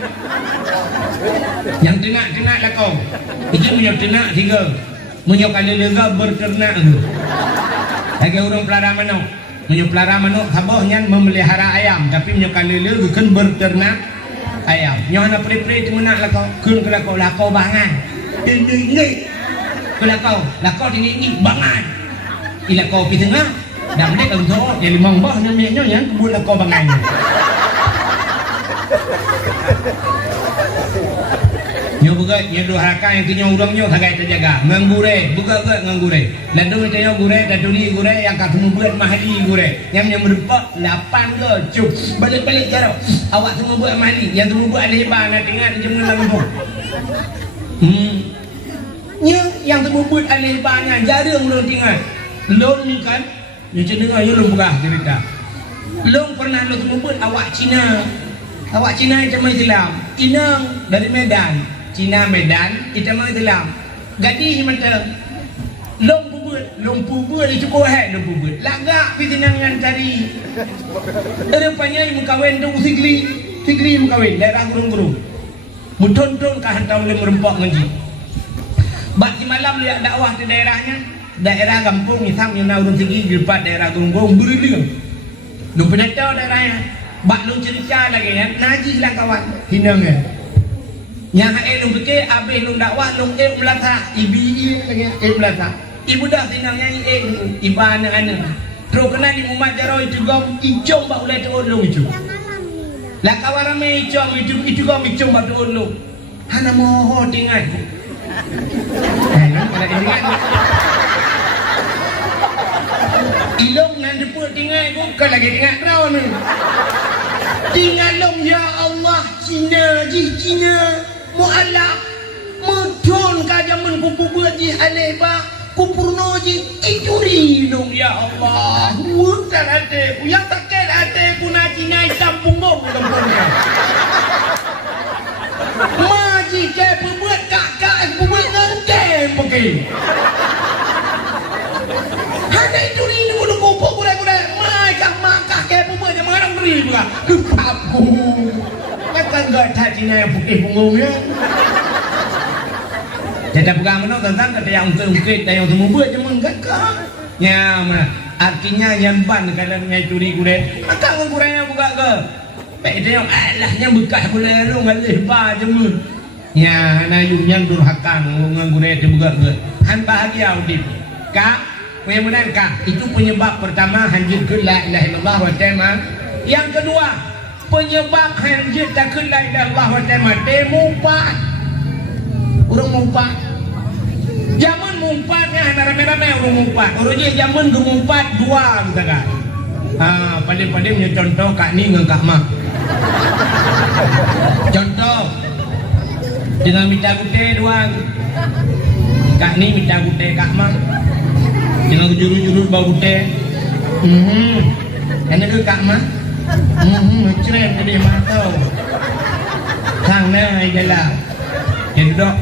yang ternak lako itu punya ternak tiga punya kalele berternak tu lagi orang pelara manuk punya pelara manuk habohnya memelihara ayam tapi punya kalele bukan berternak ayam nyohana pre-pre tu nak lako kun kelako lako bangan ini lakau tinggi bangan ilakau pi tengah dah dek untuk yang limang bah namanya yang buat lakau bangan Nyo buka nyo dua rakan yang kinyo urang nyo kagak terjaga. Menggure, buka menggure. Lalu macam gure, daturi gure yang katemu buat mahali gure. Yang merupak 8 ke cuk. Balik-balik jaro. Awak semua buat mahali, yang semua buat lebar nak tengok jemur lampung. Nya yang semua buat lebarnya jarang lo tengok. Long ni kan, ni cenderung ayo long buka cerita. Long pernah lo semua buat awak Cina. Awak Cina macam Islam. Inang dari Medan. Cina Medan, kita mau Islam. Gadis macam long pubur di cukup long pubur. Lagak pitinangan cari. Rupanya ibu kawin tu Sigli ibu kawin daerah gurung-gurung. Muton-ton kah hantar oleh merempak ngaji. Bak malam lihat dakwah di daerahnya, daerah kampung Isam yang nak urung Sigli di depan daerah gurung-gurung berilung. Lu pernah tahu daerahnya. Bak lu cerita lagi kan, naji lah kawan. Hinang kan. Yang lu fikir habis lu dakwah lu melata ibi lagi melata ibu dah senang nyanyi ibu anak-anak terus kena di umat jaro itu gom icong bak ulai tu lu itu lah kawan ramai icong itu gom icong bak tu lu hana moho tinggal ada ingat ilong nan depu tinggal bukan lagi tinggal kau ni tinggal long ya Allah Cina mu'alak mudun kajaman kupu berji aleba kupurno ji ituri dong ya Allah mutar ateku yang takkan ateku na Cina hitam punggong kampungnya maji ke pembuat kakak pembuat nangke pakai ada ituri ni udah kupuk kuda-kuda mai kak makak ke pembuat yang marang beri juga aku kan gak tak Cina yang putih punggungnya jadi pegang mana tentang kata yang ungkit dan yang semua buat cuma enggak ya mana artinya yang ban kalau nyai curi kuret maka kurangnya buka ke baik dia yang alahnya bekas boleh lu ngalih ba jemun ya na yang durhaka ngangguret buka ke han bahagia udip kak kemudian kak itu penyebab pertama hancurkan la ilaha illallah wa ta'ala yang kedua penyebab hancur tak ke la ilaha illallah wa ta'ala demumpat orang mumpat zaman mumpatnya rame-rame orang mumpat orangnya zaman gemumpat dua kita kan paling-palingnya contoh kak ni dengan kak mak contoh dengan minta gute dua kak ni minta gute kak mak dengan juru-juru bau gute hanya ke kak mak cerem tadi matau sana jelah jadi dok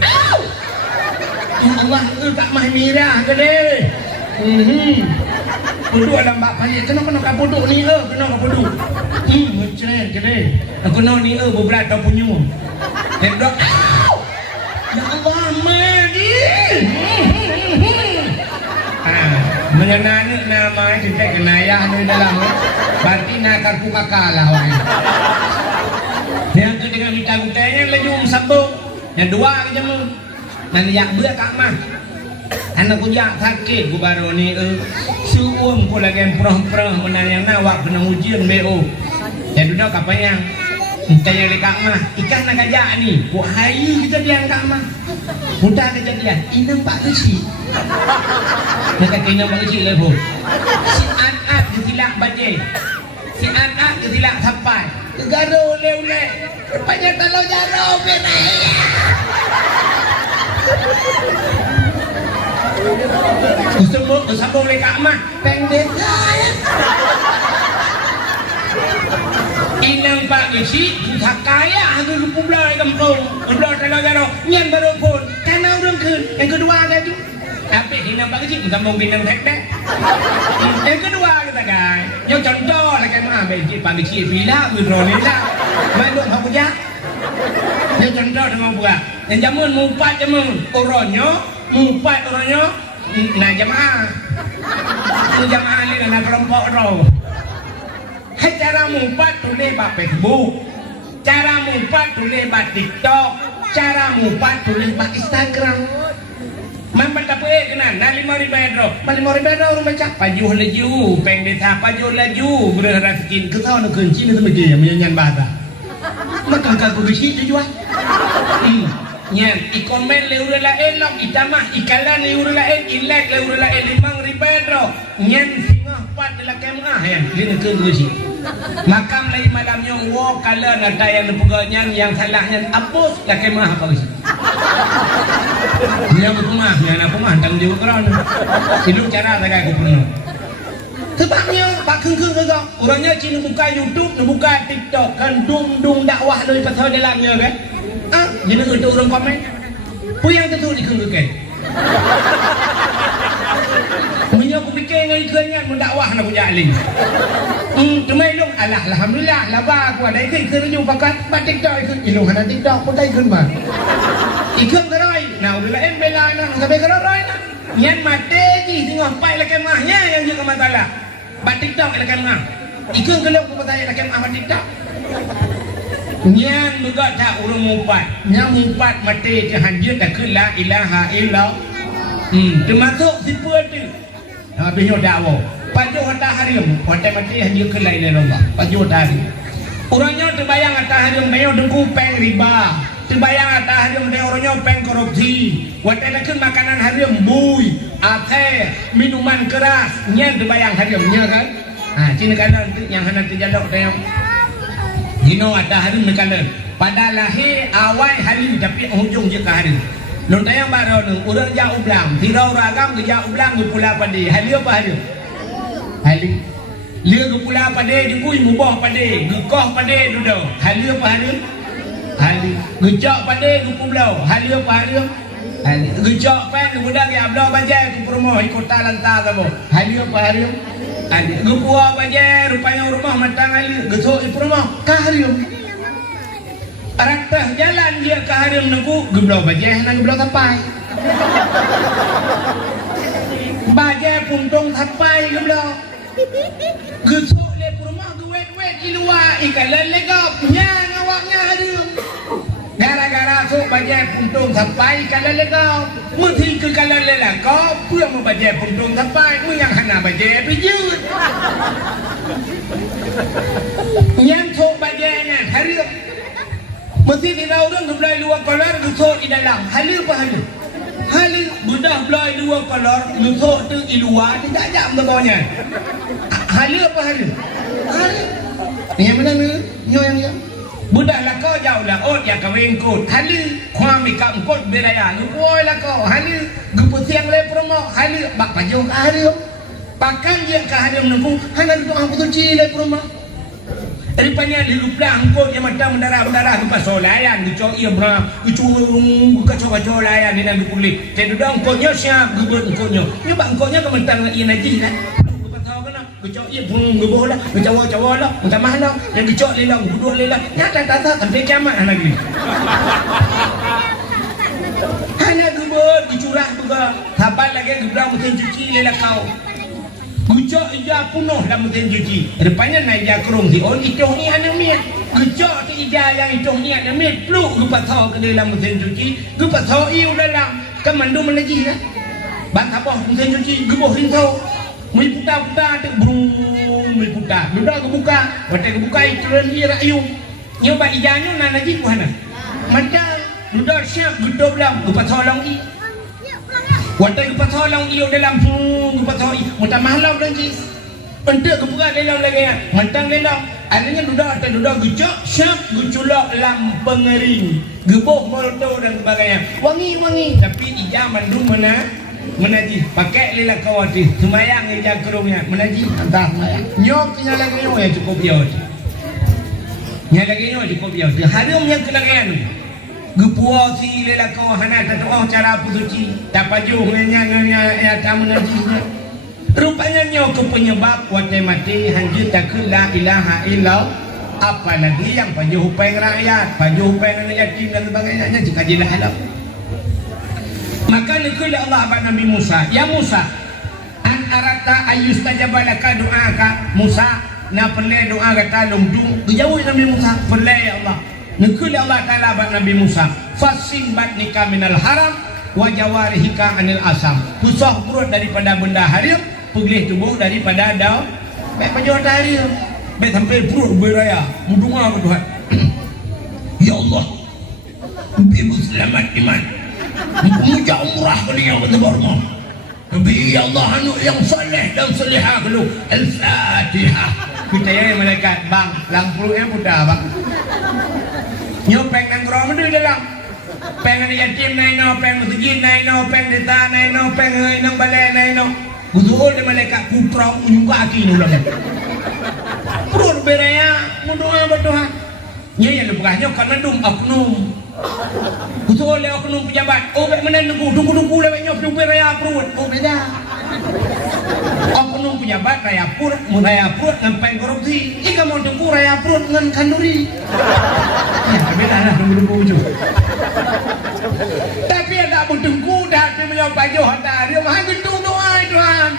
ya Allah tak mah mirah ke deh puduk dalam bak palik kena kap puduk ni kena kap puduk cerem ke deh kena ni beberat kau punya jadi dok ya Allah madi menyenangkan nama cinta kenayah ni dalam berarti nak aku kakalah orang yang kedua minta gutanya laju sambung yang dua aja mu nanti yang dua tak mah anak ku yang sakit ku baru ni suung ku lagi perah-perah menanya nawak kena ujian BO yang duduk apa yang kita yang dekat mah ikan nak ajak ni ku hayu kita dia kat mah mudah kejadian inang pak kecil nak kata inang pak kecil lah pun si anak kesilak baca si anak kesilak sampai gegaro oleh-oleh rupanya kalau jaro benaya sambung lekat mah pendek inang pak kecil tak kaya aku lupa belah kampung belah kalau jaro nyan baru pun karena orang ke yang kedua ada tu tapi inang pak kecil sambung bintang tek-tek yang kedua kita kan yang contoh lah kan mah bagi pak kecil bila berdua ni lah malu aku jak yang contoh dengan buat yang jamun mumpat jamun orangnya mumpat orangnya nak jamaah jamaah ni nak kelompok roh cara mumpat tulis bak Facebook cara mumpat tulis bak TikTok cara mumpat tulis bak Instagram mampat apa kena na 5,000 euro 5,000 euro baca pajuh laju peng desa pajuh laju berharap skin ke tahu nak kunci ni semua dia menyanyian bahasa maka aku besi tu jual nyan ikomen le urang lain lok itamah ikalan le urang lain ilek le urang lain 5,000 ro nyan singah pat dalam kemah ya dia ke gusi makam lai malam yang wo kala ada yang peganya yang salahnya apus la kemah apa gusi dia rumah yang aku mah tang dia keran itu cara saya aku penuh sebabnya pak keng-keng ke orangnya Cina buka YouTube buka TikTok kan dung dakwah dari pasal dalamnya kan jadi untuk orang komen puyang tentu dikeng-keng punya aku fikir dengan ikannya mendakwah nak punya alim cuma ilung alhamdulillah laba aku ada ikan review pakat TikTok ikan ilung ada TikTok pun tak ikan mah ikan kerai nah udah lain bela nak sampai kerai nak nyan mati ji tengah pai lakan mahnya yang juga masalah TikTok lakan mah ikan kelok pun saya lakan mah TikTok nyan juga tak urang mumpat yang mumpat mati kehanjir tak ke la ilaha illallah termasuk siapa tu habisnya dakwah paju hatta harim hotel mati hanya ke la ilaha illallah paju hatta harim orangnya terbayang hatta harim mayo dengku peng riba terbayang hatta harim dia orangnya peng korupsi hotel nak makanan harim bui ate minuman keras nyan terbayang harimnya kan Cina kanan yang hendak terjaduk dia Dino ada hari mekalan pada lahir awal hari tapi hujung je ke hari non tayang baru nu urang jauh ublang tirau ragam ke jauh ublang ke pula pade hari apa hari hari lia ke pula pade jengkui mubah pade gekoh pade duduk hari apa hari hari gejak pade ke pulau hari apa hari hari gejak pen budak ya ablo bajai ke promo kota lantar kamu hari apa hari ada gepua baje rupanya rumah matang ali gesok ipu rumah kaharium aratah jalan dia kaharium nunggu geblau baje nang geblau tapai baje puntung tapai geblau gesok le rumah gewet-wet di luar ikalan legap nyang awaknya harium gara-gara sok baje puntung tapai ikalan legap mesti ke kalan lela kau pun membaca puntung tapai mu yang hana baca pijut yang sok bacanya hari mesti tidak orang belai luar kolor gesok di dalam hari apa hari budak belai luar kolor gesok tu di luar tidak jam bawahnya hari apa hari yang mana ni yang budak lah kau jauh lah yang kawin kot hari kuami kamput beraya lupoy lah kau hari geputiang le promo hari bak pajung hari pakan dia ke hari menunggu hanya itu aku tu cile promo rupanya di luplang kot yang macam mendarah ke solayan dicok ia bra dicung kacau layan ni nak kulit jadi dong kotnya siap gebut kotnya ni bang kotnya kementang ia najis kan gecok ia pun geboh dah cawa-cawa dah minta mahal dah dan gecok lelang duduk lelang nyata tak sampai kiamat lagi hanya gebut dicurah juga sabar lagi gebrang mesin cuci lelang kau gecok ija penuh dalam mesin cuci rupanya naik ija kerung si on itu ni anak miat gecok ti ija yang itu ni anak miat peluk gepat tahu ke dalam mesin cuci gepat tahu iu dalam kemandu menajis kan bang apa mesin cuci geboh rintau mai putar tu brung mai putar mudah kebuka waktu kebuka itu dia rayu nyoba ijanyo na najis mana macam mudah siap gedor dalam lupa tolong i waktu lupa tolong i dalam lupa tolong i mudah malam najis untuk kebuka dalam lagi mentang dalam adanya duda gejak siap geculak lam pengering geboh molto dan sebagainya wangi tapi ijah mandung mana menajis pakai lila kawati semayang ijah kerumnya menajis entah semayang nyok nya lagi nyok ya cukup dia nya lagi nyok cukup dia harum yang kelanggan gepua si lila kawahana tak cara putuci tak paju nya ya kamu najisnya rupanya nyok ke penyebab wate mati hanjut tak la ilaha illallah apalagi yang paju hupeng rakyat paju hupeng yatim dan sebagainya jika jelah halal. Maka nikah Allah kepada Nabi Musa, ya Musa, an arata ayustajabalaka doaka Musa, na perle doa kata lungdung, jauh Nabi Musa, perle ya Allah. Nikah Allah Taala kepada Nabi Musa, fasim batnika minal haram, wa jawarihika anil asam. Pusah perut daripada benda haram, pegih tubuh daripada daun. Baik pajau haram, baik sampai perut beraya, mudunga ke Tuhan. Ya Allah. Ibu selamat iman. Memuja umrah beliau kata Barma. Nabi Allah anu yang saleh dan salihah dulu. Al-Fatihah. Kita ya malaikat bang, lampu yang muda bang. Nyopeng nang rom di dalam. Pengen yatim naino, pengen masjid naino, pengen desa naino, pengen nang balai naino. Betul de malaikat kuprong juga aki nulang. Perut beraya mundoa berdoa. Nya yang lebahnya karena dum oknum. Betul le oknum pejabat. Oh bek mana tunggu le nyop jumpa raya perut. Oh beda. Oknum pejabat raya perut, mun raya perut sampai korupsi. Jika mau tunggu raya perut ngan kanduri. Ya beda lah tunggu ujung. Tapi ada bertunggu dah dia menjawab baju hantar dia mah gendung doa Tuhan.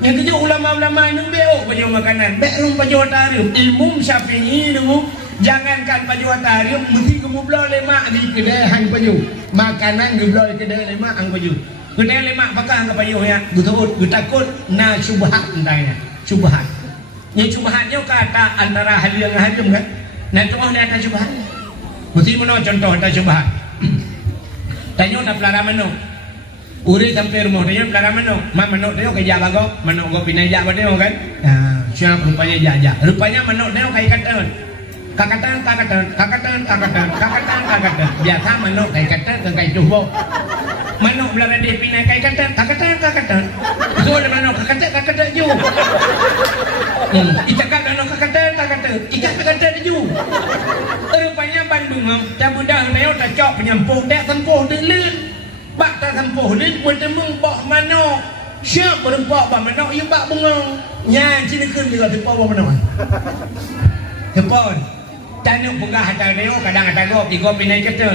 Yang kerja ulama-ulama ini beok baju makanan. Beok baju hantar Imam Syafi'i dulu. Jangankan baju hatarium, mesti kamu belah lemak di kedai hang baju. Makanan dia belah di kedai lemak hang baju. Kedai lemak pakai hang baju ya. Gue takut na syubhat entahnya. Syubhat. Yang syubhatnya kata antara hadir dengan hadir kan. Nah contoh dia ada syubhat. Mesti mana contoh ada syubhat. Tanya nak pelara mano. Uri sampai rumah tanya pelara mano. Mak mano dia kerja bago. Mano go pindah jak dia kan. Nah, siapa rupanya jajak. Rupanya mano dia kayak kata. Kakatan. Biasa manuk kayak kata kayak cubo. Manuk belara dia pindah kayak kakatan. So ada manuk kakatan ju. Icakkan manuk kakatan. Ikat kakatan ju. Rupanya Bandung cabudang dia tak cok penyampung dia sempuh dia lin. Bak tak sempuh lin pun temung bak manuk. Siap berempak bak manuk you bak bungong. Nya sini kun juga tepok bak manuk. Tepon. Tanuk pegah hatai dia kadang hatai gop di gop pinai kata.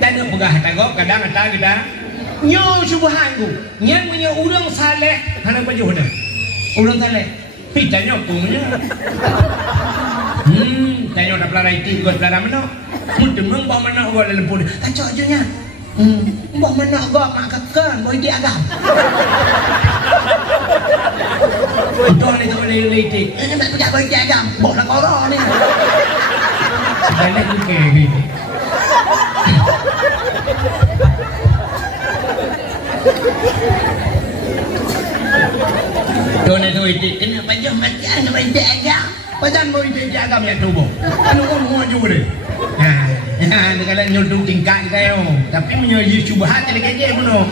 Tanuk pegah hatai gop kadang hatai kita. Nyo subhan ku. Yang punya urang saleh hana baju dah. Urang saleh. Pi tanuk punya. Tanuk dah pelara itu gua pelara mana? Mun demeng bau mana gua lempun. Kacau aja nya. Bau mana gua mak kekan boy dia agam. Betul ni tu boleh litik. Ini nak pergi boy dia agam. Bau nak korang ni. Balik ke ni. Dona tu itu kena pajak macam nak bayar agam. Pasal mau bayar agam yang tubuh. Anu kau mau juga deh. Nah, kalau nyuruh tingkat kau, tapi menyuruh syubhat jadi kerja mana?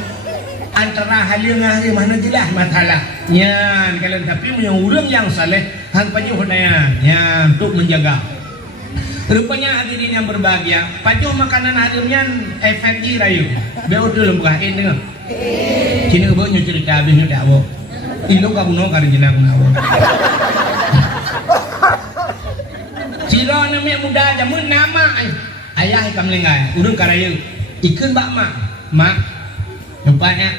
Antara halia ngahri mana jelas masalah. Nya kalau tapi menyuruh orang yang saleh, hang pajak hodaya. Nya untuk menjaga. Rupanya hadirin yang berbahagia, pajuh makanan hadirnya FNI rayu. Beo tu lembah ini. Cina ubah cerita habisnya tak wo. Ilo kamu no kari jenang nawo. Ciro namanya muda jamun nama ayah ikam lengai. Urang karayu. Ikan bak mak. Nampaknya.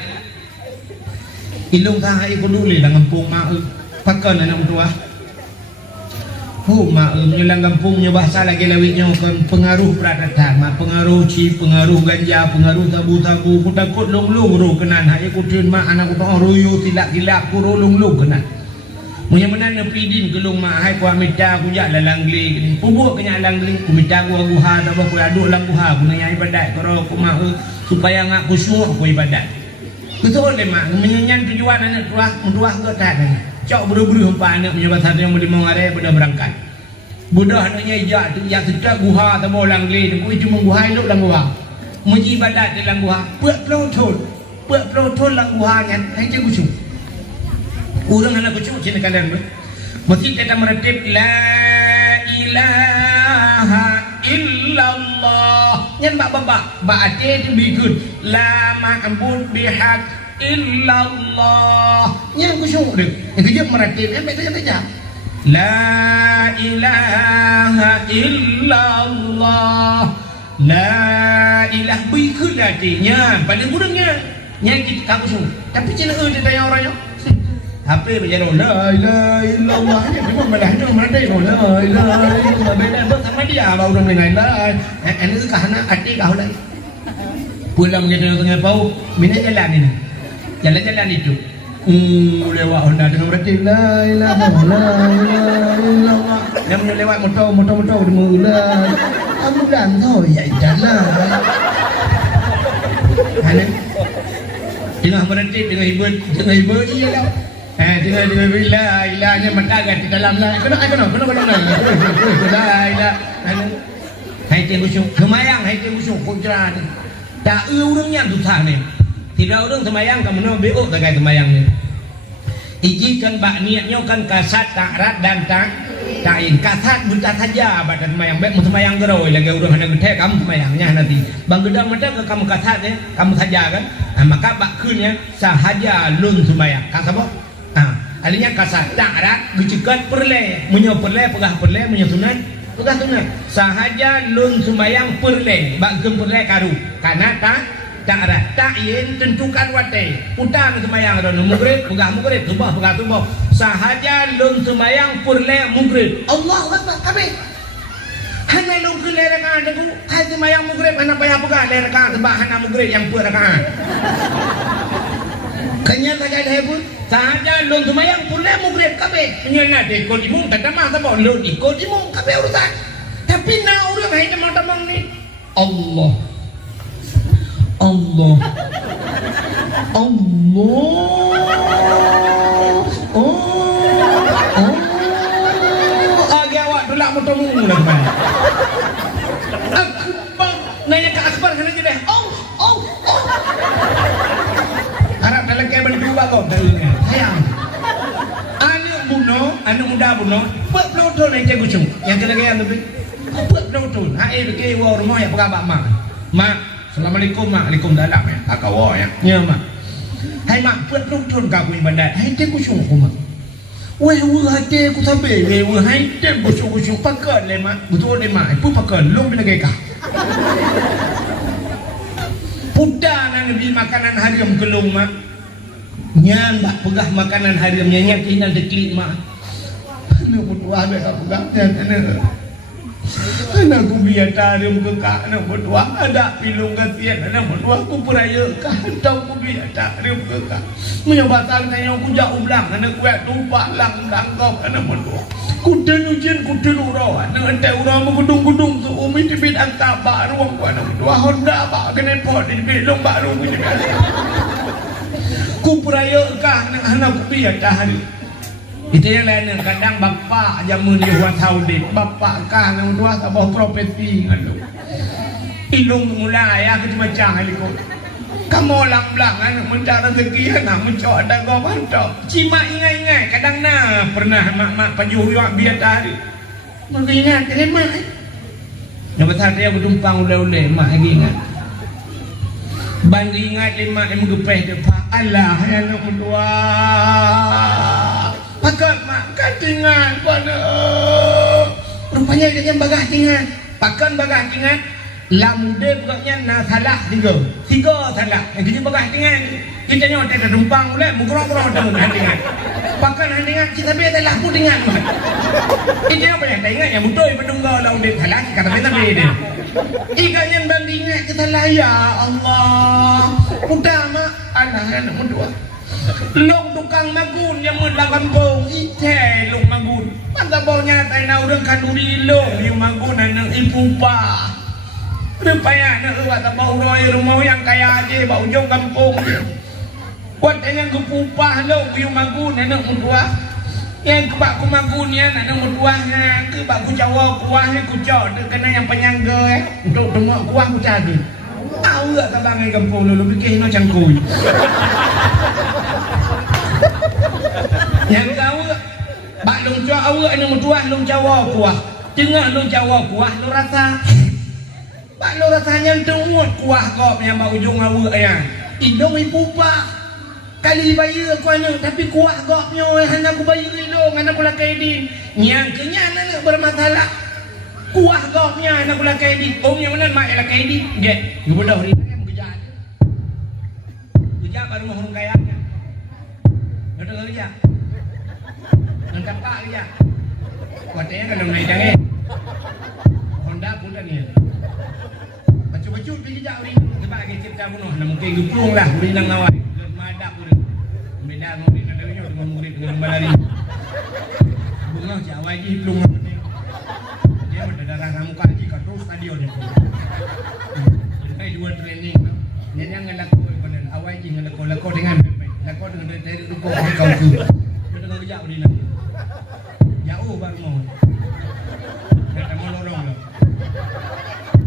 Ilung kah ikut dulu lah ngampung mak. Pakai anak tua. Mak menyelang kampungnya bahasa lagi lewitnya kan pengaruh peradatama, pengaruh pengaruh ganja, pengaruh tabu-tabu. Ku takut long-long ro kenan hai ku tun mak anak ku royo tilak-tilak ku ro long-long kenan. Munya menan nepi din kelung mak hai ku amita ku jak lalang gli. Pubuk kenya lalang gli ku minta ku aguha tak ku aduk lang kuha ku nanya ibadat ku ro ku mak supaya ngak khusyuk ku ibadat. Betul le mak menyenyan tujuan anak tuah munduah ke tak. Cok buru-buru hampa anak menyebab satu yang boleh mengarai pada berangkat. Budak anaknya ijak tu, ya sedap guha tak mau langli. Dia cuma guha elok lang guha. Muji ibadat di lang guha. Puak pelotol lang guha nya. Hai cik kucuk. Orang anak kucuk sini kalian ber. Mesti kita meretip la ilaha illallah. Nyan bak ate tu bikun. La ma'bud bihaq illallah. Yang kusyuk dia. Yang kerja meratib dia baik saja. La ilaha illallah. La ilah bikul artinya pada mudahnya. Yang kita tak kusyuk. Tapi cina dia tanya orangnya. Apa berjalan la ilaha illallah. Dia memang malahnya meratib la ilaha illallah. Beda sama dia baru orang dengan la. Ini kahana arti kau dah. Pulang kita tengah bau minat jalan ini. Jalan-jalan itu lewat Honda dengan berarti la ilaha illallah. Yang lewat motor la kamu dan tahu ya idalah. Ana. Tengah berhenti dengan ibu iya lah. Dengan bila ilahnya mendagat di dalam lah. Kena. La ilah. Hai tengok syuk. Semayang hai tengok syuk kujran. Tak urungnya susah ni. Tidak urung semayang kamu nak beok tak kaya semayang ni. Iji kan bak niatnya kan kasat takrat dan ta'in. Kasat buta saja badan semayang. Baik mu semayang geroi lagi urung hendak gede kamu semayangnya nanti. Bang gedang macam kamu kasat ya, kamu saja kan. Maka bak kunnya sahaja lun semayang. Kata apa? Alinya kasat takrat gejekan perle, munyo perle pegah perle munyo sunat. Pegah sunat. Sahaja lun semayang perle, bak gem perle karu. Karena takrat ta'in tentukan wate utang semayang ada mughrib pegah mughrib tubah pegah tubah sahaja lun semayang purle mughrib Allahu akbar kabeh hana lun ke rakaat aku hai semayang mughrib hana payah pegah rakaat tebak hana mughrib yang per rakaat kanya tak ada pun sahaja lun semayang purle mughrib kabeh nyana de ikut imung tak mah tak lun ikut imung kabeh urusan tapi na urang hai tamang ni Allah Allah Agi awak dulak motomu lah kemana Akbar nanya ke Akbar sana je deh harap dalam kaya balik dua kau sayang anak muda bunuh buat penonton yang cek kucing yang kena-kena tapi buat penonton bikin rumah yang pegabak mak Assalamualaikum mak, Waalaikumsalam ya. Akawa ya. Ya mak. Hai mak, buat nonton kau ibadat. Hai teh kusung aku mak. Weh hati aku sampai hai teh kusung pakai le mak. Betul le mak. Pu pakai lu bila kah. Puda nang di makanan hariam kelung mak. Nyan mak pegah makanan hariamnya nyak hinan deklik mak. Lu berdua ada aku gaknya anak ku biar tarim ke kak anak berdua ada pilung kasihan anak berdua ku peraya kak tau ku biar tarim ke kak menyebatan tanya ku jauh belang anak ku tumpah lang kau anak berdua ku tenujian ku tenurau anak entai urau menggudung-gudung seumi di bidang tabak ruang ku anak berdua Honda bak kena pot di belong baru ku di bidang ku peraya kak anak ku biar tarim itu yang lain kadang bapak jamun Yuhan Saudi bapak kah nang dua sabah profesi ngalo ilung mula ayah ke macam haliko kamu lang belang anak mencari rezeki anak mencok ada kau mantap cima ingat kadang pernah mak pajuh biar tadi mengingat ini mak yang besar dia bertumpang ule-ule mak ingat bandi ingat lima yang menggepeh depan Allah anak berdua pakat mak katingan pada rupanya dia yang bagah tingan pakan bagah tingan lamude pokoknya na salah tiga salah yang kita bagah tingan kita nyawa tak tumpang boleh mukrong-krong dengan tingan pakan tingan kita biar tak laku tingan kita apa yang tingan yang betul berdungga lamude salah kata kita beda ikan yang bandingnya kita layak Allah mudah mak anak berdua Long tukang magun yang mula kampung ite long magun masa bawanya tayo orang kanuri long yung magun ng ipupa rupaya na uwa tabaw roy rumah yang kaya aja bau jong kampung kuat yang gupupa long yung magun ng udwa yang kebak ku magun yan ng udwa nga kebak ku jawa kuah ku jod kena yang penyangga untuk demok kuah ku jadi tahu gak tabangan kampung lu bikin no cangkuy yang tahu bak long cho awak ni mutuah long jawa kuah tengah long jawa kuah lo rasa bak lo rasanya tengut kuah kau yang bak ujung awak ya indong ipupa kali bayi aku anak tapi kuah kau punya anak aku bayi indong anak aku lakai din yang kenya anak bermasalah kuah kau punya anak aku lakai din yang mana mak lakai din dia bodoh hari ni kerja baru mau kayaknya betul kerja Nangkap pak dia. Kuatnya kalau naik jangan. Honda pun dah ni. Baju-baju pergi jauh ni. Sebab lagi kita bunuh. Nak mungkin geplung lah. Beri nang awal. Madap pun. Beda mobil nak dengar dengan murid dengan balari. Bunga Jawa lagi plung. Dia berdarah muka lagi kat stadion. ni. Hai dua training. Ni jangan laku pada awal je laku dengan laku dengan dari ruko kau tu. Dengan kerja ni lagi. Jauh baru mau. Kata mau lorong lah.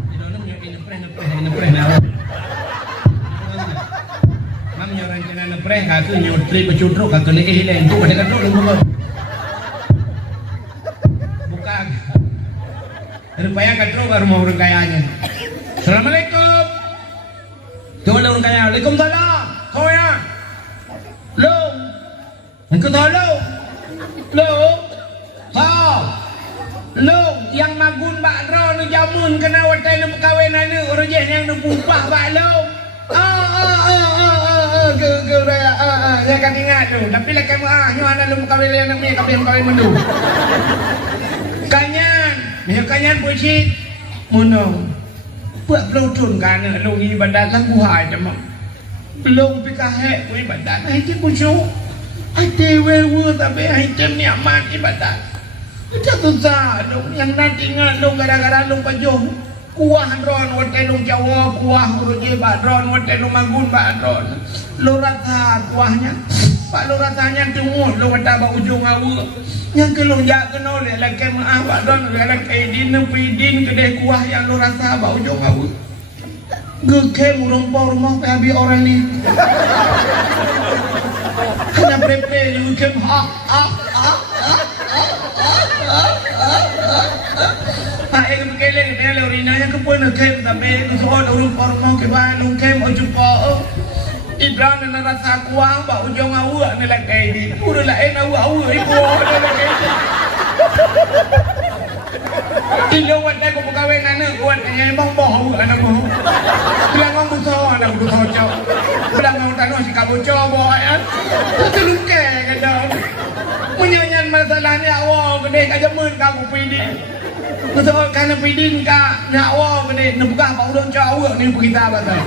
Jadi orang ni ngepres nak. Mam nyoran kena ngepres aku nyotri pecudruk aku ni hilang tu pada kaduk lu buka. Buka. Rupanya kaduk baru mau orang kayanya. Assalamualaikum. Tuan orang kaya. Waalaikumsalam. Kau ya? Long. Engkau tahu long? Long. Ha. Long yang magun bak ro nu jamun kena watai nu perkahwinan nu orang je yang nu pumpah bak long. Ke ya kan ingat tu. Tapi lah kamu nyu ana lu perkahwinan nak mi kahwin mendu. Kanyan, ni kanyan puisi. Munong. Buat pelutun kan lu ibadat lagu hai cuma belum pikahe ku ibadat hai ti pucu ai te wewe tapi hai tem niamat ibadat kita susah lu yang nanti ingat lu gara-gara lu pajong kuah ron wate lu Jawa kuah uruji badron wate lu magun badron lu rasa kuahnya pak lu rasanya tunggu lu kata ba ujung awu yang kelung jak kena oleh laki maaf badron oleh laki din pidin kedai kuah yang lu rasa ba ujung awu gekem rumpau rumah habis orang ni kena prepe lu kem Pak yang berkeleng dia lorina yang kepun kem tapi soal rumpau rumah ke Bandung kem ojupa Ibrahim nak rasa kuang bak ujung awak ni lagi ni. Udah lain awak ibu ada lagi. Ilo wadah ko pagawin anak kuat yang bang boh anak boh. Bilang orang butuh anak butuh cok. Bilang orang tanah si kamu coba kan. Terluka kata. Menyanyian masalahnya awak gede aja men kamu pidin. Betul karena pidin ka nak awak gede nebukah bau dong cowok ni kita betul.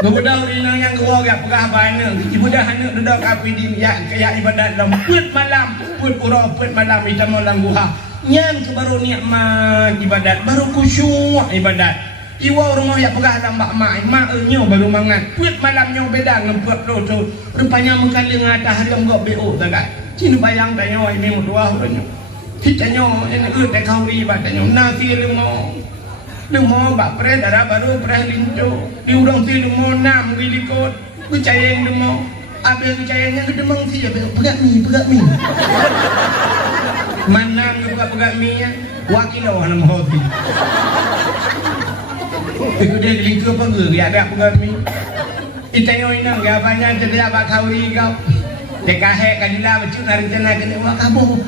Kemudian orang yang keluar gak pegah banyak. Ibu dah anak duduk kapidin ya kayak ibadat dalam put malam, put urap, put malam kita malam buha. Yang baru nikmat ibadat, baru khusyuk ibadat. Iwa rumah ya pegah dalam mak nyo baru mangat. Put malamnya beda ngempet lo tu. Rupanya mengkali ngata hari enggak BO tak. Cina bayang tanya ini mudua urangnya. Kita nyo ini tak kau ibadatnya nasi lemau. Lu mau bak pre darah baru pre linjo di urang ti lu mau 6 gilikot kucayeng lu mau abang kucayengnya ke demang si pegat mi mana pegat mi ya wakil lawan nama hobi itu dia lingkup apa ke ya ada pegat mi itayo inang ya banyak jadi abak kauri kau dekahe kadila bacun rencana kene wa kaboh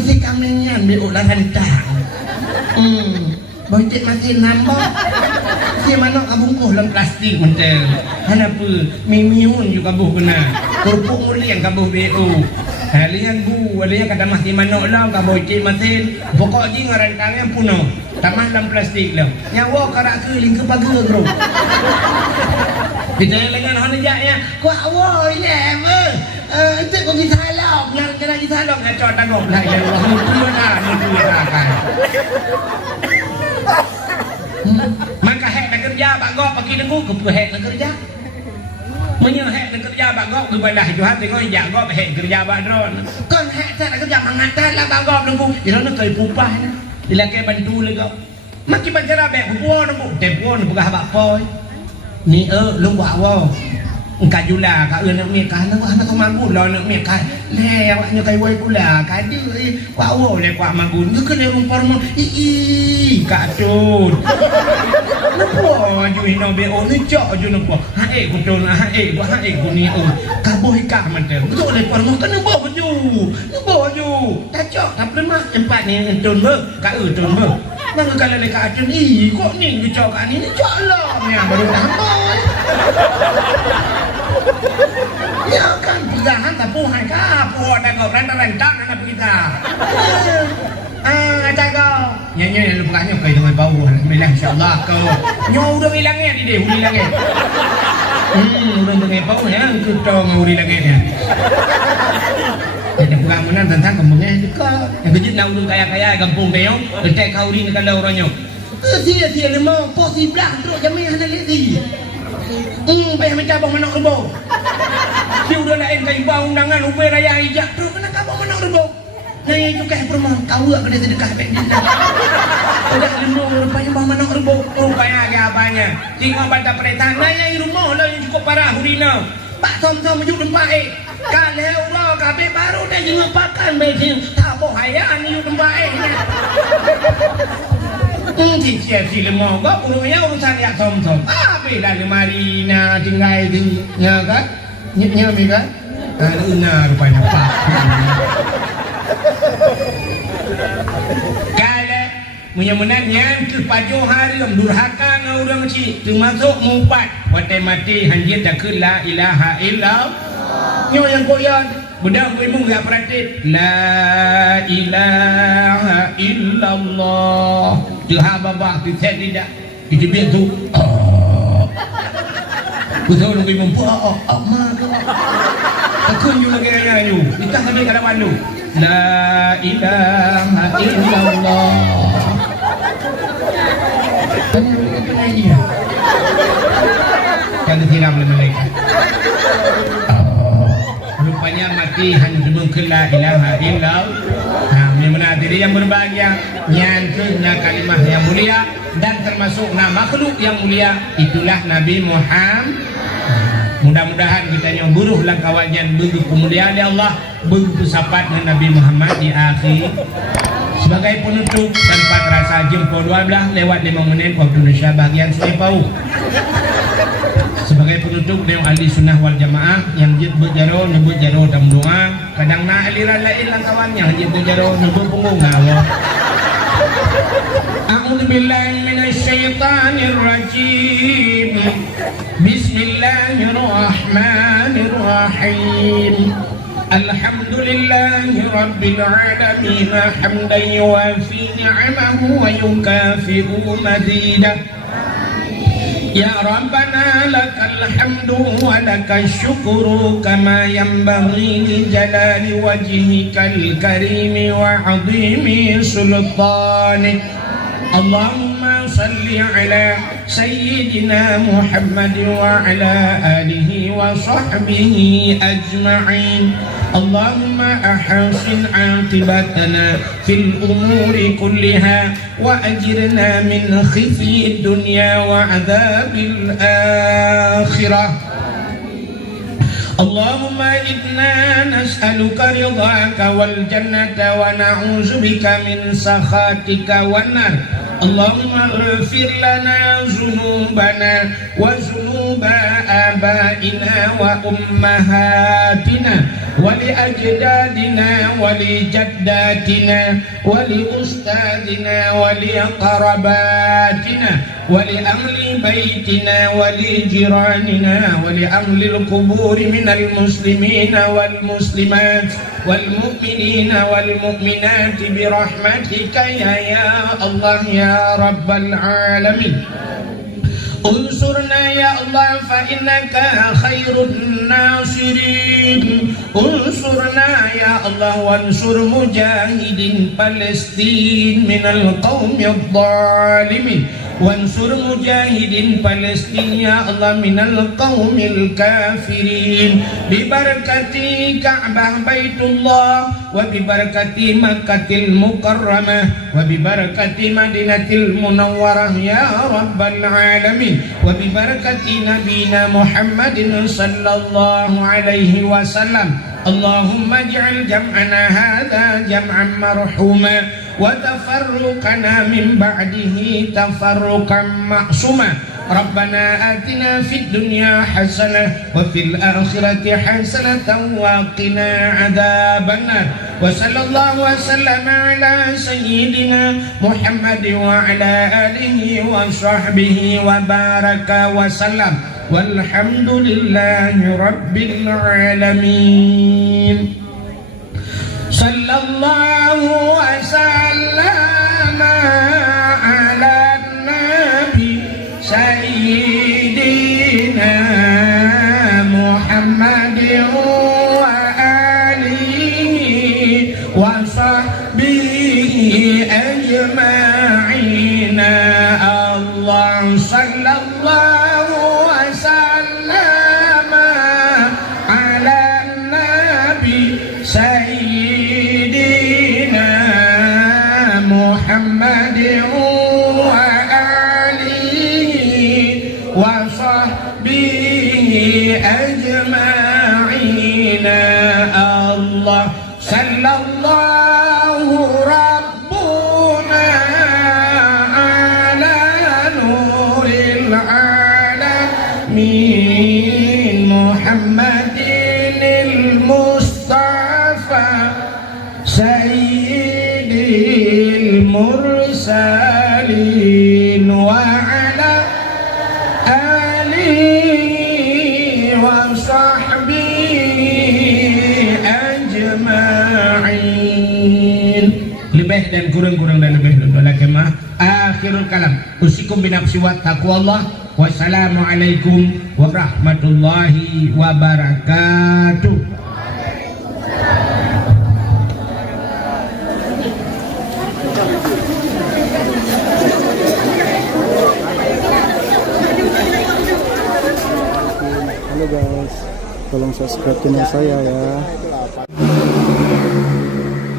si kamenyan be ulah rentang Bocet masih nambah. Si mana kabungkuh dalam plastik mentel. Kenapa? Mimiun juga kabuh kena. Kerupuk mulian kabuh BO. Halian bu, halian kata masih mana lah kabuh bocet masih. Pokok je ngarantangnya puno. Taman dalam plastik lah. Nyawa karak keling ke pagar bro. Kita yang lengan hanajaknya. Kuat awal ini apa? Itu kau kisah lok. Yang kena kisah lok. Ngacau tanggup lah. Ya Allah. Mutua kan. Maka hek nak kerja bagok pergi dengu ke hek nak kerja. Menye hek nak kerja bagok ke balah Tuhan tengok jak gop hek kerja badron. Kon hek tak nak kerja mangatal lah bagok dengu. Dia nak koi pupah ni. Dia ke bantu le kau. Maki bancara bek puo dengu. Tempo nak pegah bak poi. Ni lu buat wow. Engkau jula kau nak mikah nak magun lah nak mikah. Le awaknya kai wai pula. Kadi wow le kuat magun. Kau kena rumpor mo. Katun. Lupa ju ino BO ni cok ju lupa. Hae ku tun hae ku ni kaboh ikah mantel. Betul le parmo kena bawa ju. Lu bawa ju. Tak cok tak pernah tempat ni entun ber. Ka tun ber. Nang kalau le katun kok ni ju cok ni cok lah. Ni baru tambah. Ya kan pegangan tapi haka ada kau rentang anak kita. Ada kau nyanyi lu pegahnya kau dengan bau bilang insyaallah kau nyo udah hilangnya di deh hilangnya. Udah dengan bau ya kita mau hilangnya. Ada pengamunan tentang kampungnya juga. Yang kejut nak urus kaya-kaya kampung dia, letak kau di negara orangnya. Dia lemah, posi belah terus jamin hana lagi. Payah mencabang manak rebau. Dia udah lain kayu bau undangan ubai raya hijab terus kena kabang manak rebau. Naya juga perempuan tahu tak kena sedekah baik dia. Udah lemah rupanya bau manak rebau. Rupanya agak apanya. Tengok baca perintah naya rumah lah yang cukup parah hurina. Pak som-som menuju tempat kalau Allah kabeh baru dah jangan pakan betul tak boh hayaan you tempat si lemah kau punya urusan yang som-som bila lemari na tinggal di nya kan nya kan benar rupanya pak kalau munya-munanya terpaju hari durhaka ngau orang kecil termasuk mumpat watai mati hanjir tak la ilaha illallah nyo yang koyan budak gue mung gak pratit la ilaha illallah tuha babak tu set tidak itu biar tu betul gue mung ma aku nyu lagi nyu kita kami kada malu la ilaha illallah kan tidak boleh malaikat rupanya mati hanya sebelum la ilaha illallah. Nah, menadiri yang berbahagia nyantuna kalimah yang mulia dan termasuk nama makhluk yang mulia itulah Nabi Muhammad. Mudah-mudahan kita yang buruh langkawannya begitu kemuliaan ya Allah begitu sapat dengan Nabi Muhammad di akhir. Sebagai penutup tanpa terasa jempol 12 lewat 5 menit waktu Indonesia bagian Selepau. Sebagai penutup dengan ahli sunnah wal jamaah yang nyebut jaro dalam doa kadang na aliran lain lang kawan yang nyebut jaro nyebut punggung Allah. A'udzu billahi minasy syaithanir rajim. Bismillahirrahmanirrahim. Alhamdulillahi rabbil alamin hamdan yuwafi ni'amahu wa yukafi'u mazidah. Ya Rabbana lakal hamdu wa lakal syukru kama yanbaghi li jalali wajhikal karimi wa 'azimi sultanik. Allahumma salli ala sayyidina Muhammad wa ala alihi wa sahbihi ajma'in. Allahumma ahsin 'aqibatana fil umuri kulliha wa ajirna min khizyi dunya wa 'adzabil akhirah. Allahumma inna nas'aluka ridhaka wal jannata wa na'udzubika min sakhatika wan nar. Allahumma ighfir lana dhunubana wa dhunuba abaina wa ummahatina wa li ajdadina wa li jaddatina wa li ustadina wa li qarabatina wa li ahli baitina wa li jiranina wa li ahli al-qubur minal muslimina wal muslimat wal mu'minina wal mu'minat bi rahmatika ya Allah ya rabbal alamin. Unsurna ya Allah fa innaka khairun nasirin. Unsurna ya Allah wansur mujahidin Palestin minal qawmi adh-dhalimin. Wansur mujahidin Palestin ya Allah minal qawmil kafirin. Bibarakati Ka'bah Baitullah wa bibarakati Makkatil Mukarramah wa bibarakati Madinatil Munawwarah ya Rabbal alamin wa bibarakati Nabina Muhammadin sallallahu alaihi wasallam. Allahumma ij'al jam'ana hadha jam'an marhuma wa tafarruqana min ba'dihi tafarruqan ma'suma. Rabbana atina fid dunya hasanah wa fil akhirati hasanatan wa qina adzabannar. Wa sallallahu wa sallama ala sayyidina Muhammad wa ala alihi wa sahbihi wa baraka wa sallam. Walhamdulillahi rabbil alamin. Sallallahu wa sallama ala nabi sayyidina Muhammad wa alihi sallallahu wasallam ala nabi sayyidina Muhammadin wa alihi wa sahbihi ajma'ina. Allah sallallahu rabbuna ala nuril alamin Muhammadinil Mustafa sayyidil mursalin wa ala alihi wa sahbihi ajma'in. Lebih dan kurang dan lebih adalah kemah akhirul kalam. Usikum binafsi wa taqwallah. Wassalamualaikum warahmatullahi wabarakatuh. Halo guys, tolong subscribe channel saya ya.